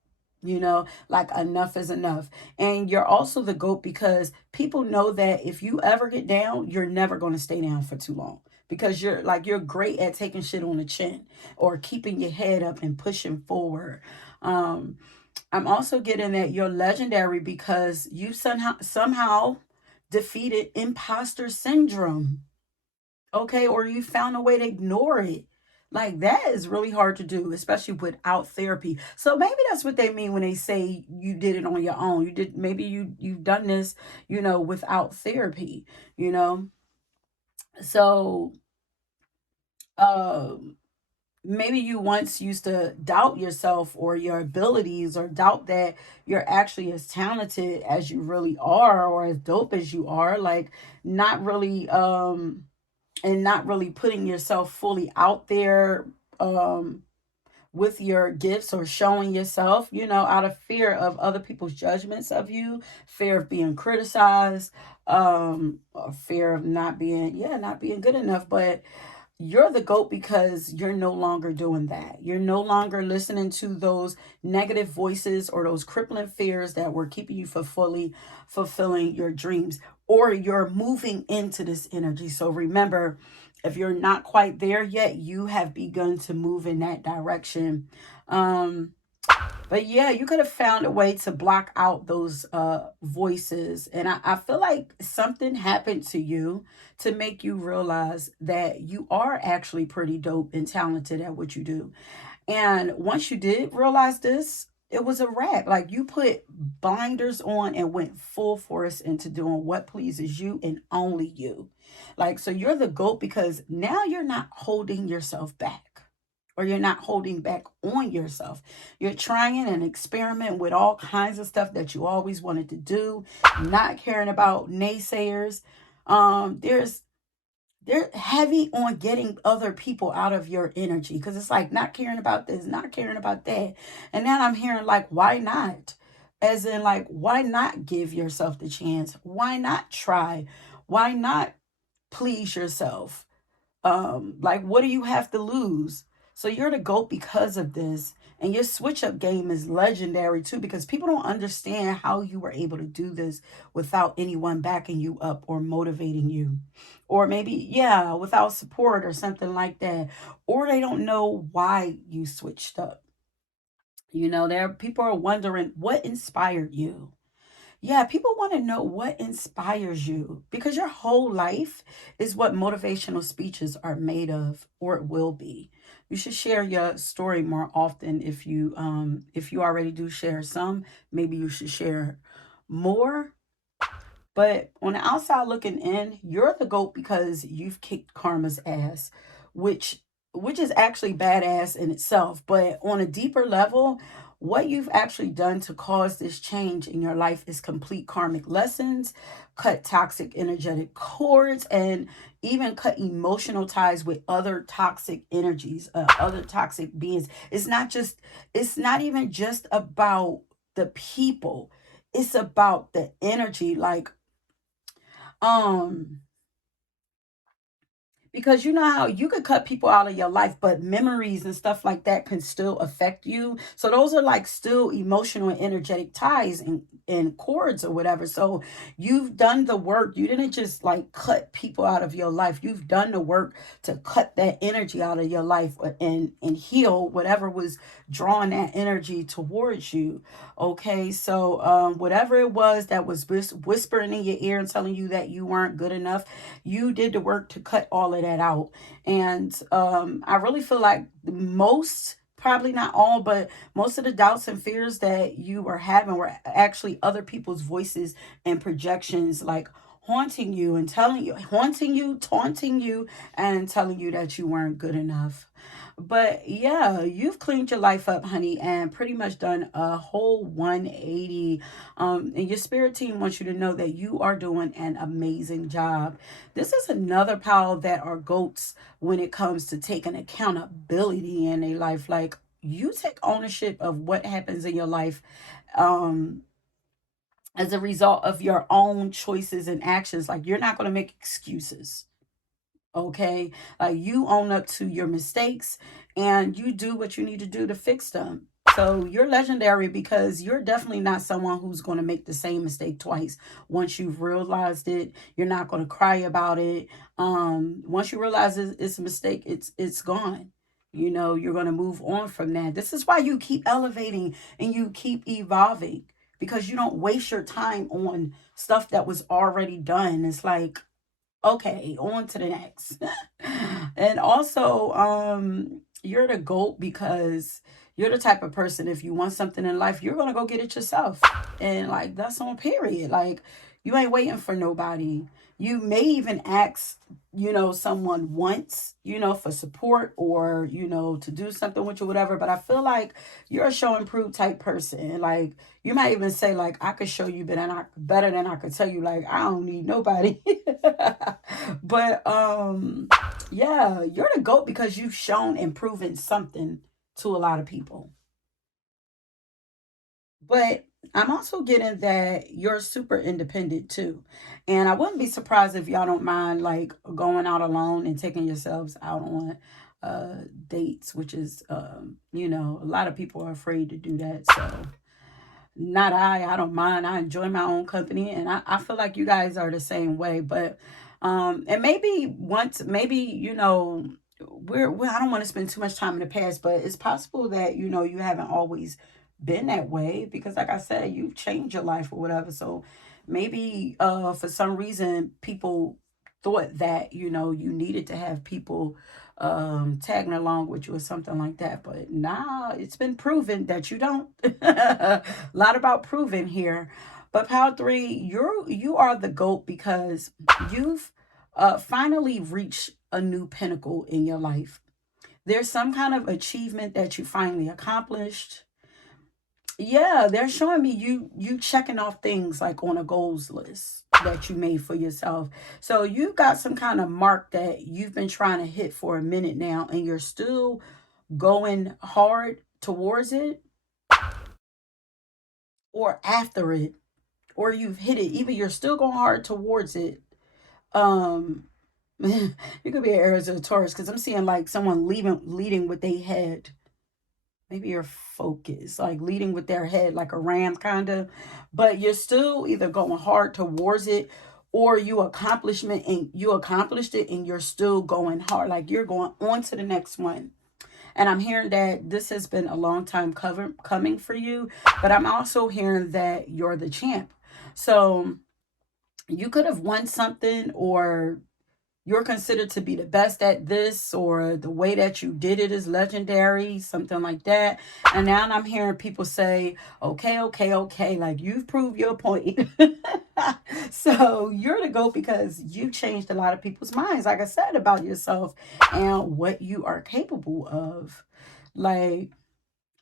Like, enough is enough. And you're also the GOAT because people know that if you ever get down, you're never going to stay down for too long, because you're great at taking shit on the chin or keeping your head up and pushing forward. um I'm also getting that you're legendary because you somehow defeated imposter syndrome. Okay, or you found a way to ignore it. Like, that is really hard to do, especially without therapy. So maybe that's what they mean when they say you did it on your own. Maybe you've done this, without therapy, you know. So um maybe you once used to doubt yourself or your abilities, or doubt that you're actually as talented as you really are, or as dope as you are. Like, not really and not really putting yourself fully out there, um with your gifts, or showing yourself, out of fear of other people's judgments of you, fear of being criticized, or fear of not being good enough. But you're the GOAT because you're no longer doing that. You're no longer listening to those negative voices or those crippling fears that were keeping you from fully fulfilling your dreams, or you're moving into this energy. So remember, if you're not quite there yet, you have begun to move in that direction. Um, but yeah, you could have found a way to block out those voices. And I feel like something happened to you to make you realize that you are actually pretty dope and talented at what you do. And once you did realize this, it was a wrap. Like, you put blinders on and went full force into doing what pleases you and only you. Like, so you're the GOAT because now you're not holding yourself back, or you're not holding back on yourself. You're trying and experiment with all kinds of stuff that you always wanted to do, not caring about naysayers. There's they're heavy on getting other people out of your energy, because it's like not caring about this, not caring about that. And then I'm hearing, like, why not? As in, like, why not give yourself the chance? Why not try? Why not please yourself? Like, what do you have to lose? So you're the GOAT because of this. And your switch up game is legendary too, because people don't understand how you were able to do this without anyone backing you up or motivating you. Or maybe, yeah, without support or something like that. Or they don't know why you switched up. There, people are wondering what inspired you. Yeah, people want to know what inspires you, because your whole life is what motivational speeches are made of, or it will be. You should share your story more often. If you already do share some, maybe you should share more. But on the outside looking in, you're the GOAT because you've kicked karma's ass, which which is actually badass in itself. But on a deeper level, what you've actually done to cause this change in your life is complete karmic lessons, cut toxic energetic cords, and even cut emotional ties with other toxic energies, other toxic beings. It's not even just about the people. It's about the energy. Um, because you know how you could cut people out of your life, but memories and stuff like that can still affect you. So those are like still emotional and energetic ties and cords or whatever. So you've done the work. You didn't just like cut people out of your life. You've done the work to cut that energy out of your life and heal whatever was drawing that energy towards you. Okay, so whatever it was that was whispering in your ear and telling you that you weren't good enough, you did the work to cut all of that out. And I really feel like most, probably not all, but most of the doubts and fears that you were having were actually other people's voices and projections, like haunting you and telling you, haunting you, taunting you, and telling you that you weren't good enough. But yeah, you've cleaned your life up, honey, and pretty much done a whole 180. And your spirit team wants you to know that you are doing an amazing job. This is another power that are goats when it comes to taking accountability in a life. Like, you take ownership of what happens in your life um as a result of your own choices and actions. Like, you're not going to make excuses. Okay, you own up to your mistakes and you do what you need to do to fix them. So you're legendary because you're definitely not someone who's going to make the same mistake twice. Once you've realized it, you're not going to cry about it. Once you realize it's a mistake, it's gone. You know, you're going to move on from that. This is why you keep elevating and you keep evolving, because you don't waste your time on stuff that was already done. It's like, okay, on to the next. And also, you're the GOAT because you're the type of person, if you want something in life, you're gonna go get it yourself. And like, that's on period. Like, you ain't waiting for nobody. You may even ask, someone once, for support, or, to do something with you, whatever. But I feel like you're a show and prove type person. Like, you might even say, like, I could show you better than I could tell you. Like, I don't need nobody. But yeah, you're the GOAT because you've shown and proven something to a lot of people. But I'm also getting that you're super independent too. And I wouldn't be surprised if y'all don't mind like going out alone and taking yourselves out on dates, which is a lot of people are afraid to do that. So not I don't mind. I enjoy my own company, and I feel like you guys are the same way. But and maybe once, maybe we're I don't want to spend too much time in the past, but it's possible that you haven't always been that way, because like I said, you've changed your life or whatever. So maybe for some reason people thought that you needed to have people tagging along with you or something like that. But now it's been proven that you don't. A lot about proving here. But Power 3, you are the GOAT because you've finally reached a new pinnacle in your life. There's some kind of achievement that you finally accomplished. Yeah, they're showing me you checking off things like on a goals list that you made for yourself. So you got some kind of mark that you've been trying to hit for a minute now, and you're still going hard towards it, or after it, or you've hit it. Either you're still going hard towards it. Um you could be an Aries or a Taurus, because I'm seeing like someone leading with their head. Maybe you're focused, like leading with their head, like a ram kind of. But you're still either going hard towards it, or you accomplished it and you're still going hard, like you're going on to the next one. And I'm hearing that this has been a long time coming for you, but I'm also hearing that you're the champ. So you could have won something, or you're considered to be the best at this, or the way that you did it is legendary, something like that. And now I'm hearing people say, okay, okay, okay, like you've proved your point. So you're the GOAT because you changed a lot of people's minds, like I said, about yourself and what you are capable of. Like,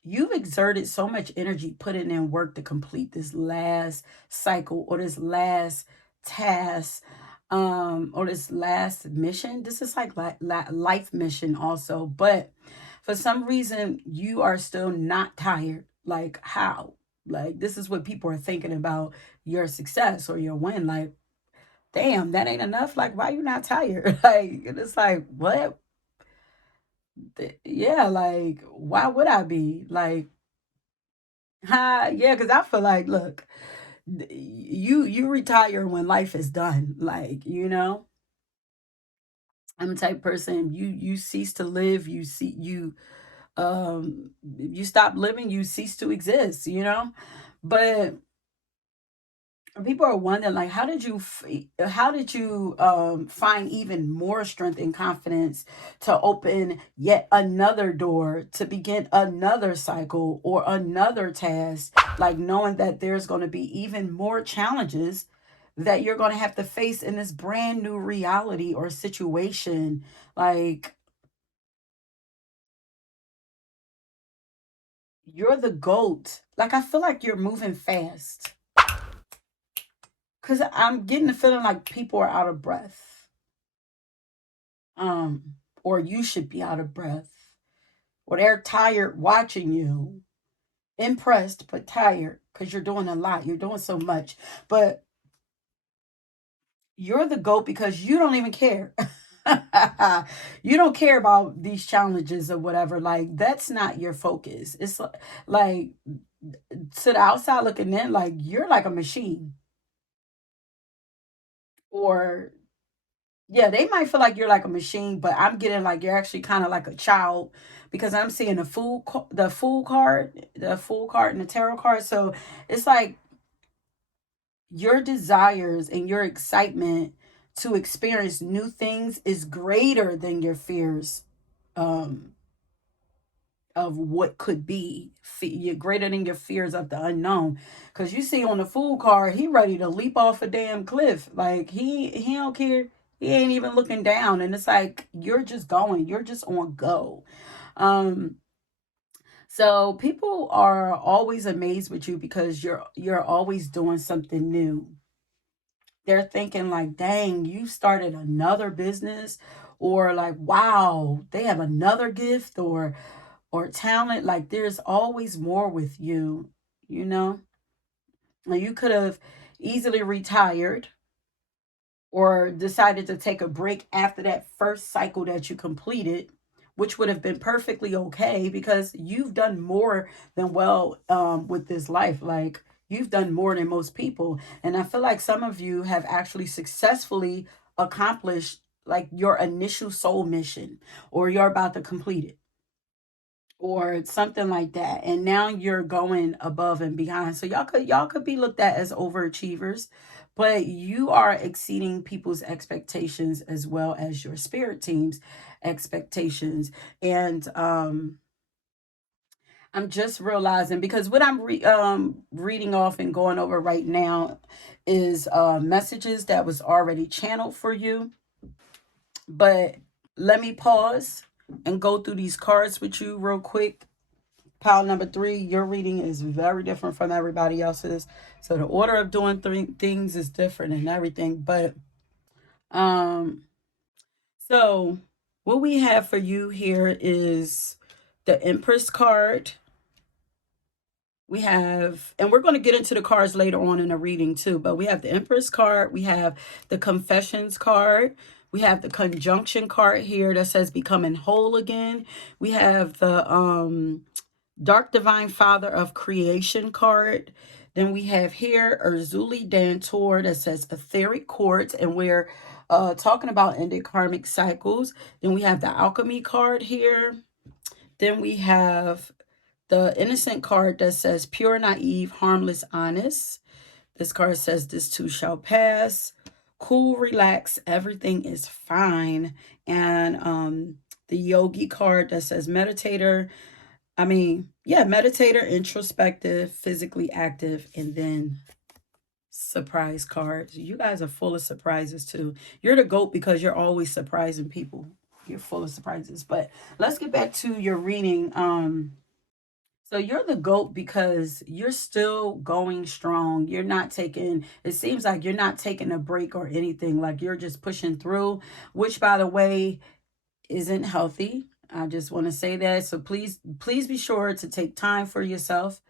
you've exerted so much energy putting in work to complete this last cycle, or this last task, or this last mission. This is like life mission also, but for some reason you are still not tired. Like, how? Like, this is what people are thinking about your success or your win. Like, damn, that ain't enough. Like, why you not tired? Like, it's like, what? Yeah, like, why would I be like, yeah, because I feel like, look, you retire when life is done. Like, I'm the type of person, you cease to live, you stop living, you cease to exist. But people are wondering, like, how did you find even more strength and confidence to open yet another door, to begin another cycle or another task, like knowing that there's going to be even more challenges that you're going to have to face in this brand new reality or situation. Like, you're the GOAT. Like, I feel like you're moving fast, because I'm getting the feeling like people are out of breath, um or you should be out of breath, or they're tired watching you, impressed but tired, because you're doing a lot, you're doing so much. But you're the GOAT because you don't even care. You don't care about these challenges or whatever. Like, that's not your focus. It's like, to the outside looking in, like, you're like a machine. Or, yeah, they might feel like you're like a machine, but I'm getting like you're actually kind of like a child, because I'm seeing the fool card and the tarot card. So it's like your desires and your excitement to experience new things is greater than your fears, um of what could be. You're greater than your fears of the unknown, because you see on the fool card, he ready to leap off a damn cliff. Like, he don't care. He ain't even looking down, and it's like you're just going, you're just on go. um so people are always amazed with you because you're always doing something new. They're thinking like, dang, you started another business, or like, wow, they have another gift or talent. Like, there's always more with you, you know? Now, you could have easily retired or decided to take a break after that first cycle that you completed, which would have been perfectly okay, because you've done more than well, with this life. Like, you've done more than most people. And I feel like some of you have actually successfully accomplished like your initial soul mission, or you're about to complete it, or something like that, and now you're going above and beyond. So y'all could be looked at as overachievers, but you are exceeding people's expectations as well as your spirit team's expectations. And I'm just realizing, because what I'm reading off and going over right now is messages that was already channeled for you. But let me pause and go through these cards with you real quick. Pile number 3, your reading is very different from everybody else's. So the order of doing things is different and everything. But um, so what we have for you here is the Empress card. We have, and we're going to get into the cards later on in the reading too, but we have the Empress card, we have the Confessions card, we have the Conjunction card here that says becoming whole again. We have the Dark Divine Father of Creation card. Then we have here Urzuli Dantor that says etheric quartz, and we're talking about ended karmic cycles. Then we have the Alchemy card here. Then we have the innocent card that says pure, naive, harmless, honest. This card says this too shall pass. Cool, relax, everything is fine. And the yogi card that says meditator. Meditator, introspective, physically active, and then surprise cards. You guys are full of surprises too. You're the GOAT because you're always surprising people. You're full of surprises. But let's get back to your reading. So you're the GOAT because you're still going strong. You're not taking, it seems like you're not taking a break or anything. Like you're just pushing through, which by the way, isn't healthy. I just want to say that. So please be sure to take time for yourself.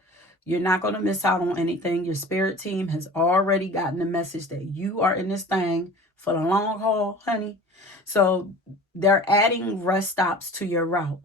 You're not going to miss out on anything. Your spirit team has already gotten the message that you are in this thing for the long haul, honey. So they're adding rest stops to your route.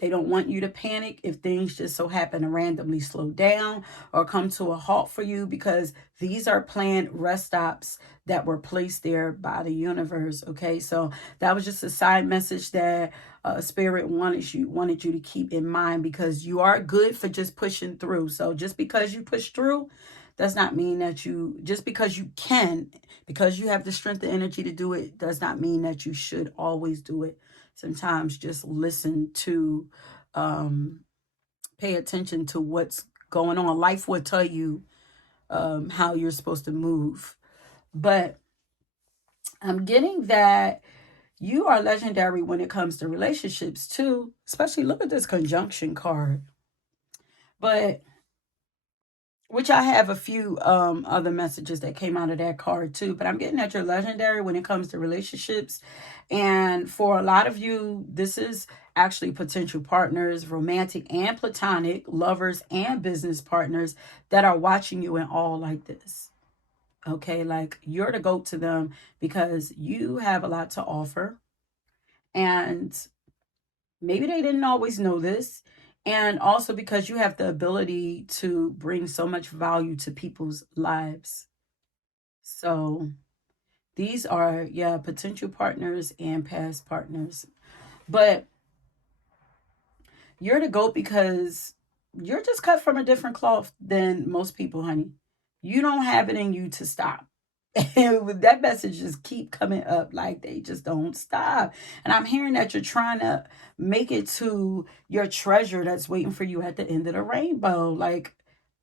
They don't want you to panic if things just so happen to randomly slow down or come to a halt for you, because these are planned rest stops that were placed there by the universe. Okay, so that was just a side message that Spirit wanted you to keep in mind, because you are good for just pushing through. So just because you push through does not mean that just because you can, because you have the strength and energy to do it, does not mean that you should always do it. Sometimes just listen to, um, pay attention to what's going on. Life will tell you how you're supposed to move. But I'm getting that you are legendary when it comes to relationships too, especially look at this conjunction card. But which I have a few other messages that came out of that card too, but I'm getting that you're legendary when it comes to relationships. And for a lot of you, this is actually potential partners, romantic and platonic, lovers and business partners that are watching you in all like this. Okay, like you're the GOAT to them because you have a lot to offer. And maybe they didn't always know this. And also because you have the ability to bring so much value to people's lives. So these are, yeah, potential partners and past partners. But you're the GOAT because you're just cut from a different cloth than most people, honey. You don't have it in you to stop. And that message just keep coming up, like they just don't stop. And I'm hearing that you're trying to make it to your treasure that's waiting for you at the end of the rainbow. Like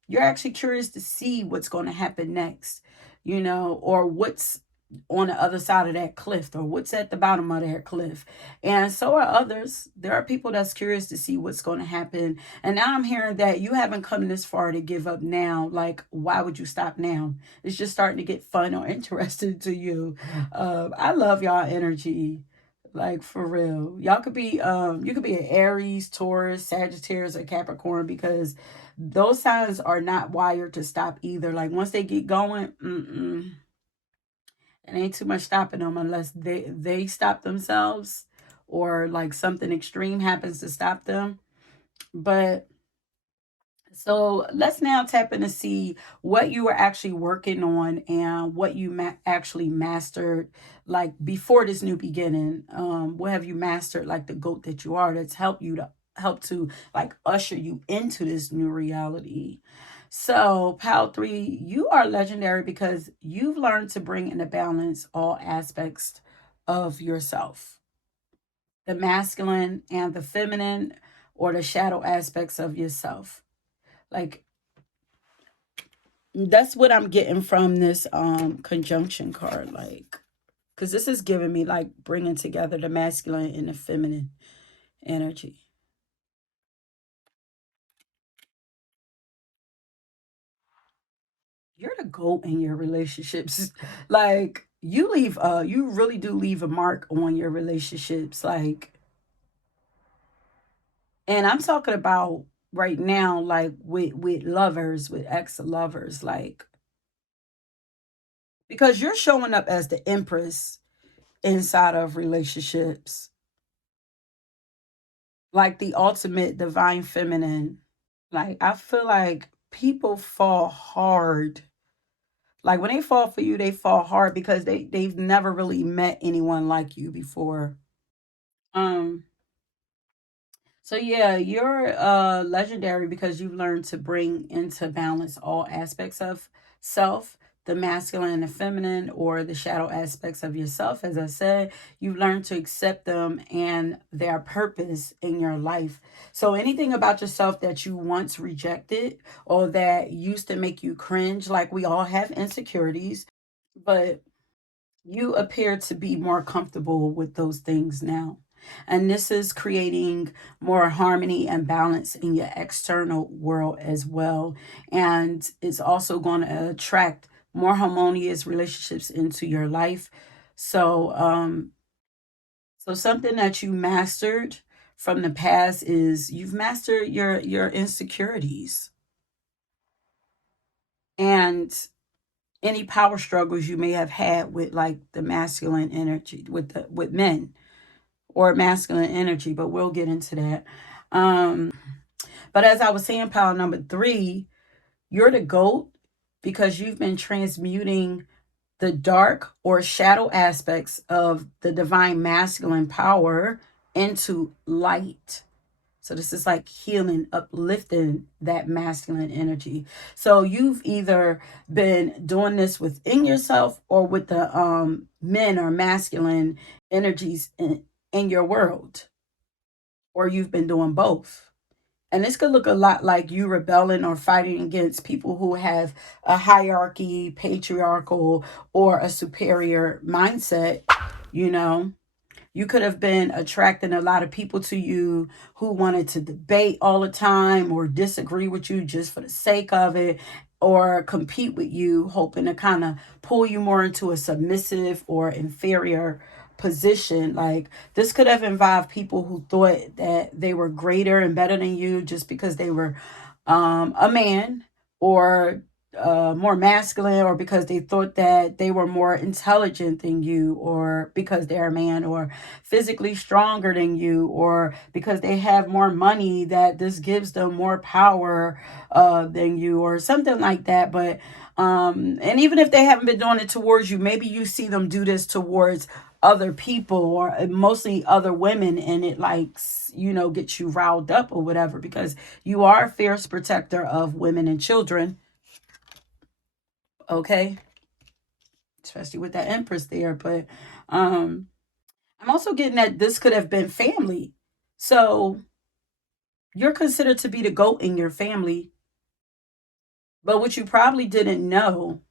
you're actually curious to see what's going to happen next, or what's on the other side of that cliff, or what's at the bottom of that cliff. And so are others. There are people that's curious to see what's going to happen. And now I'm hearing that you haven't come this far to give up now. Like, why would you stop now? It's just starting to get fun or interesting to you. I love y'all energy. Like for real. Y'all could be you could be an Aries, Taurus, Sagittarius, or Capricorn, because those signs are not wired to stop either. Like once they get going, it ain't too much stopping them unless they stop themselves, or like something extreme happens to stop them. But so let's now tap in to see what you were actually working on and what you actually mastered, like before this new beginning. What have you mastered, like the GOAT that you are, that's help to like usher you into this new reality. So, Pal 3, you are legendary because you've learned to bring into balance all aspects of yourself, the masculine and the feminine, or the shadow aspects of yourself. Like that's what I'm getting from this conjunction card, like because this is giving me like bringing together the masculine and the feminine energy. You're the GOAT in your relationships. Like you really do leave a mark on your relationships, like, and I'm talking about right now, like with lovers, with ex lovers, like because you're showing up as the empress inside of relationships, like the ultimate divine feminine. Like I feel like people fall hard. Like when they fall for you, they fall hard because they've never really met anyone like you before. Um So yeah, you're legendary because you've learned to bring into balance all aspects of self, the masculine and the feminine, or the shadow aspects of yourself. As I said, you've learned to accept them and their purpose in your life. So anything about yourself that you once rejected or that used to make you cringe, like we all have insecurities, but you appear to be more comfortable with those things now. And this is creating more harmony and balance in your external world as well. And it's also going to attract more harmonious relationships into your life. So something that you mastered from the past is you've mastered your insecurities and any power struggles you may have had with like the masculine energy with men or masculine energy, but we'll get into that. But as I was saying, pile number three, you're the GOAT because you've been transmuting the dark or shadow aspects of the divine masculine power into light. So this is like healing, uplifting that masculine energy. So you've either been doing this within yourself or with the men or masculine energies in your world, or you've been doing both. And this could look a lot like you rebelling or fighting against people who have a hierarchy, patriarchal, or a superior mindset, you know. You could have been attracting a lot of people to you who wanted to debate all the time or disagree with you just for the sake of it or compete with you, hoping to kind of pull you more into a submissive or inferior position. Like this could have involved people who thought that they were greater and better than you just because they were a man or more masculine, or because they thought that they were more intelligent than you, or because they're a man, or physically stronger than you, or because they have more money that this gives them more power than you, or something like that. But and even if they haven't been doing it towards you, maybe you see them do this towards other people or mostly other women, and it like gets you riled up or whatever, because you are a fierce protector of women and children. Okay, especially with that empress there. But um I'm also getting that this could have been family. So you're considered to be the goat in your family, but what you probably didn't know,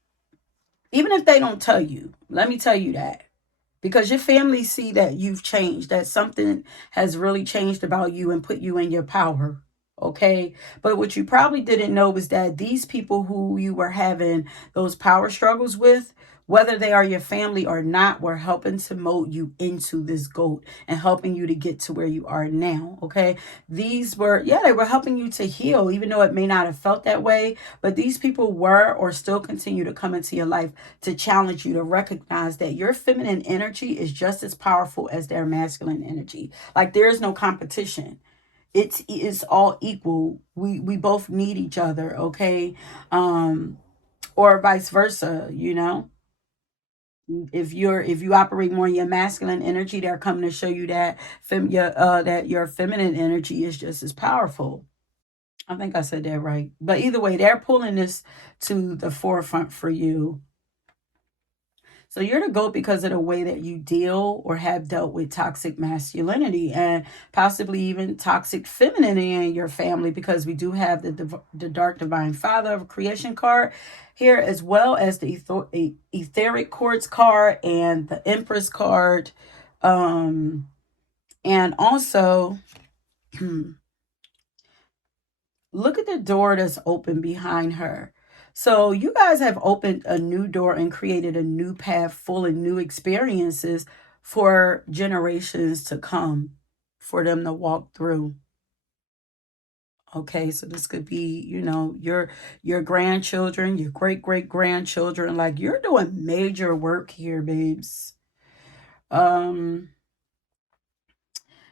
even if they don't tell you, let me tell you that, because your family see that you've changed, that something has really changed about you and put you in your power. Okay. But what you probably didn't know was that these people who you were having those power struggles with, whether they are your family or not, were helping to mold you into this goat and helping you to get to where you are now. Okay. These were, yeah, they were helping you to heal, even though it may not have felt that way. But these people were or still continue to come into your life to challenge you to recognize that your feminine energy is just as powerful as their masculine energy. Like there is no competition. It's all equal. We both need each other, okay? Or vice versa, if you operate more in your masculine energy, they're coming to show you that that your feminine energy is just as powerful. I think I said that right. But either way, they're pulling this to the forefront for you. So you're the GOAT because of the way that you deal or have dealt with toxic masculinity and possibly even toxic femininity in your family, because we do have the Dark Divine Father of Creation card here, as well as the Etheric Quartz card and the Empress card. And also, look at the door that's open behind her. So you guys have opened a new door and created a new path full of new experiences for generations to come, for them to walk through. Okay, so this could be, your grandchildren, your great grandchildren. Like you're doing major work here, babes. Um,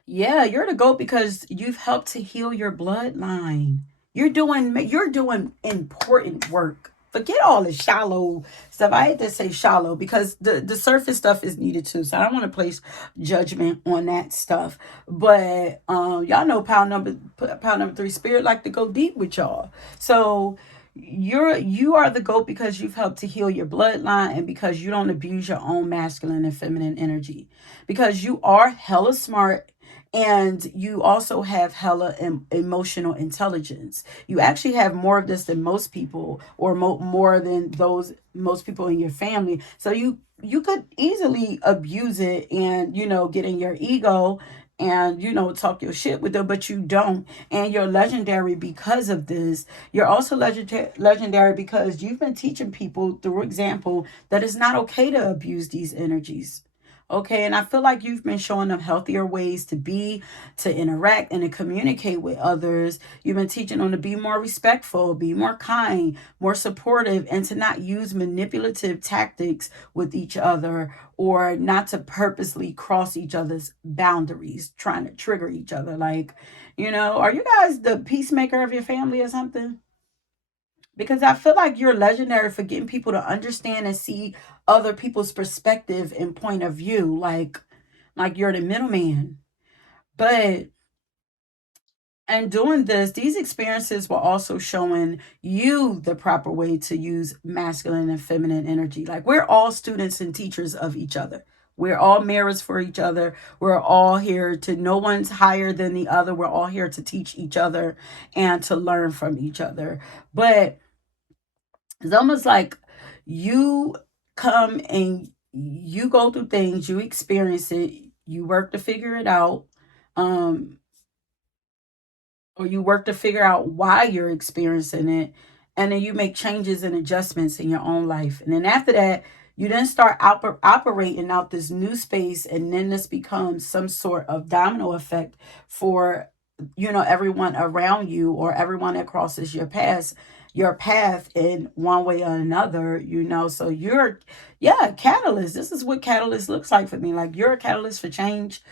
yeah, you're the GOAT because you've helped to heal your bloodline. You're doing important work. forget all the shallow stuff. I hate to say shallow because the surface stuff is needed too. So I don't want to place judgment on that stuff. But y'all know pound number 3 spirit like to go deep with y'all. So you are the GOAT because you've helped to heal your bloodline and because you don't abuse your own masculine and feminine energy. Because you are hella smart and you also have hella emotional intelligence. You actually have more of this than most people, or more than those most people in your family. So you could easily abuse it and get in your ego and talk your shit with them, but you don't. And you're legendary because of this. You're also legendary because you've been teaching people through example that it's not okay to abuse these energies. Okay, and I feel like you've been showing them healthier ways to be, to interact, and to communicate with others. You've been teaching them to be more respectful, be more kind, more supportive, and to not use manipulative tactics with each other, or not to purposely cross each other's boundaries, trying to trigger each other. Like, are you guys the peacemaker of your family or something? Because I feel like you're legendary for getting people to understand and see other people's perspective and point of view. Like you're the middleman. But and doing this, these experiences were also showing you the proper way to use masculine and feminine energy. Like we're all students and teachers of each other. We're all mirrors for each other. We're all here to, no one's higher than the other. We're all here to teach each other and to learn from each other. But it's almost like you come and you go through things, you experience it, you work to figure it out. Um, or you work to figure out why you're experiencing it, and then you make changes and adjustments in your own life, and then after that you then start operating out this new space, and then this becomes some sort of domino effect for everyone around you or everyone that crosses your path in one way or another. So you're, yeah, a catalyst. This is what catalyst looks like for me. Like you're a catalyst for change.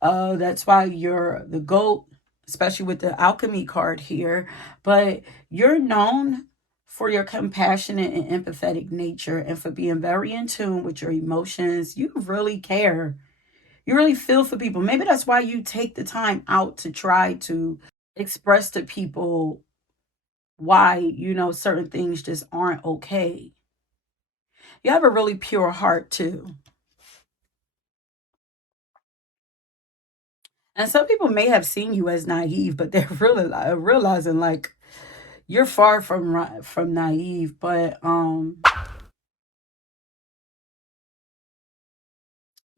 That's why you're the GOAT, especially with the alchemy card here. But you're known for your compassionate and empathetic nature and for being very in tune with your emotions. You really care. You really feel for people. Maybe that's why you take the time out to try to express to people why, certain things just aren't okay. You have a really pure heart too. And some people may have seen you as naive, but they're really realizing like you're far from naive. But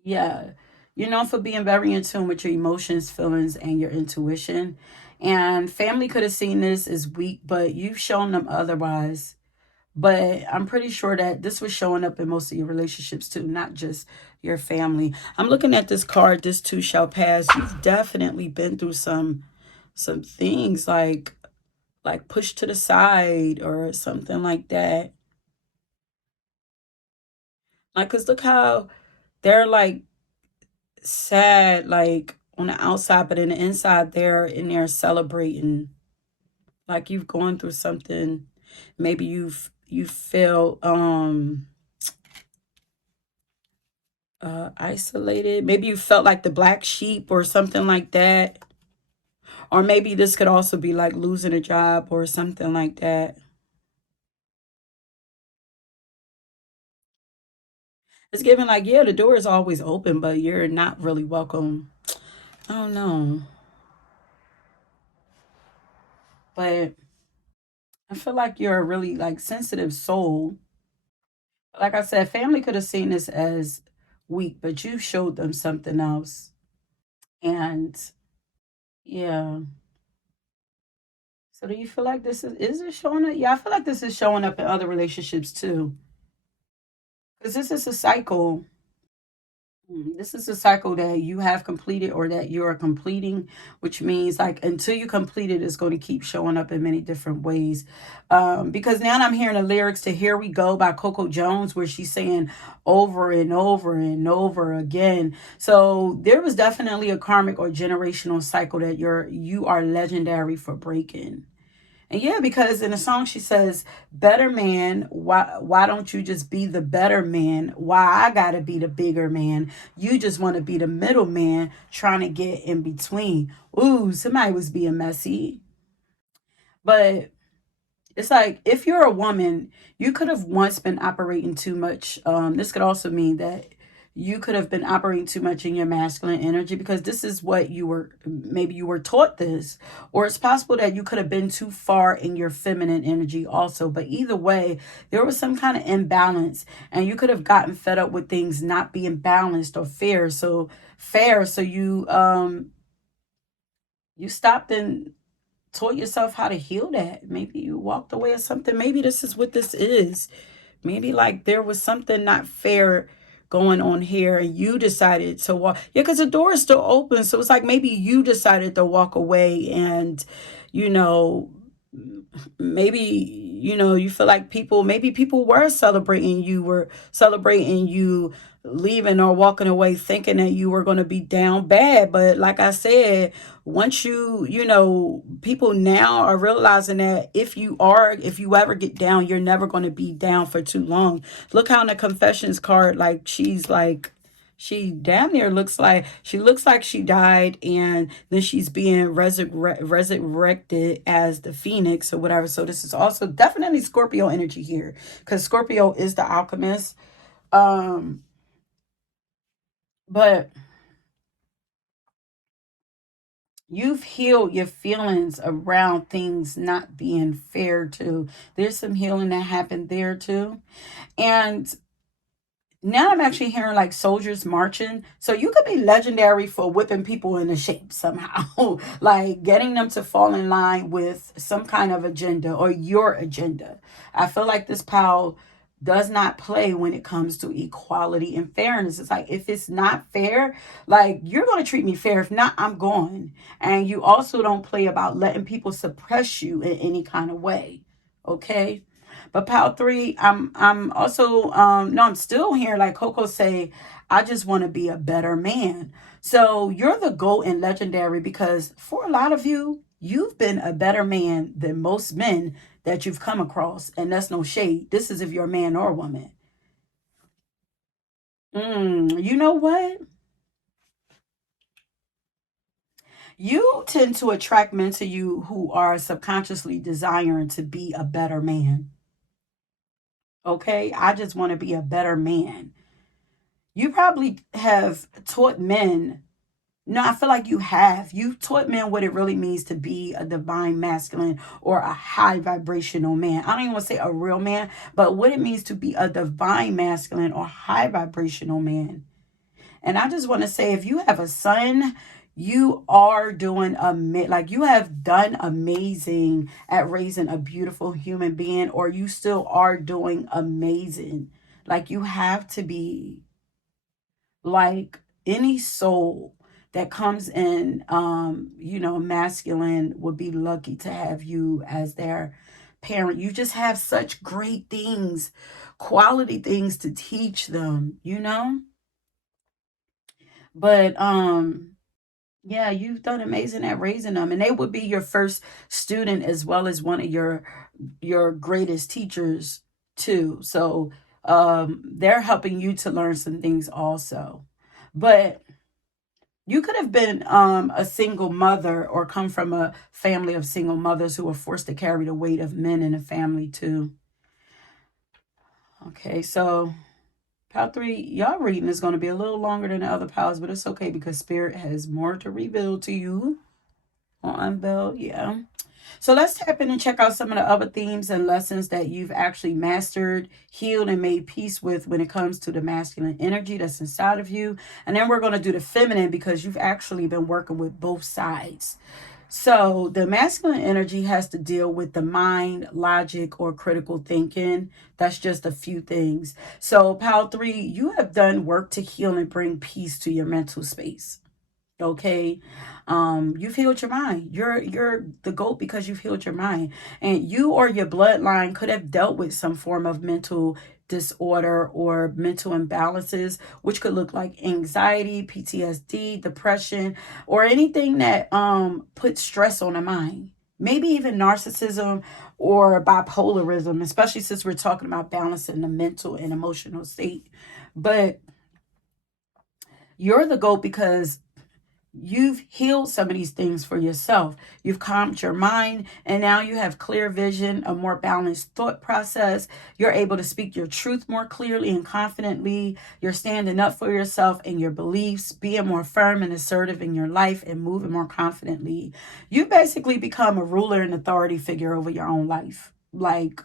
yeah, you're known for being very in tune with your emotions, feelings, and your intuition. And family could have seen this as weak, but you've shown them otherwise. But I'm pretty sure that this was showing up in most of your relationships too, not just your family. I'm looking at this card, this too shall pass. You've definitely been through some things like pushed to the side or something like that. Like, cause look how they're like sad, like on the outside, but in the inside, they're in there celebrating. Like you've gone through something. Maybe you feel isolated. Maybe you felt like the black sheep or something like that. Or maybe this could also be like losing a job or something like that. It's giving like, yeah, the door is always open, but you're not really welcome. I don't know. But I feel like you're a really like sensitive soul. Like I said, family could have seen this as weak, but you showed them something else. And yeah. So do you feel like this is it showing up? Yeah, I feel like this is showing up in other relationships too. Because this is a cycle. This is a cycle that you have completed or that you're completing, which means like until you complete it, it's going to keep showing up in many different ways. Because now I'm hearing the lyrics to Here We Go by Coco Jones, where she's saying over and over and over again. So there was definitely a karmic or generational cycle that you are legendary for breaking. And yeah, because in the song she says, "Better man, why don't you just be the better man? Why I gotta be the bigger man? You just want to be the middle man, trying to get in between." Ooh, somebody was being messy, but it's like if you're a woman, you could have once been operating too much. This could also mean that you could have been operating too much in your masculine energy because this is what you were, maybe you were taught this, or it's possible that you could have been too far in your feminine energy also. But either way, there was some kind of imbalance, and you could have gotten fed up with things not being balanced or fair. So you stopped and taught yourself how to heal that. Maybe you walked away or something. Maybe this is what this is. Maybe like there was something not fair going on here and you decided to walk. Yeah, because the door is still open. So it's like maybe you decided to walk away and, you know, maybe, you feel like maybe people were celebrating you leaving or walking away thinking that you were going to be down bad. But like I said, once people now are realizing that if you ever get down, you're never going to be down for too long. Look how in the confessions card, like she's like, she damn near looks like she died, and then she's being resurrected as the phoenix or whatever. So this is also definitely Scorpio energy here, because Scorpio is the alchemist. Um, but you've healed your feelings around things not being fair too. There's some healing that happened there too. And now I'm actually hearing like soldiers marching. So you could be legendary for whipping people into shape somehow, like getting them to fall in line with some kind of agenda or your agenda. I feel like this pal does not play when it comes to equality and fairness. It's like if it's not fair, like you're going to treat me fair. If not, I'm gone. And you also don't play about letting people suppress you in any kind of way. Okay? But pal three, I'm also no, I'm still hearing like Coco say, I just want to be a better man. So you're the GOAT and legendary because for a lot of you, you've been a better man than most men that you've come across. And that's no shade. This is if you're a man or a woman. You know what? You tend to attract men to you who are subconsciously desiring to be a better man. Okay? I just want to be a better man. You probably have taught men. No, I feel like you have. You've taught men what it really means to be a divine masculine or a high vibrational man. I don't even want to say a real man, but what it means to be a divine masculine or high vibrational man. And I just want to say, if you have a son, you are doing like you have done amazing at raising a beautiful human being, or you still are doing amazing. Like you have to be. Like any soul that comes in, masculine would be lucky to have you as their parent. You just have such great things, quality things to teach them. But yeah, you've done amazing at raising them, and they would be your first student as well as one of your greatest teachers too. So they're helping you to learn some things also. But you could have been a single mother or come from a family of single mothers who were forced to carry the weight of men in the family too. Okay, so pal three, y'all reading is going to be a little longer than the other pals, but it's okay because spirit has more to reveal to you on Unveiled. Yeah. So let's tap in and check out some of the other themes and lessons that you've actually mastered, healed, and made peace with when it comes to the masculine energy that's inside of you. And then we're going to do the feminine because you've actually been working with both sides. So the masculine energy has to deal with the mind, logic, or critical thinking. That's just a few things. So, pal three, you have done work to heal and bring peace to your mental space. Okay, you've healed your mind. You're the GOAT because you've healed your mind, and you or your bloodline could have dealt with some form of mental disorder or mental imbalances, which could look like anxiety, PTSD, depression, or anything that puts stress on the mind. maybe even narcissism or bipolarism, especially since we're talking about balancing the mental and emotional state. But you're the GOAT because you've healed some of these things for yourself. You've calmed your mind, and now you have clear vision, a more balanced thought process. You're able to speak your truth more clearly and confidently. You're standing up for yourself and your beliefs, being more firm and assertive in your life, and moving more confidently. You basically become a ruler and authority figure over your own life. Like,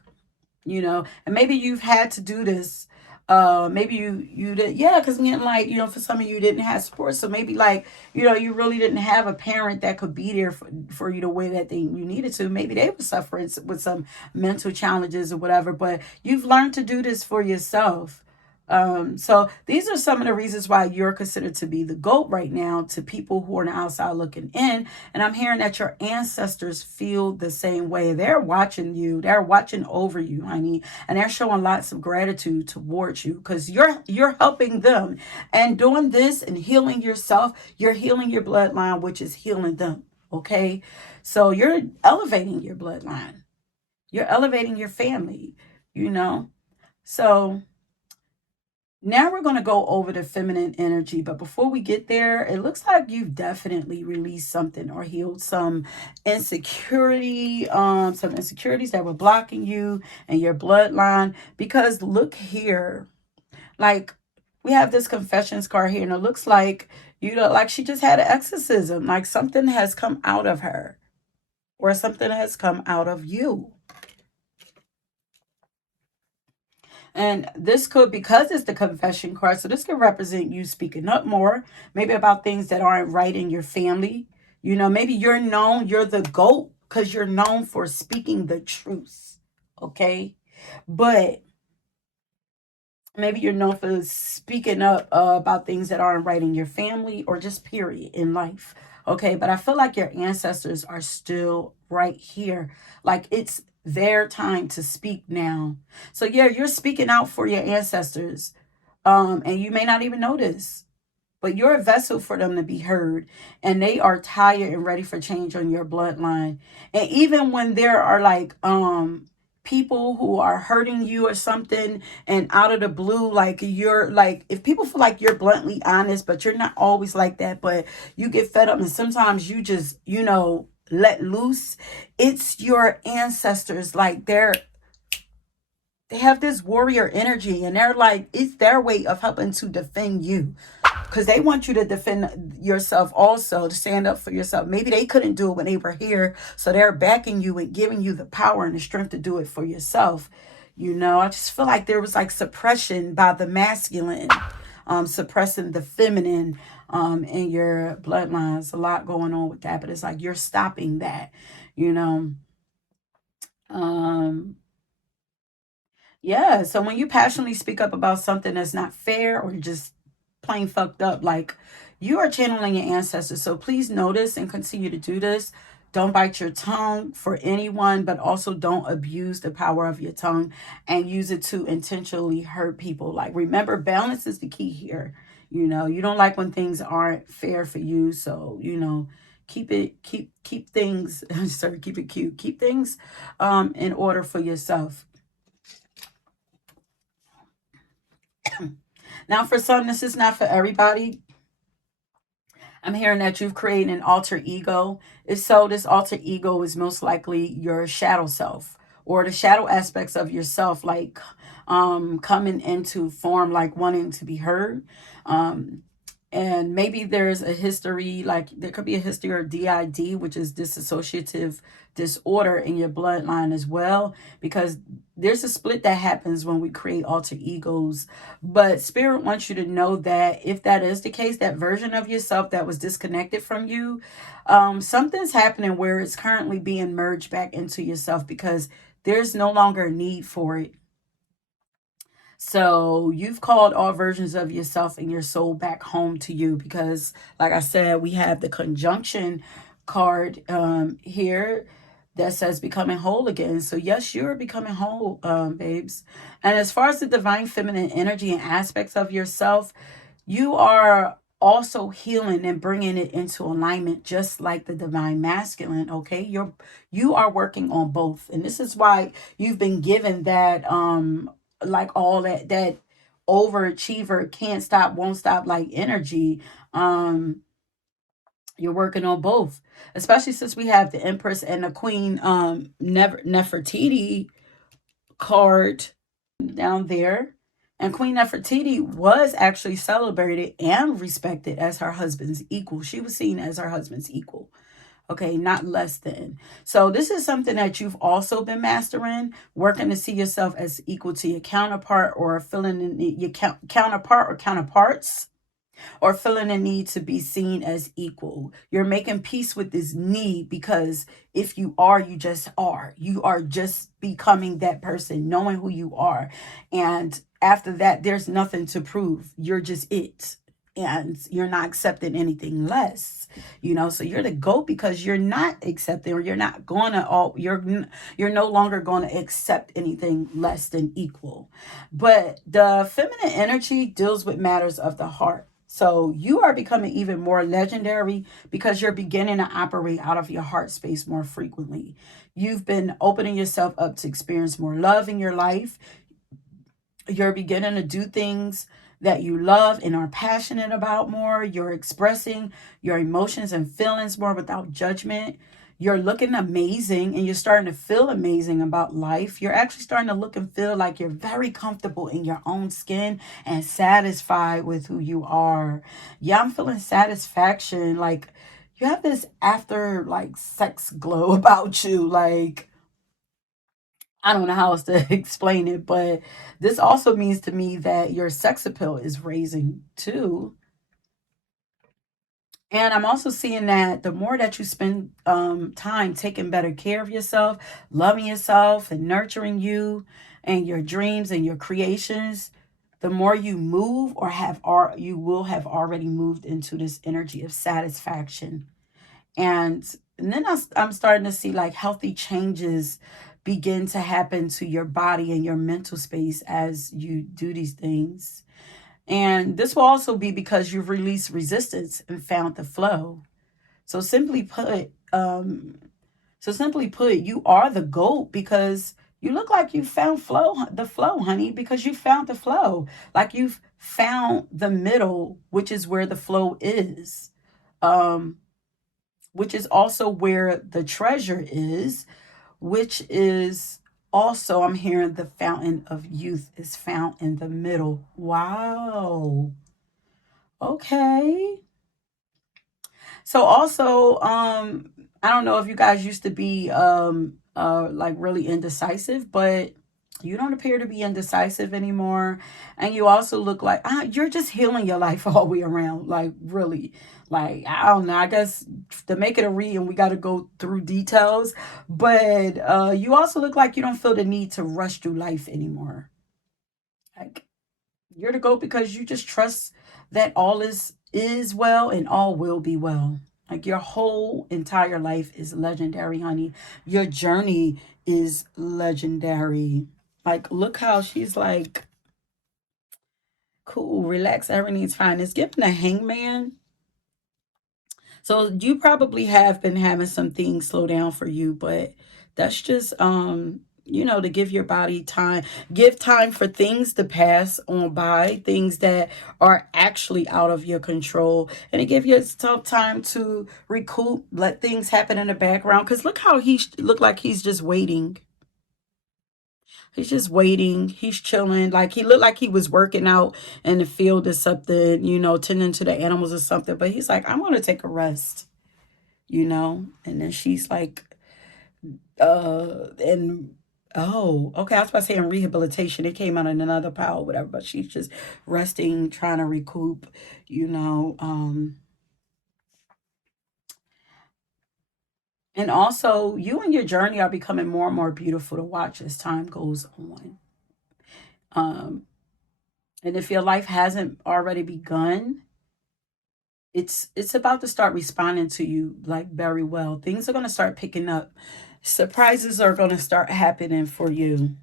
and maybe you've had to do this. Maybe you did, yeah, because again, like, for some of you didn't have support, so maybe, like, you really didn't have a parent that could be there for you the way that you needed to. Maybe they were suffering with some mental challenges or whatever, but you've learned to do this for yourself. So these are some of the reasons why you're considered to be the GOAT right now to people who are on the outside looking in. And I'm hearing that your ancestors feel the same way. They're watching you. They're watching over you, honey. And they're showing lots of gratitude towards you because you're helping them. And doing this and healing yourself, you're healing your bloodline, which is healing them. Okay? So you're elevating your bloodline. You're elevating your family, So now we're going to go over the feminine energy, but before we get there, it looks like you've definitely released something or healed some some insecurities that were blocking you and your bloodline. Because look here, like, we have this confessions card here, and it looks like, like she just had an exorcism, like something has come out of her or something has come out of you. And this could, because it's the confession card, so this could represent you speaking up more, maybe about things that aren't right in your family. Maybe you're the GOAT because you're known for speaking the truth. Okay. But maybe you're known for speaking up about things that aren't right in your family or just period in life. Okay. But I feel like your ancestors are still right here. Like, it's their time to speak now. So yeah, you're speaking out for your ancestors. And you may not even know this, but you're a vessel for them to be heard, and they are tired and ready for change on your bloodline. And even when there are, like, people who are hurting you or something, and out of the blue, like, you're like, if people feel like you're bluntly honest, but you're not always like that, but you get fed up and sometimes you just, let loose. It's your ancestors, like, they have this warrior energy, and they're like, it's their way of helping to defend you, because they want you to defend yourself also, to stand up for yourself. Maybe they couldn't do it when they were here, so they're backing you and giving you the power and the strength to do it for yourself. I just feel like there was, like, suppression by the masculine, suppressing the feminine, in your bloodlines. A lot going on with that, but it's like you're stopping that, you know. Um, Yeah, so when you passionately speak up about something that's not fair or just plain fucked up, like, you are channeling your ancestors. So please notice and continue to do this. Don't bite your tongue for anyone, but also don't abuse the power of your tongue and use it to intentionally hurt people. Like, remember, balance is the key here. You don't like when things aren't fair for you. So, keep things, sorry, keep it cute. Keep things in order for yourself. Now, for some, this is not for everybody. I'm hearing that you've created an alter ego. If so, this alter ego is most likely your shadow self or the shadow aspects of yourself, like, coming into form, like wanting to be heard. Um, and maybe there's a history, like there could be a history of DID, which is dissociative disorder, in your bloodline as well, because there's a split that happens when we create alter egos. But spirit wants you to know that if that is the case, that version of yourself that was disconnected from you, something's happening where it's currently being merged back into yourself, because there's no longer a need for it. So you've called all versions of yourself and your soul back home to you, because, like I said, we have the conjunction card here that says becoming whole again. So yes, you're becoming whole, babes. And as far as the divine feminine energy and aspects of yourself, you are also healing and bringing it into alignment, just like the divine masculine. Okay, you are working on both, and this is why you've been given that like all that overachiever, can't stop, won't stop, like energy. You're working on both, especially since we have the Empress and the Queen Nefertiti card down there. And Queen Nefertiti was actually celebrated and respected as her husband's equal. She was seen as her husband's equal. Okay, not less than. So this is something that you've also been mastering, working to see yourself as equal to your counterpart, or feeling your counterpart or counterparts, or feeling a need to be seen as equal. You're making peace with this need, because if you are, you just are. You are just becoming that person, knowing who you are. And after that, there's nothing to prove. You're just it. And you're not accepting anything less, so you're the GOAT, because you're not accepting, or you're not going to you're no longer going to accept anything less than equal. But the feminine energy deals with matters of the heart. So you are becoming even more legendary, because you're beginning to operate out of your heart space more frequently. You've been opening yourself up to experience more love in your life. You're beginning to do things that you love and are passionate about more. You're expressing your emotions and feelings more without judgment. You're looking amazing, and you're starting to feel amazing about life. You're actually starting to look and feel like you're very comfortable in your own skin and satisfied with who you are. Yeah, I'm feeling satisfaction. Like, you have this after like sex glow about you. Like, I don't know how else to explain it, but this also means to me that your sex appeal is raising too. And I'm also seeing that the more that you spend time taking better care of yourself, loving yourself, and nurturing you and your dreams and your creations, the more you move, or you will have already moved into this energy of satisfaction. And then I'm starting to see like healthy changes begin to happen to your body and your mental space as you do these things. And this will also be because you've released resistance and found the flow. So simply put, you are the GOAT, because you look like you found the flow, honey, because you found the flow. Like, you've found the middle, which is where the flow is. Um, which is also where the treasure is, which is also, I'm hearing, the fountain of youth is found in the middle. Wow. Okay. So also, I don't know if you guys used to be like really indecisive, but you don't appear to be indecisive anymore. And you also look like you're just healing your life all the way around. Like, really. Like, I don't know. I guess to make it a read, and we got to go through details. But you also look like you don't feel the need to rush through life anymore. Like, you're the GOAT, because you just trust that all is well, and all will be well. Like, your whole entire life is legendary, honey. Your journey is legendary. Like, look how she's like, cool, relax, everything's fine. It's giving the hangman. So you probably have been having some things slow down for you, but that's just to give your body time, give time for things to pass on by, things that are actually out of your control, and to give yourself time to recoup, let things happen in the background. Cause look how he look like he's just waiting. He's just waiting. He's chilling. Like, he looked like he was working out in the field or something, tending to the animals or something. But he's like, I'm gonna take a rest. And then she's like, and oh, okay, I was about to say in rehabilitation, it came out in another pile, whatever, but she's just resting, trying to recoup, you know. And also, you and your journey are becoming more and more beautiful to watch as time goes on. Um, and if your life hasn't already begun, it's about to start responding to you like very well. Things are going to start picking up. Surprises are going to start happening for you.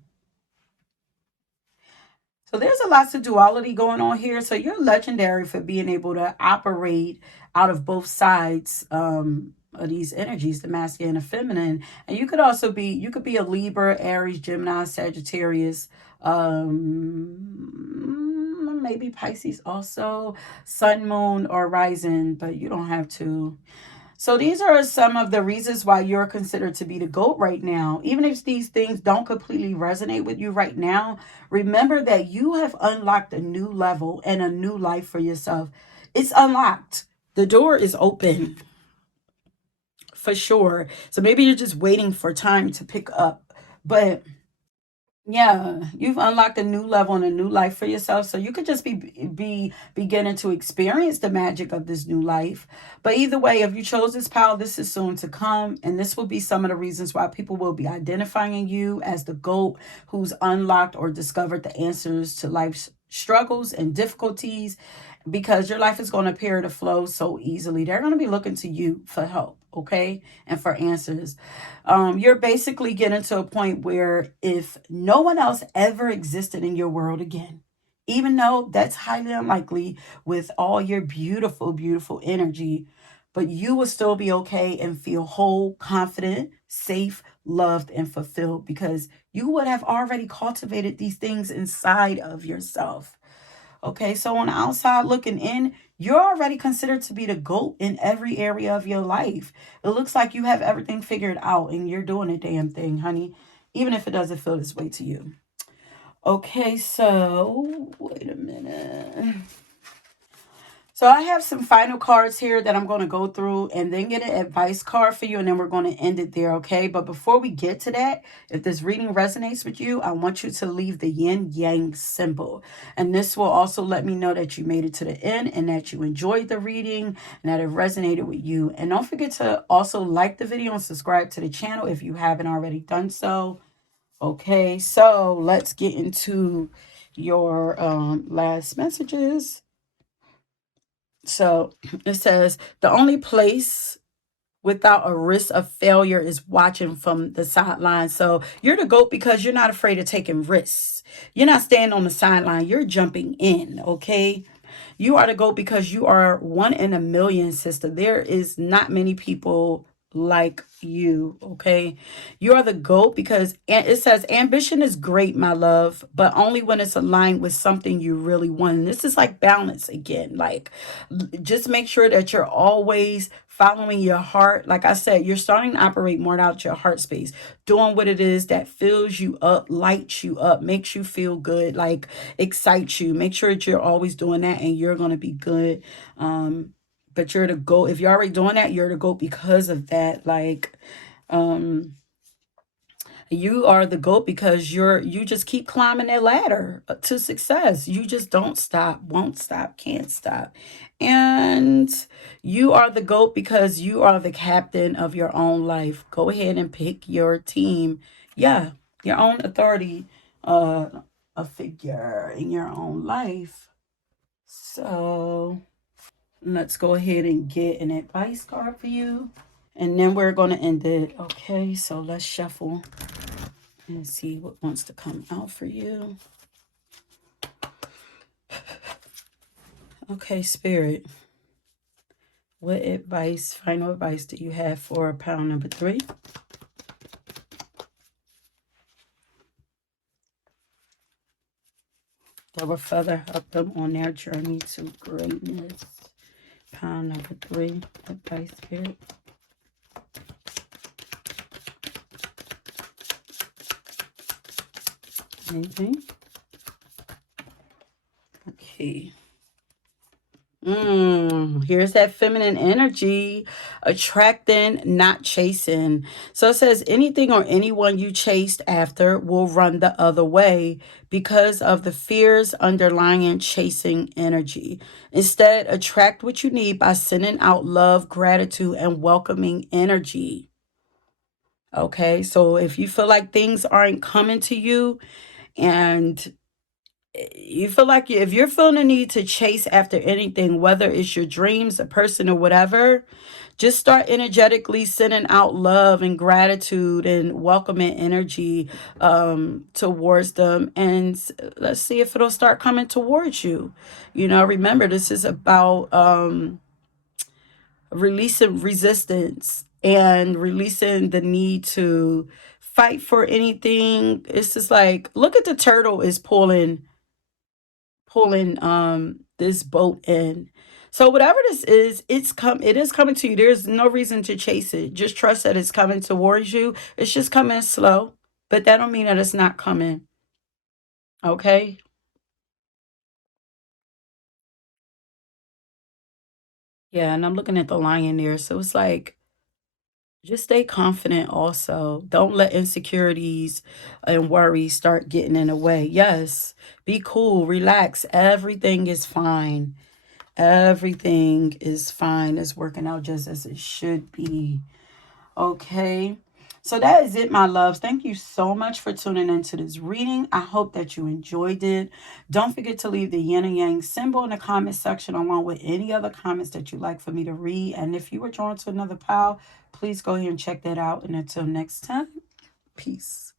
So there's a lot of duality going on here. So you're legendary for being able to operate out of both sides of these energies, the masculine and the feminine. And you could also be, you could be a Libra, Aries, Gemini, Sagittarius, maybe Pisces also, Sun, Moon, or Rising, but you don't have to. So these are some of the reasons why you're considered to be the GOAT right now. Even if these things don't completely resonate with you right now, remember that you have unlocked a new level and a new life for yourself. It's unlocked. The door is open for sure. So maybe you're just waiting for time to pick up. But yeah, you've unlocked a new level and a new life for yourself. So you could just be beginning to experience the magic of this new life. But either way, if you chose this power, this is soon to come. And this will be some of the reasons why people will be identifying you as the GOAT who's unlocked or discovered the answers to life's struggles and difficulties, because your life is going to appear to flow so easily. They're going to be looking to you for help, okay, and for answers. You're basically getting to a point where if no one else ever existed in your world again, even though that's highly unlikely with all your beautiful, beautiful energy, but you will still be okay and feel whole, confident, safe, loved, and fulfilled because you would have already cultivated these things inside of yourself. Okay, so on the outside looking in, you're already considered to be the GOAT in every area of your life. It looks like you have everything figured out and you're doing a damn thing, honey, even if it doesn't feel this way to you. Okay, so wait a minute. So I have some final cards here that I'm going to go through and then get an advice card for you, and then we're going to end it there, okay? But before we get to that, if this reading resonates with you, I want you to leave the yin yang symbol. And this will also let me know that you made it to the end and that you enjoyed the reading and that it resonated with you. And don't forget to also like the video and subscribe to the channel if you haven't already done so. Okay, so let's get into your last messages. So it says, the only place without a risk of failure is watching from the sideline. So you're the GOAT because you're not afraid of taking risks. You're not standing on the sideline. You're jumping in, okay? You are the GOAT because you are one in a million, sister. There is not many people like you, okay? You are the GOAT because it says ambition is great, my love, but only when it's aligned with something you really want. And this is like balance again. Like, just make sure that you're always following your heart. Like I said, you're starting to operate more out your heart space, doing what it is that fills you up, lights you up, makes you feel good, like excites you. Make sure that you're always doing that and you're going to be good. But you're the GOAT. If you're already doing that, you're the GOAT because of that. Like, you are the GOAT because you just keep climbing that ladder to success. You just don't stop, won't stop, can't stop. And you are the GOAT because you are the captain of your own life. Go ahead and pick your team. Yeah, your own authority, a figure in your own life. So let's go ahead and get an advice card for you. And then we're going to end it. Okay, so let's shuffle and see what wants to come out for you. Okay, Spirit. What advice, final advice, do you have for pile number 3? That will further help them on their journey to greatness. Pile number 3, advice, Spirit. Anything? Okay. Here's that feminine energy, attracting, not chasing. So it says anything or anyone you chased after will run the other way because of the fears underlying chasing energy. Instead, attract what you need by sending out love, gratitude, and welcoming energy. Okay, so if you feel like things aren't coming to you and you feel like if you're feeling the need to chase after anything, whether it's your dreams, a person, or whatever, just start energetically sending out love and gratitude and welcoming energy towards them. And let's see if it'll start coming towards you. Remember, this is about releasing resistance and releasing the need to fight for anything. It's just like, look at the turtle is pulling this boat in. So whatever this is, it is coming to you. There's no reason to chase it. Just trust that it's coming towards you. It's just coming slow, but that don't mean that it's not coming. Okay? Yeah, and I'm looking at the lion there. So it's like, just stay confident also. Don't let insecurities and worries start getting in the way. Yes, be cool, relax. Everything is fine. Everything is fine. It's working out just as it should be. Okay. So that is it, my loves. Thank you so much for tuning into this reading. I hope that you enjoyed it. Don't forget to leave the yin and yang symbol in the comment section along with any other comments that you'd like for me to read. And if you were drawn to another pile, please go ahead and check that out. And until next time, peace.